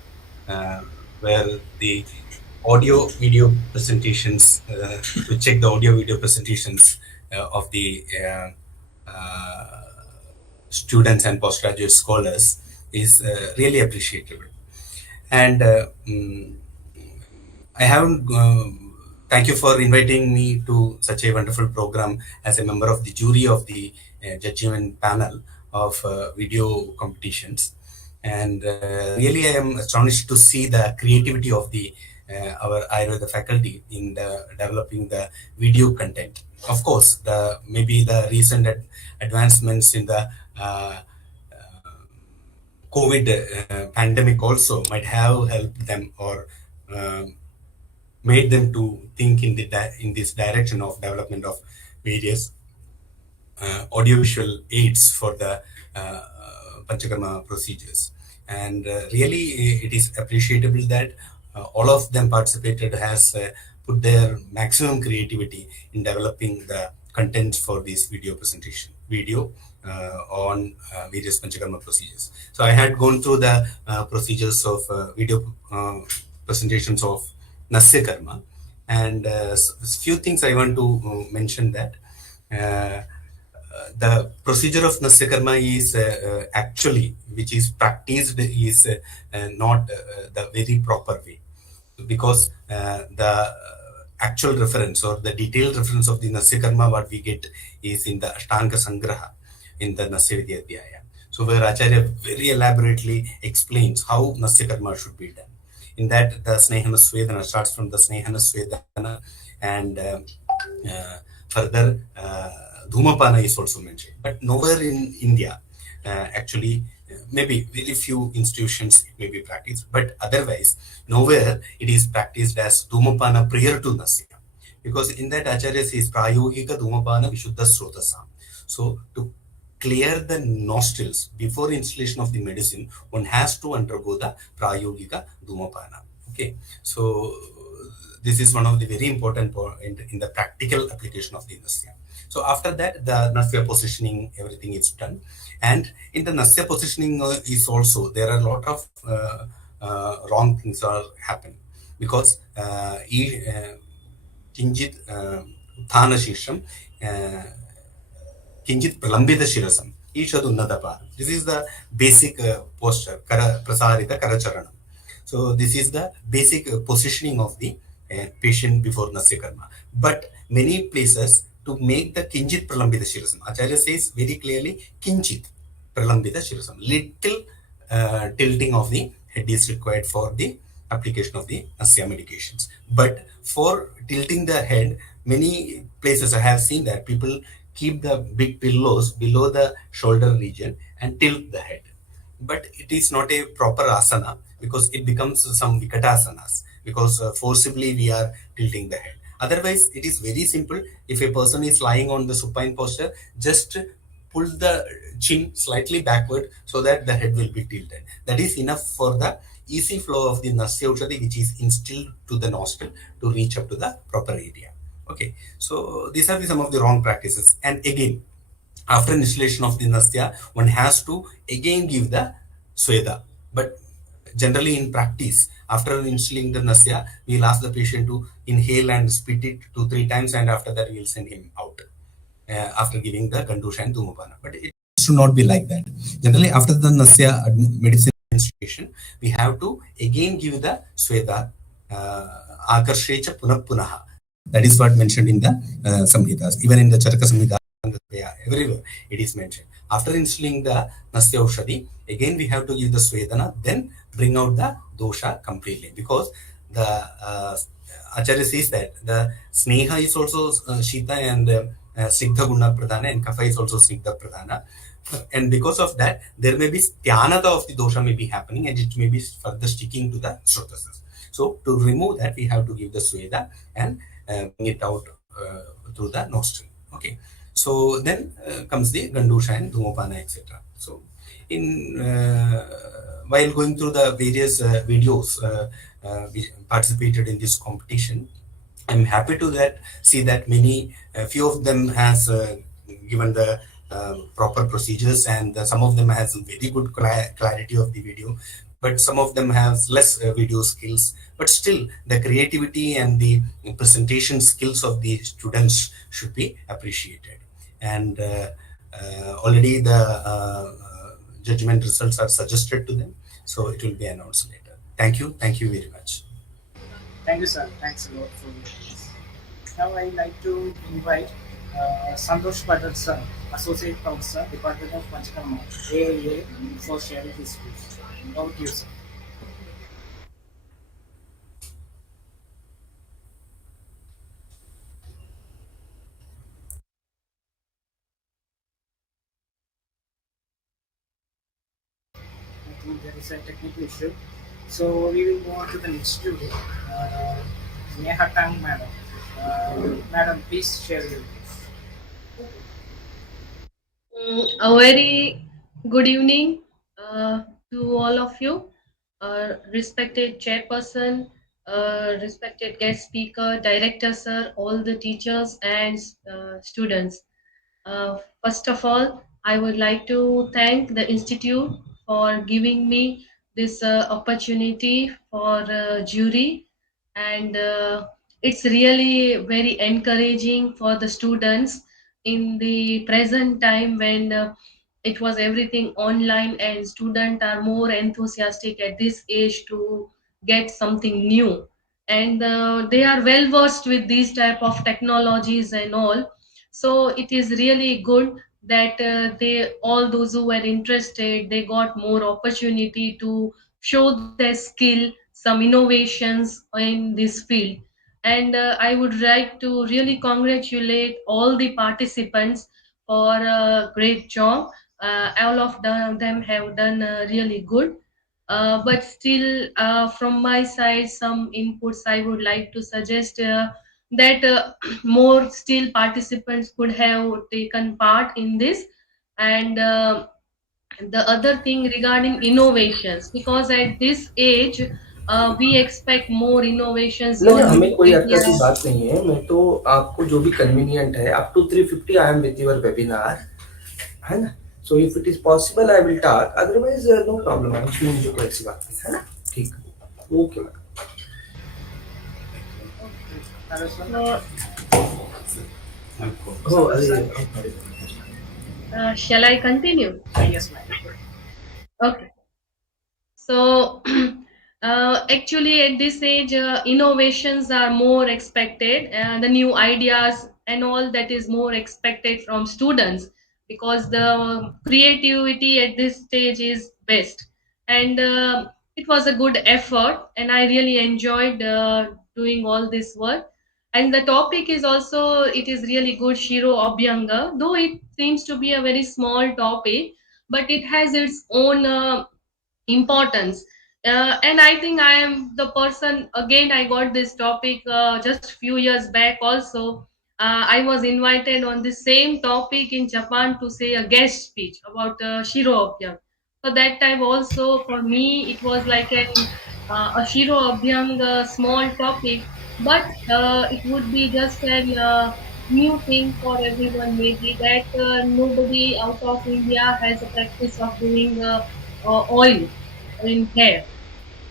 where the audio video presentations to check the audio video presentations of the students and postgraduate scholars is really appreciable. And I haven't thank you for inviting me to such a wonderful program as a member of the jury of the judgment panel of video competitions. And really, I am astonished to see the creativity of the our Ayurveda faculty in developing the video content. Of course, maybe the recent advancements in the COVID pandemic also might have helped them or made them to think in this direction of development of various audiovisual aids for the Panchakarma procedures. And really, it is appreciable that all of them participated has put their maximum creativity in developing the content for this video presentation, on various Panchakarma procedures. So I had gone through the procedures of video presentations of Nasya Karma, and few things I want to mention that the procedure of Nasya Karma is actually, which is practiced, is not the very proper way, because the actual reference or the detailed reference of the Nasya Karma what we get is in the Ashtanga Sangraha in the Nasya Vidya Adhyaya. So where Acharya very elaborately explains how Nasya Karma should be done. In that, the Snehana Svedana starts from the Snehana Svedana, and further Dhumapana is also mentioned. But nowhere in India, actually, maybe very few institutions it may be practiced, but otherwise, nowhere it is practiced as Dhumapana prior to Nasya. Because in that, Acharya says, Prayogika Dhumapana Vishuddha Srotasam. So, to clear the nostrils before installation of the medicine, one has to undergo the Prayogika Dhumapana. Okay, so this is one of the very important point in the practical application of the Nasya. So after that, the Nasya positioning, everything is done. And in the Nasya positioning is also, there are a lot of wrong things are happening. Because Kinjit Uthana Shisham, Kinjit Pralambita Shirasam, Ishad Unnadapa. This is the basic posture, Prasarita Karacharanam. So this is the basic positioning of the patient before Nasya Karma. But many places, to make the Kinjit Pralambita Shirasam, Acharya says very clearly, Kinjit Pralambita Shirasam. Little tilting of the head is required for the application of the Nasya medications. But for tilting the head, many places I have seen that people keep the big pillows below the shoulder region and tilt the head. But it is not a proper asana, because it becomes some vikatasanas, because forcibly we are tilting the head. Otherwise, it is very simple. If a person is lying on the supine posture, just pull the chin slightly backward so that the head will be tilted. That is enough for the easy flow of the Nasya Ushadhi, which is instilled to the nostril to reach up to the proper area. Okay, so these are some of the wrong practices. And again, after installation of the Nasya, one has to again give the Sweda. But generally in practice, after instilling the Nasya, we will ask the patient to inhale and spit it 2-3 times, and after that we will send him out after giving the Gandusha and Dhumapana. But it's should not be like that. Generally, after the Nasya medicine administration, we have to again give the Sweda Akarshecha Punah Punaha. That is what mentioned in the Samhitas. Even in the Charaka Samhita, everywhere it is mentioned. After instilling the Nasya Aushadhi, again we have to give the Swedana, then bring out the dosha completely. Because the Acharya says that the Sneha is also Shita and Snigdha Guna Pradhana, and Kapha is also Snigdha Pradhana. And because of that, there may be Styanata of the dosha may be happening, and it may be further sticking to the Srotasas. So to remove that, we have to give the Sweda and bring it out through the nostril. Okay. So then comes the Gandusha and Dhumopana, etc. So in while going through the various videos we participated in this competition, I'm happy to see that many few of them has given the proper procedures, and some of them has very good clarity of the video, but some of them have less video skills. But still, the creativity and the presentation skills of the students should be appreciated. And already the judgment results are suggested to them, so it will be announced later. Thank you very much. Thank you, sir. Thanks a lot for your this. Now I'd like to invite Santosh Patel, sir, Associate Professor, Department of Panchakarma, AIA, for sharing his speech. Over to you, sir. I think there is a technical issue. So we will move on to the next student, Neha Tang, madam. Madam, please share your views. A very good evening to all of you, respected chairperson, respected guest speaker, director sir, all the teachers and students. First of all, I would like to thank the institute for giving me this opportunity for jury, and it's really very encouraging for the students in the present time when it was everything online, and students are more enthusiastic at this age to get something new, and they are well versed with these type of technologies and all. So it is really good that they, all those who were interested, they got more opportunity to show their skill, some innovations in this field. And I would like to really congratulate all the participants for a great job. All of them have done really good. But still, from my side, some inputs I would like to suggest that more still participants could have taken part in this. And the other thing regarding innovations, because at this age we expect more innovations नहीं on हमें new कोई अटका की ideas. बात नहीं है. मैं तो आपको जो भी कन्वीनियंट है, up to 350 I am with your webinar, है ना. So if it is possible I will talk, otherwise no problem. I'm सुन जो कोई ऐसी बात नहीं है ना. ठीक, ओके मैम. So, हो अरे shall I continue? Yes, ma'am. Okay. So, actually, at this age, innovations are more expected, and the new ideas and all that is more expected from students, because the creativity at this stage is best. And it was a good effort, and I really enjoyed doing all this work. And the topic is also, it is really good, Shiro Abhyanga, though it seems to be a very small topic, but it has its own importance. And I think I am the person, again I got this topic just few years back also. I was invited on the same topic in Japan to say a guest speech about Shiro Abhyang. So that time also for me it was like a Shiro Abhyang small topic, but it would be just a new thing for everyone, maybe that nobody out of India has a practice of doing oil in hair.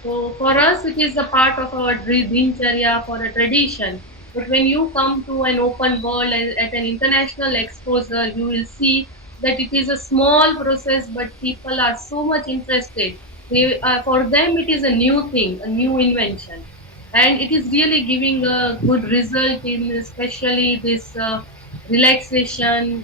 So for us, it is a part of our dincharya, for a tradition. But when you come to an open world at an international exposure, you will see that it is a small process, but people are so much interested. For them, it is a new thing, a new invention, and it is really giving a good result in especially this relaxation,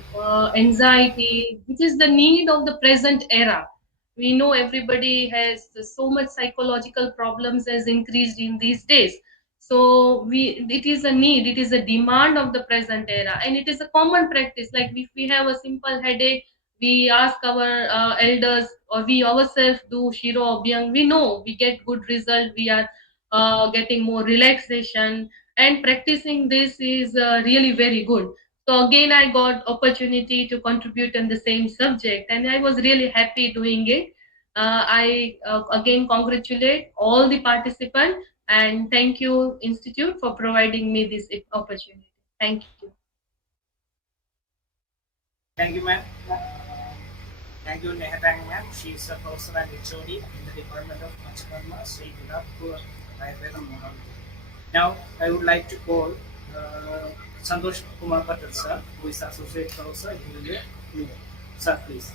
anxiety, which is the need of the present era. We know everybody has so much psychological problems has increased in these days, so it is a need, it is a demand of the present era, and it is a common practice. Like if we have a simple headache, we ask our elders, or we ourselves do shiro abhyang, we know we get good result, we are getting more relaxation, and practicing this is really very good. So again, I got opportunity to contribute in the same subject, and I was really happy doing it. I again congratulate all the participants, and thank you, Institute, for providing me this opportunity. Thank you. Thank you, ma'am. Thank you, Nehatang ma'am. She is a professor and HOD in the Department of Panchakarma, Sri Gujarat Ayurveda Mahal. Now, I would like to call Santosh Kumar Patel, sir, who is Associate Professor in the Sir, please.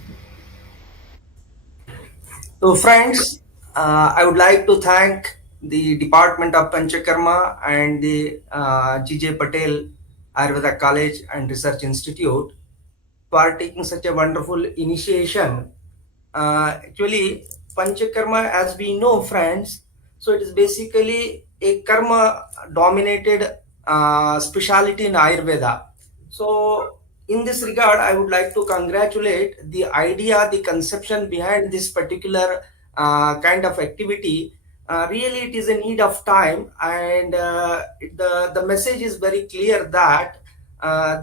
So, friends, I would like to thank the Department of Panchakarma and the GJ Patel Ayurveda College and Research Institute for taking such a wonderful initiation. Actually, Panchakarma, as we know, friends, so it is basically a karma dominated specialty in Ayurveda. So, in this regard, I would like to congratulate the idea, the conception behind this particular kind of activity. Really, it is a need of time, and the message is very clear that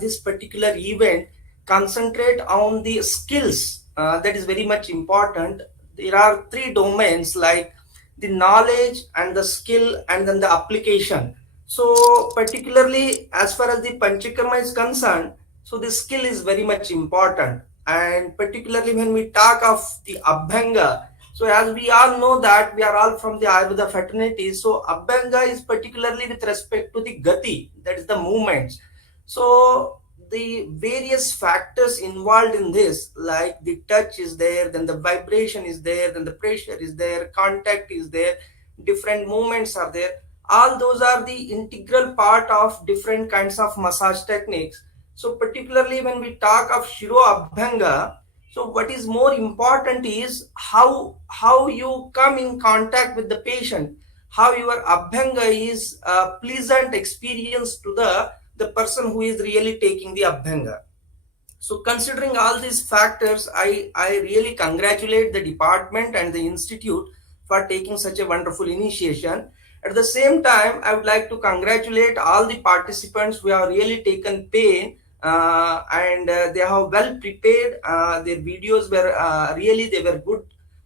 this particular event concentrate on the skills that is very much important. There are three domains like the knowledge and the skill and then the application. So particularly as far as the Panchakarma is concerned, so the skill is very much important, and particularly when we talk of the Abhyanga, so as we all know that we are all from the Ayurveda fraternity, so Abhyanga is particularly with respect to the Gati, that is the movements. So the various factors involved in this, like the touch is there, then the vibration is there, then the pressure is there, contact is there, different movements are there. All those are the integral part of different kinds of massage techniques. So particularly when we talk of Shiro Abhyanga, so what is more important is how you come in contact with the patient, how your Abhyanga is a pleasant experience to the person who is really taking the Abhyanga. So considering all these factors, I really congratulate the department and the institute for taking such a wonderful initiation. At the same time, I would like to congratulate all the participants who have really taken pain and they have well prepared. Their videos were really, they were good.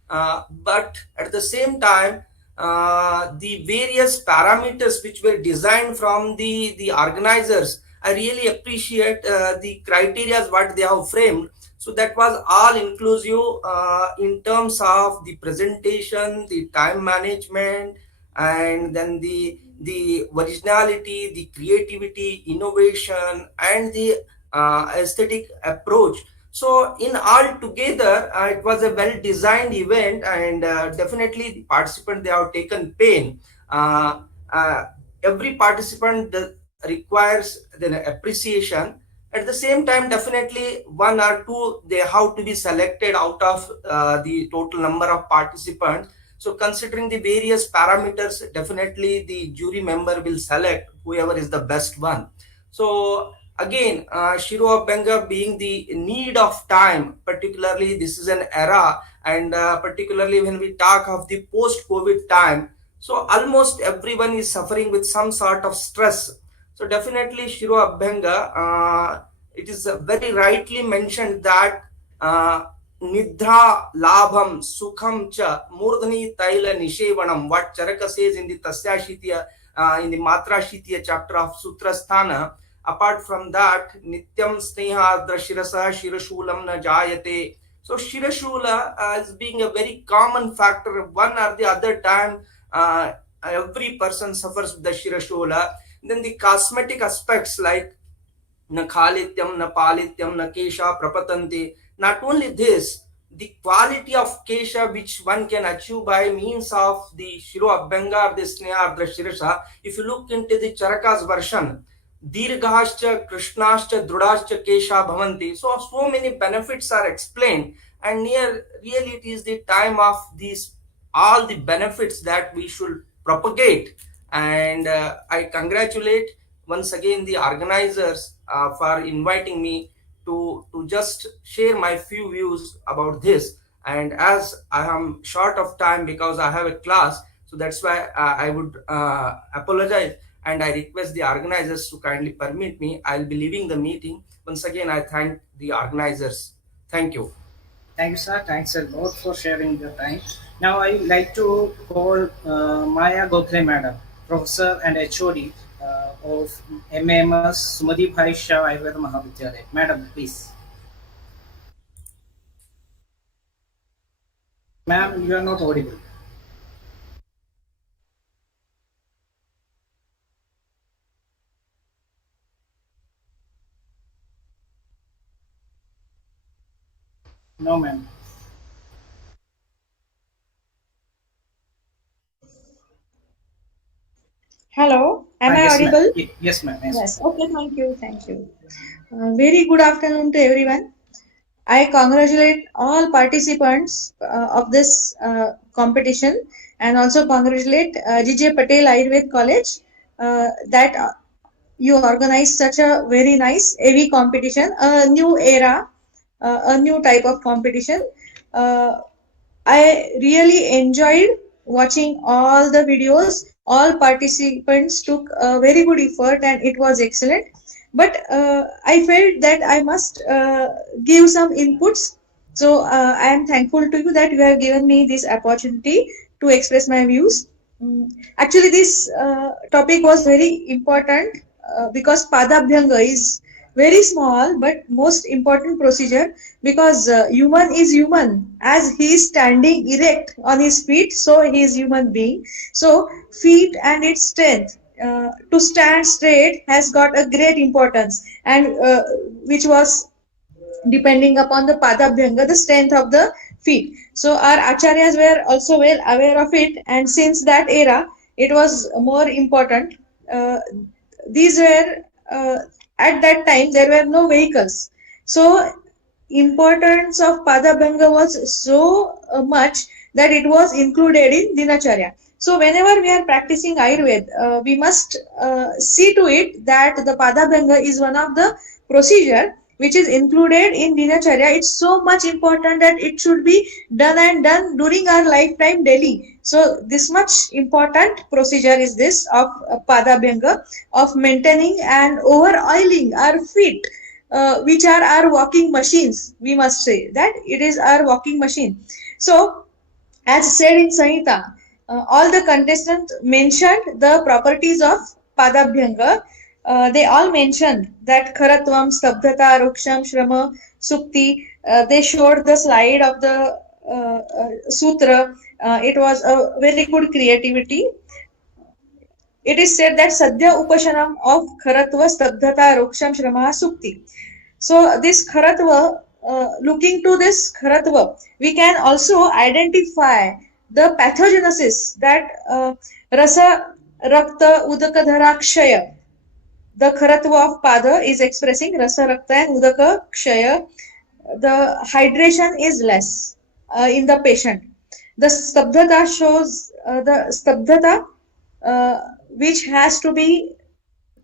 But at the same time, the various parameters which were designed from the organizers, I really appreciate the criteria what they have framed. So that was all inclusive in terms of the presentation, the time management, and then the originality, the creativity, innovation, and the aesthetic approach. So in all together, it was a well-designed event, and definitely the participant, they have taken pain. Every participant requires the appreciation. At the same time, definitely one or two, they have to be selected out of the total number of participants. So considering the various parameters, definitely the jury member will select whoever is the best one. So again, Shiro Abhyanga being the need of time, particularly this is an era, and particularly when we talk of the post-COVID time, so almost everyone is suffering with some sort of stress. So definitely Shiro Abhyanga, it is very rightly mentioned that Nidra Labham Sukham Cha Murdhani Taila Nishevanam, what Charaka says in the Tasya in the Matra Shitya chapter of Sutrasthana. Apart from that, Nityam Sneha Drashirasa Shirashulam Na Jayate. So Shirashula as being a very common factor, one or the other time, every person suffers with the Shirashula. Then the cosmetic aspects like na khalityam, na palityam, na kesha prapatanti. Not only this, the quality of kesha which one can achieve by means of the Shiro Abhyanga or the Sneha or the Shirasha, if you look into the Charaka's version, Dirghascha, Krishnascha, Drudascha, Kesha Bhavanti. So many benefits are explained, and near really it is the time of these all the benefits that we should propagate. And I congratulate once again the organizers for inviting me to just share my few views about this. And as I am short of time because I have a class, so that's why I would apologize, and I request the organizers to kindly permit me. I'll be leaving the meeting. Once again, I thank the organizers. Thank you. Thank you, sir. Thanks a lot for sharing your time. Now, I would like to call Maya Gokhale, Madam, Professor and HOD of MAMS Sumadi Bhai Shah Ayurveda Mahavidyalaya. Madam, please. Ma'am, you are not audible. No, ma'am. Hello, am I Yes, audible? ma'am. Yes, ma'am. Yes. Yes. Okay, thank you, thank you. Very good afternoon to everyone. I congratulate all participants of this competition, and also congratulate GJ Patel Ayurved College that you organized such a very nice AV competition, a new era, a new type of competition. Uh, I really enjoyed watching all the videos. All participants took a very good effort and it was excellent. But I felt that I must give some inputs. So I am thankful to you that you have given me this opportunity to express my views. Actually, this topic was very important because Padabhyanga is very small but most important procedure, because human is human. As he is standing erect on his feet, so he is human being. So feet and its strength to stand straight has got a great importance, and which was depending upon the Padabhyanga, the strength of the feet. So our acharyas were also well aware of it, and since that era, it was more important. Uh, these were at that time there were no vehicles, so importance of Padabhanga was so much that it was included in Dinacharya. So whenever we are practicing Ayurveda, we must see to it that the Padabhanga is one of the procedure which is included in Dinacharya. It's so much important that it should be done and done during our lifetime daily. So this much important procedure is this of Padabhanga, of maintaining and over oiling our feet, which are our walking machines. We must say that it is our walking machine. So, as said in Sanhita, all the contestants mentioned the properties of Padabhyanga. They all mentioned that Kharatvam, Stabdhata, Ruksham, Shrama, Sukti. They showed the slide of the sutra. It was a very good creativity. It is said that Sadhya Upashanam of Kharatva, Stabdhata, Ruksham, Shrama, Sukti. So this Kharatva, looking to this Kharatva, we can also identify the pathogenesis that Rasa, Rakta, Udaka, Dhara, Kshaya. The Kharatva of Pada is expressing Rasa, Rakta and Udaka, Kshaya. The hydration is less in the patient. The Stabdhata shows the Stabdhata which has to be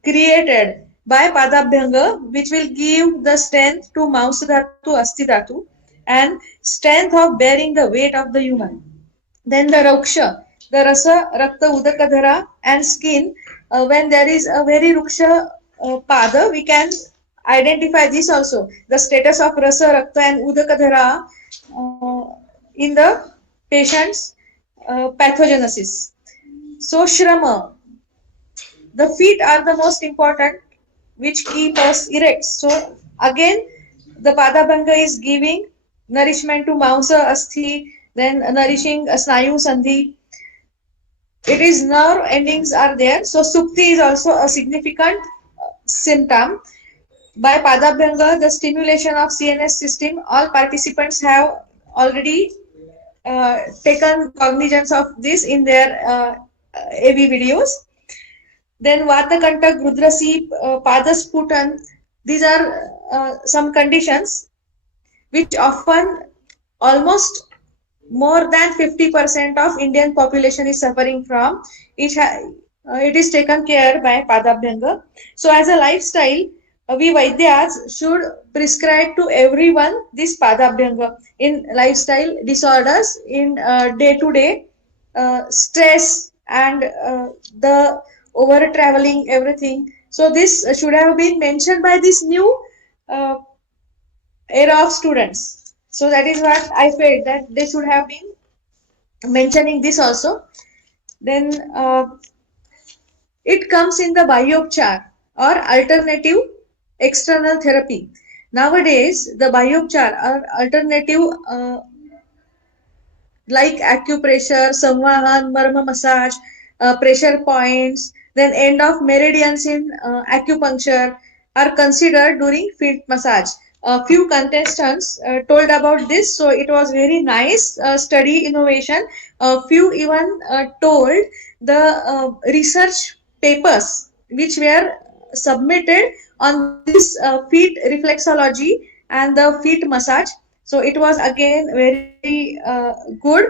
created by Padabhyanga, which will give the strength to Mausdhatu, Astidhatu, and strength of bearing the weight of the human. Then the Ruksha, the Rasa, Rakta, Udakadhara, and skin. When there is a very Ruksha Pada, we can identify this also. The status of Rasa, Rakta, and Udakadhara in the patient's pathogenesis. So, Shrama, the feet are the most important, which keep us erect. So again, the Padabhanga is giving nourishment to Mausa Asthi, then nourishing Snayu Sandhi. It is nerve endings are there. So Sukti is also a significant symptom. by Padabhyanga, the stimulation of CNS system, all participants have already taken cognizance of this in their AV videos. Then Vatakantak, Rudrasi, Padasputan, these are some conditions which often almost more than 50% of Indian population is suffering from. It is taken care by Padabhyanga. So as a lifestyle, we Vaidyas should prescribe to everyone this Padabhyanga in lifestyle disorders, in day-to-day stress and the over traveling, everything. So this should have been mentioned by this new uh, era of students. So that is what I felt that they should have been mentioning this also. Then it comes in the Bhyopchar or alternative external therapy. Nowadays, the Bhyopchar or alternative like acupressure, samvahan, marma massage, pressure points, then end of meridians in acupuncture are considered during feet massage. A few contestants told about this, so it was very nice study innovation. A few even told the research papers which were submitted on this feet reflexology and the feet massage. So it was again very good.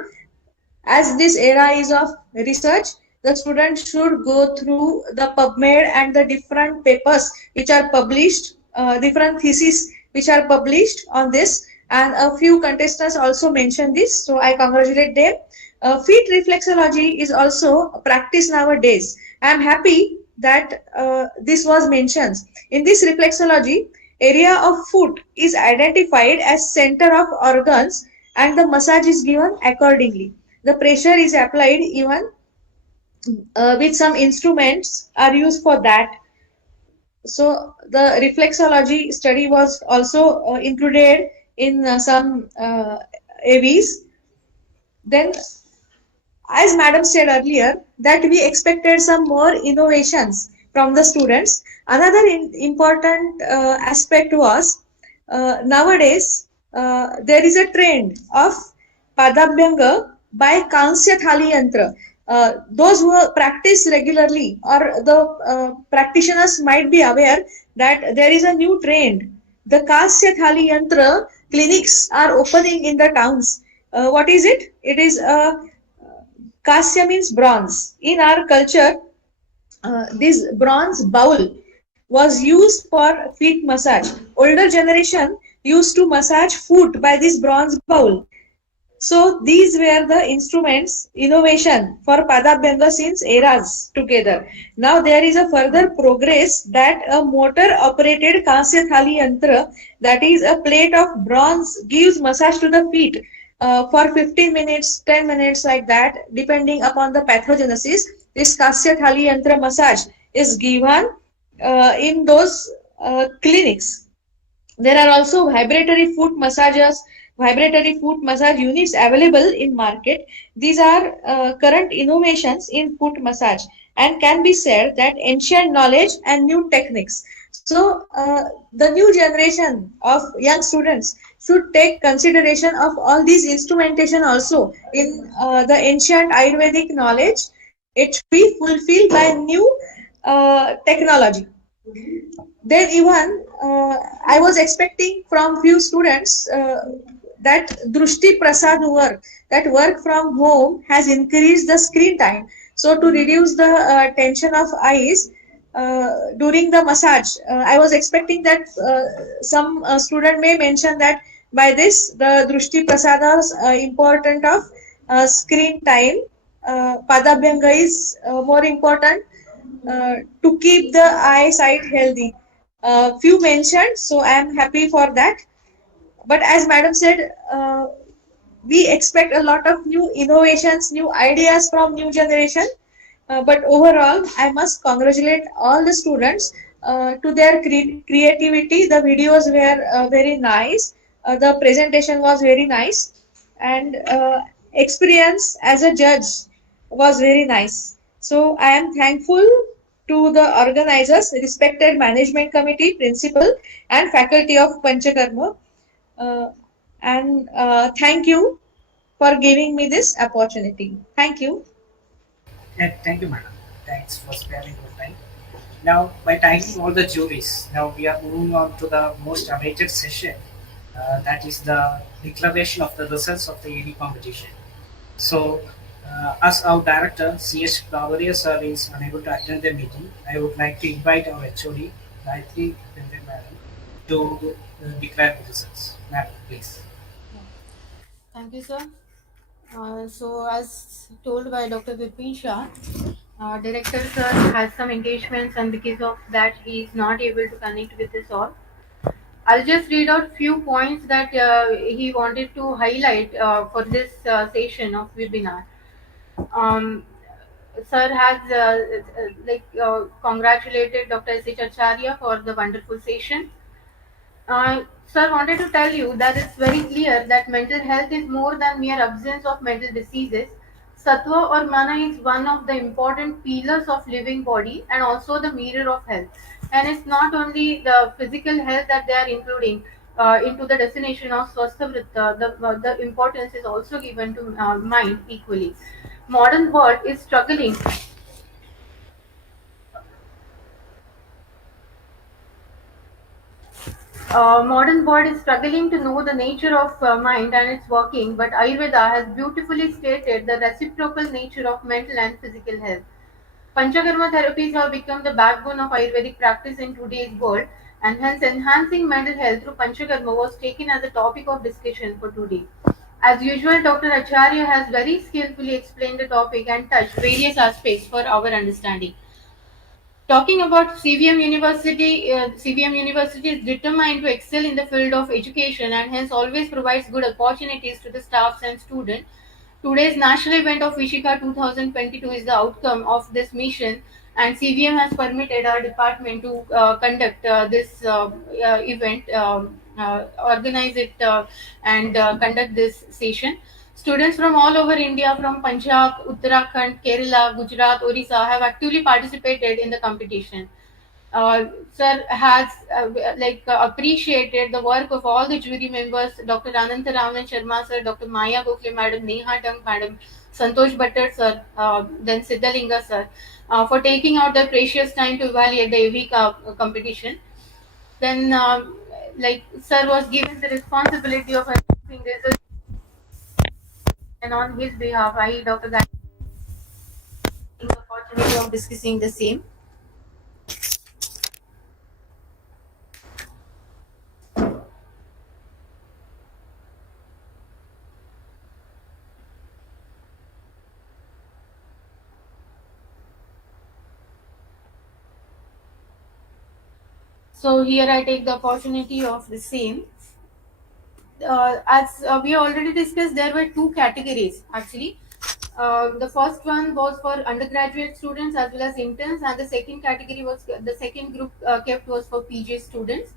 As this era is of research, the student should go through the PubMed and the different papers which are published, different theses which are published on this. And a few contestants also mentioned this, so I congratulate them. Feet reflexology is also practiced nowadays. I am happy that this was mentioned. In this reflexology, area of foot is identified as center of organs and the massage is given accordingly. The pressure is applied even with some instruments are used for that. So the reflexology study was also included in some AVs. Then, as madam said earlier, that we expected some more innovations from the students. Another important aspect was nowadays there is a trend of Padabhyanga by Kansya Thali Yantra. Those who practice regularly or the practitioners might be aware that there is a new trend. The Kansya Thali Yantra clinics are opening in the towns. What is it? It is Kasya means bronze. In our culture, this bronze bowl was used for feet massage. Older generation used to massage foot by this bronze bowl. So these were the instruments, innovation for Padabhyanga since eras together. Now there is a further progress that a motor operated Kansya Thali Yantra, that is a plate of bronze, gives massage to the feet for 15 minutes, 10 minutes like that, depending upon the pathogenesis. This Kansya Thali Yantra massage is given in those clinics. There are also vibratory foot massage units available in market. These are current innovations in foot massage and can be said that ancient knowledge and new techniques. So the new generation of young students should take consideration of all these instrumentation also in the ancient Ayurvedic knowledge. It should be fulfilled by new technology. Then even I was expecting from few students that Drushti Prasad work, that work from home has increased the screen time. So to reduce the tension of eyes during the massage, I was expecting that some student may mention that by this the Drushti Prasada's important of screen time, Padabhyanga is more important to keep the eyesight healthy. Few mentioned, so I am happy for that. But as madam said, we expect a lot of new innovations, new ideas from new generation. But overall, I must congratulate all the students to their creativity. The videos were very nice. The presentation was very nice, and experience as a judge was very nice. So I am thankful to the organizers, respected management committee, principal, and faculty of Panchakarma. And thank you for giving me this opportunity. Thank you. Thank you, madam. Thanks for sparing your time. Now, by thanking all the juries, now we are moving on to the most awaited session. That is the declaration of the results of the AD competition. So, as our director, C.S. Bavaria sir is unable to attend the meeting, I would like to invite our HOD, Gayatri Pende madam, to declare the results. Madam, please. Thank you, sir. So, as told by Dr. Vipin Shah, Director sir has some engagements, and because of that, he is not able to connect with us all. I'll just read out few points that he wanted to highlight for this session of webinar. Um, Sir has congratulated Dr. S.H. Acharya for the wonderful session. Sir wanted to tell you that it's very clear that mental health is more than mere absence of mental diseases. Sattva or mana is one of the important pillars of living body and also the mirror of health. And it's not only the physical health that they are including into the definition of swasthavritta, the importance is also given to mind equally. Modern world is struggling modern world is struggling to know the nature of mind and its working, but Ayurveda has beautifully stated the reciprocal nature of mental and physical health. Panchakarma therapies have become the backbone of Ayurvedic practice in today's world, and hence enhancing mental health through Panchakarma was taken as a topic of discussion for today. As usual, Dr. Acharya has very skillfully explained the topic and touched various aspects for our understanding. Talking about CVM University is determined to excel in the field of education and hence always provides good opportunities to the staffs and students. Today's national event of Vishikha 2022 is the outcome of this mission, and CVM has permitted our department to conduct this event, organize it, and conduct this session. Students from all over India, from Punjab, Uttarakhand, Kerala, Gujarat, Orissa, have actively participated in the competition. Sir has appreciated the work of all the jury members, Dr. Anand Sharma sir, Dr. Maya Gokhale madam, Neha Dung madam, Santosh Bhattar sir, then Siddhalinga sir, for taking out their precious time to evaluate the AV competition. Then, sir was given the responsibility of announcing results, and on his behalf, I, Dr. Gayatri, the opportunity of discussing the same. So here I take the opportunity of the same. As we already discussed, there were two categories actually. The first one was for undergraduate students as well as interns, and the second category was the second group kept was for PG students.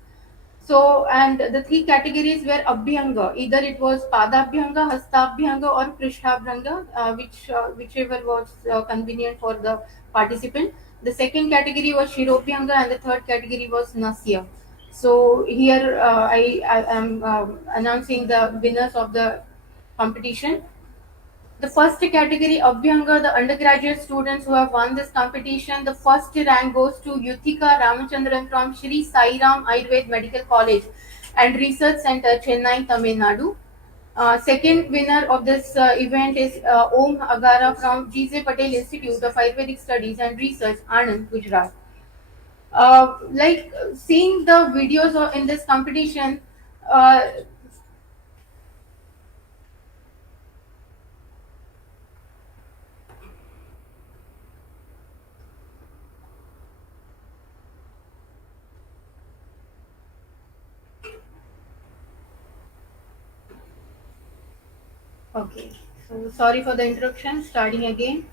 So, and the three categories were Abhyanga. Either it was Padabhyanga, Hastabhyanga, or Prishtabhyanga, whichever was convenient for the participant. The second category was Shirobhyanga, and the third category was Nasya. So here I am announcing the winners of the competition. The first category, Abhyanga, the undergraduate students who have won this competition, the first rank goes to Yuthika Ramachandran from Shri Sai Ram Ayurved Medical College and Research Center, Chennai, Tamil Nadu. Second winner of this event is Om Agara from G.J. Patel Institute of Ayurvedic Studies and Research, Anand, Gujarat. Seeing the videos in this competition, okay, so sorry for the interruption, starting again.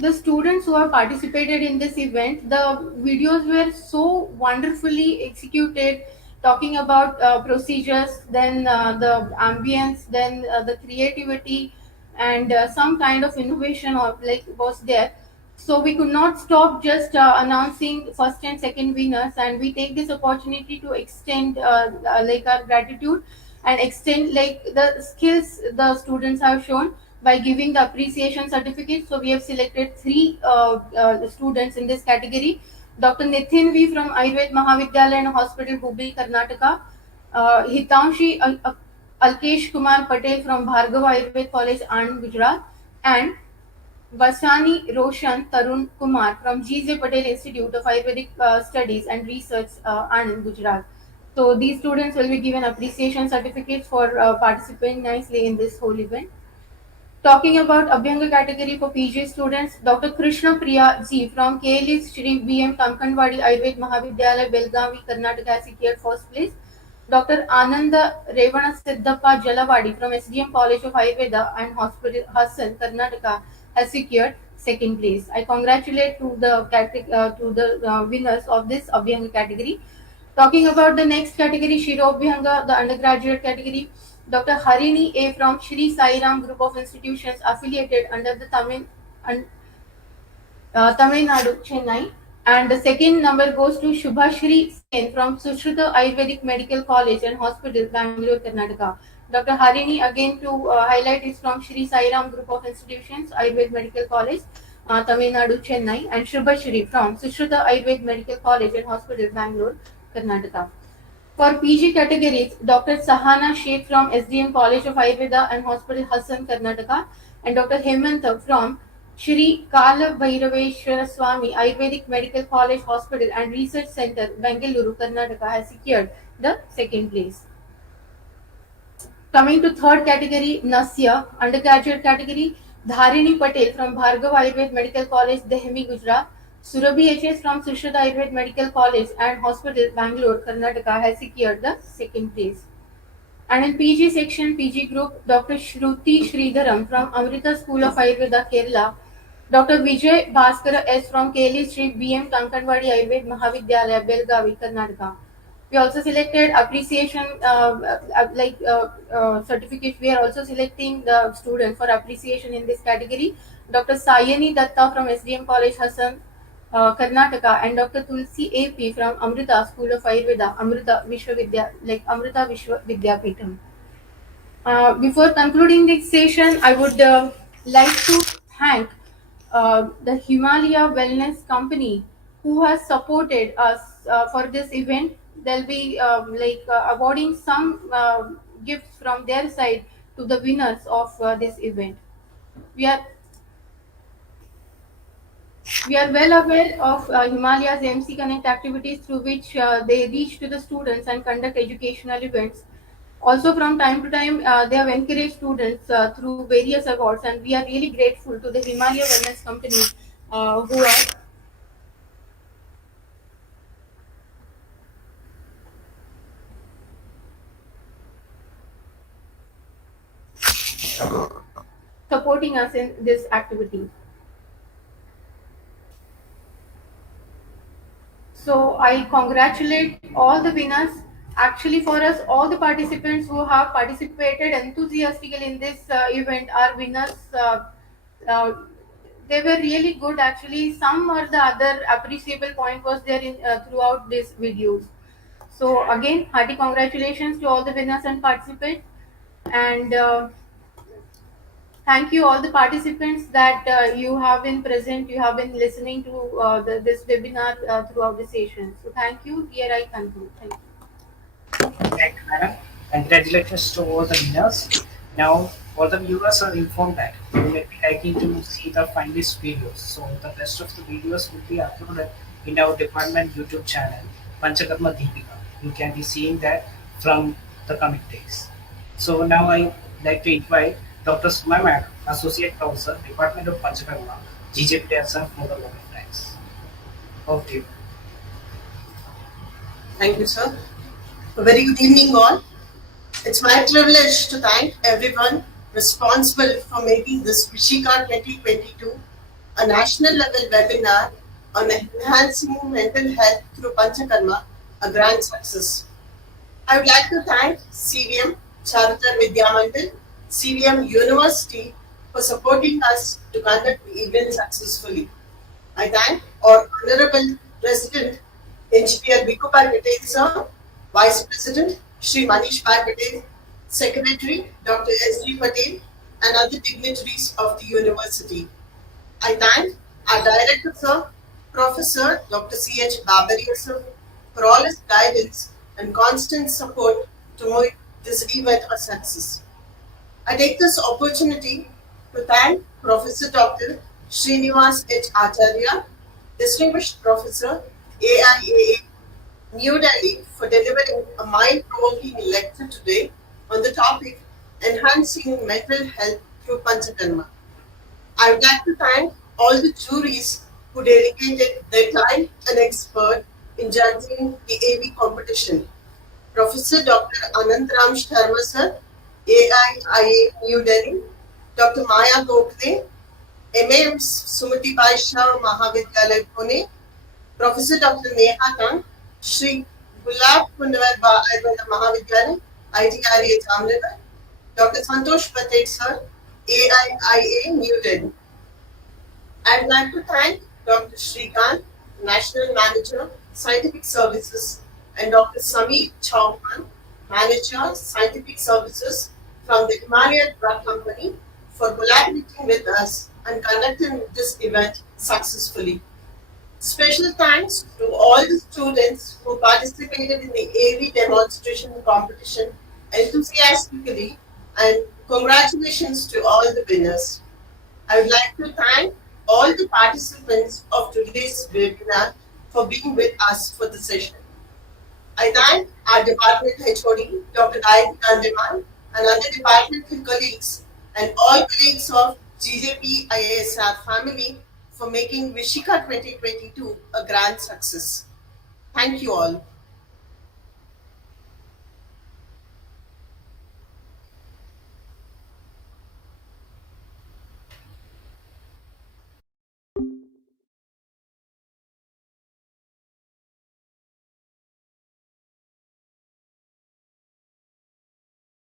The students who have participated in this event, the videos were so wonderfully executed, talking about procedures, then the ambience, then the creativity, and some kind of innovation or like was there. So we could not stop just announcing first and second winners, and we take this opportunity to extend like our gratitude and extend like the skills the students have shown by giving the appreciation certificate. So we have selected three students in this category. Dr. Nitin V from Ayurved Mahavidyalaya and Hospital, Hubli, Karnataka. Hitanshi Alkesh Kumar Patel from Bhargav Ayurved College, Anand, Gujarat. And Vasani Roshan Tarun Kumar from G.J. Patel Institute of Ayurvedic Studies and Research, Anand, Gujarat. So these students will be given appreciation certificates for participating nicely in this whole event. Talking about Abhyanga category for PG students, Dr. Krishna Priya Ji from KLE Shri B.M. Kankanwadi Ayurved Mahavidyalaya, Belgavi, Karnataka has secured first place. Dr. Anand Revana Siddhappa Jalawadi from SDM College of Ayurveda and Hospital, Hassan, Karnataka has secured second place. I congratulate to the winners of this Abhyanga category. Talking about the next category, Shiro Abhyanga, the undergraduate category, Dr. Harini A from Shri Sai Ram Group of Institutions affiliated under the Tamil Nadu, Chennai. And the second number goes to Shubhashri Sen from Sushruta Ayurvedic Medical College and Hospital, Bangalore, Karnataka. Dr. Harini, again to highlight, is from Shri Sai Ram Group of Institutions, Ayurved Medical College, Tamil Nadu, Chennai. And Shubhashri from Sushruta Ayurved Medical College and Hospital, Bangalore, Karnataka. For PG categories, Dr. Sahana Sheikh from SDM College of Ayurveda and Hospital, Hassan, Karnataka, and Dr. Hemant from Shri Kala Bhairaveshwara Swami Ayurvedic Medical College, Hospital and Research Center, Bengaluru, Karnataka has secured the second place. Coming to third category, Nasya, undergraduate category, Dharini Patel from Bhargav Ayurved Medical College, Dehmi, Gujarat. Surabhi HS from Sushruta Ayurved Medical College and Hospital, Bangalore, Karnataka has secured the second place. And in PG section, PG group, Dr. Shruti Sridharam from Amrita School of Ayurveda, Kerala. Dr. Vijay Bhaskara S from KLE Shri BM Kankanwadi Ayurved Mahavidyalaya, Belgavi, Karnataka. We also selected appreciation certificate. We are also selecting the student for appreciation in this category. Dr. Sayani Datta from SDM College, Hassan, Karnataka, and Dr. Tulsi AP from Amrita School of Ayurveda, Amrita Vishwa Vidyapeetham. Before concluding this session, I would like to thank the Himalaya Wellness Company who has supported us for this event. They'll be awarding some gifts from their side to the winners of this event. We are well aware of Himalaya's MC Connect activities through which they reach to the students and conduct educational events. Also, from time to time, they have encouraged students through various awards, and we are really grateful to the Himalaya Wellness Company who are supporting us in this activity. So I congratulate all the winners. Actually, for us, all the participants who have participated enthusiastically in this event are winners. They were really good. Actually, some or the other appreciable point was there in throughout these videos. So again, hearty congratulations to all the winners and participants, and thank you all the participants that you have been present, you have been listening to this webinar throughout the session. So thank you. Here I conclude. Thank you. Thank you, madam. Congratulations to all the winners. Now, all the viewers are informed that we will be liking to see the finalist videos. So, the rest of the videos will be uploaded in our department YouTube channel, Panchakarma Deepika. You can be seeing that from the coming days. So, now I like to invite Dr. Suma Madam, Associate Professor, Department of Panchakarma, GJ sir, for the vote of thanks. Over to you. Thank you, sir. A very good evening, all. It's my privilege to thank everyone responsible for making this VISHIKHA-2022 a national level webinar on enhancing mental health through Panchakarma a grand success. I would like to thank CVM Charutar Vidya Mandal, CVM University for supporting us to conduct the event successfully. I thank our Honorable President, Engineer Bikubai Patel sir, Vice President, Shri Manish Bhai Patel, Secretary, Dr. S.G. Patel, and other dignitaries of the university. I thank our Director sir, Professor Dr. C.H. Babaria sir, for all his guidance and constant support to make this event a success. I take this opportunity to thank Professor Dr. Srinivas H. Acharya, Distinguished Professor, AIAA, New Delhi, for delivering a mind-provoking lecture today on the topic Enhancing Mental Health through Panchakarma. I would like to thank all the juries who dedicated their time and expert in judging the AV competition. Professor Dr. Anand Sharma sir, AIIA New Delhi, Dr. Maya Gokhale, MAM Sumati Shah Mahavidyalaya Pune, Professor Dr. Neha Kang, Shri Gulab Kunwar Ayurveda Mahavidyalaya, ITRA Jamnagar, Dr. Santosh Patel sir, AIIA New Delhi. I'd like to thank Dr. Shrikant, National Manager, Scientific Services, and Dr. Sameer Chauhan, Manager, Scientific Services from the Himalaya Drug Company, for collaborating with us and conducting this event successfully. Special thanks to all the students who participated in the AV demonstration competition enthusiastically, and congratulations to all the winners. I would like to thank all the participants of today's webinar for being with us for the session. I thank our department HOD, Dr. Gayatri Andaman, and other departmental colleagues, and all colleagues of GJP IASR family for making VISHIKHA 2022 a grand success. Thank you all.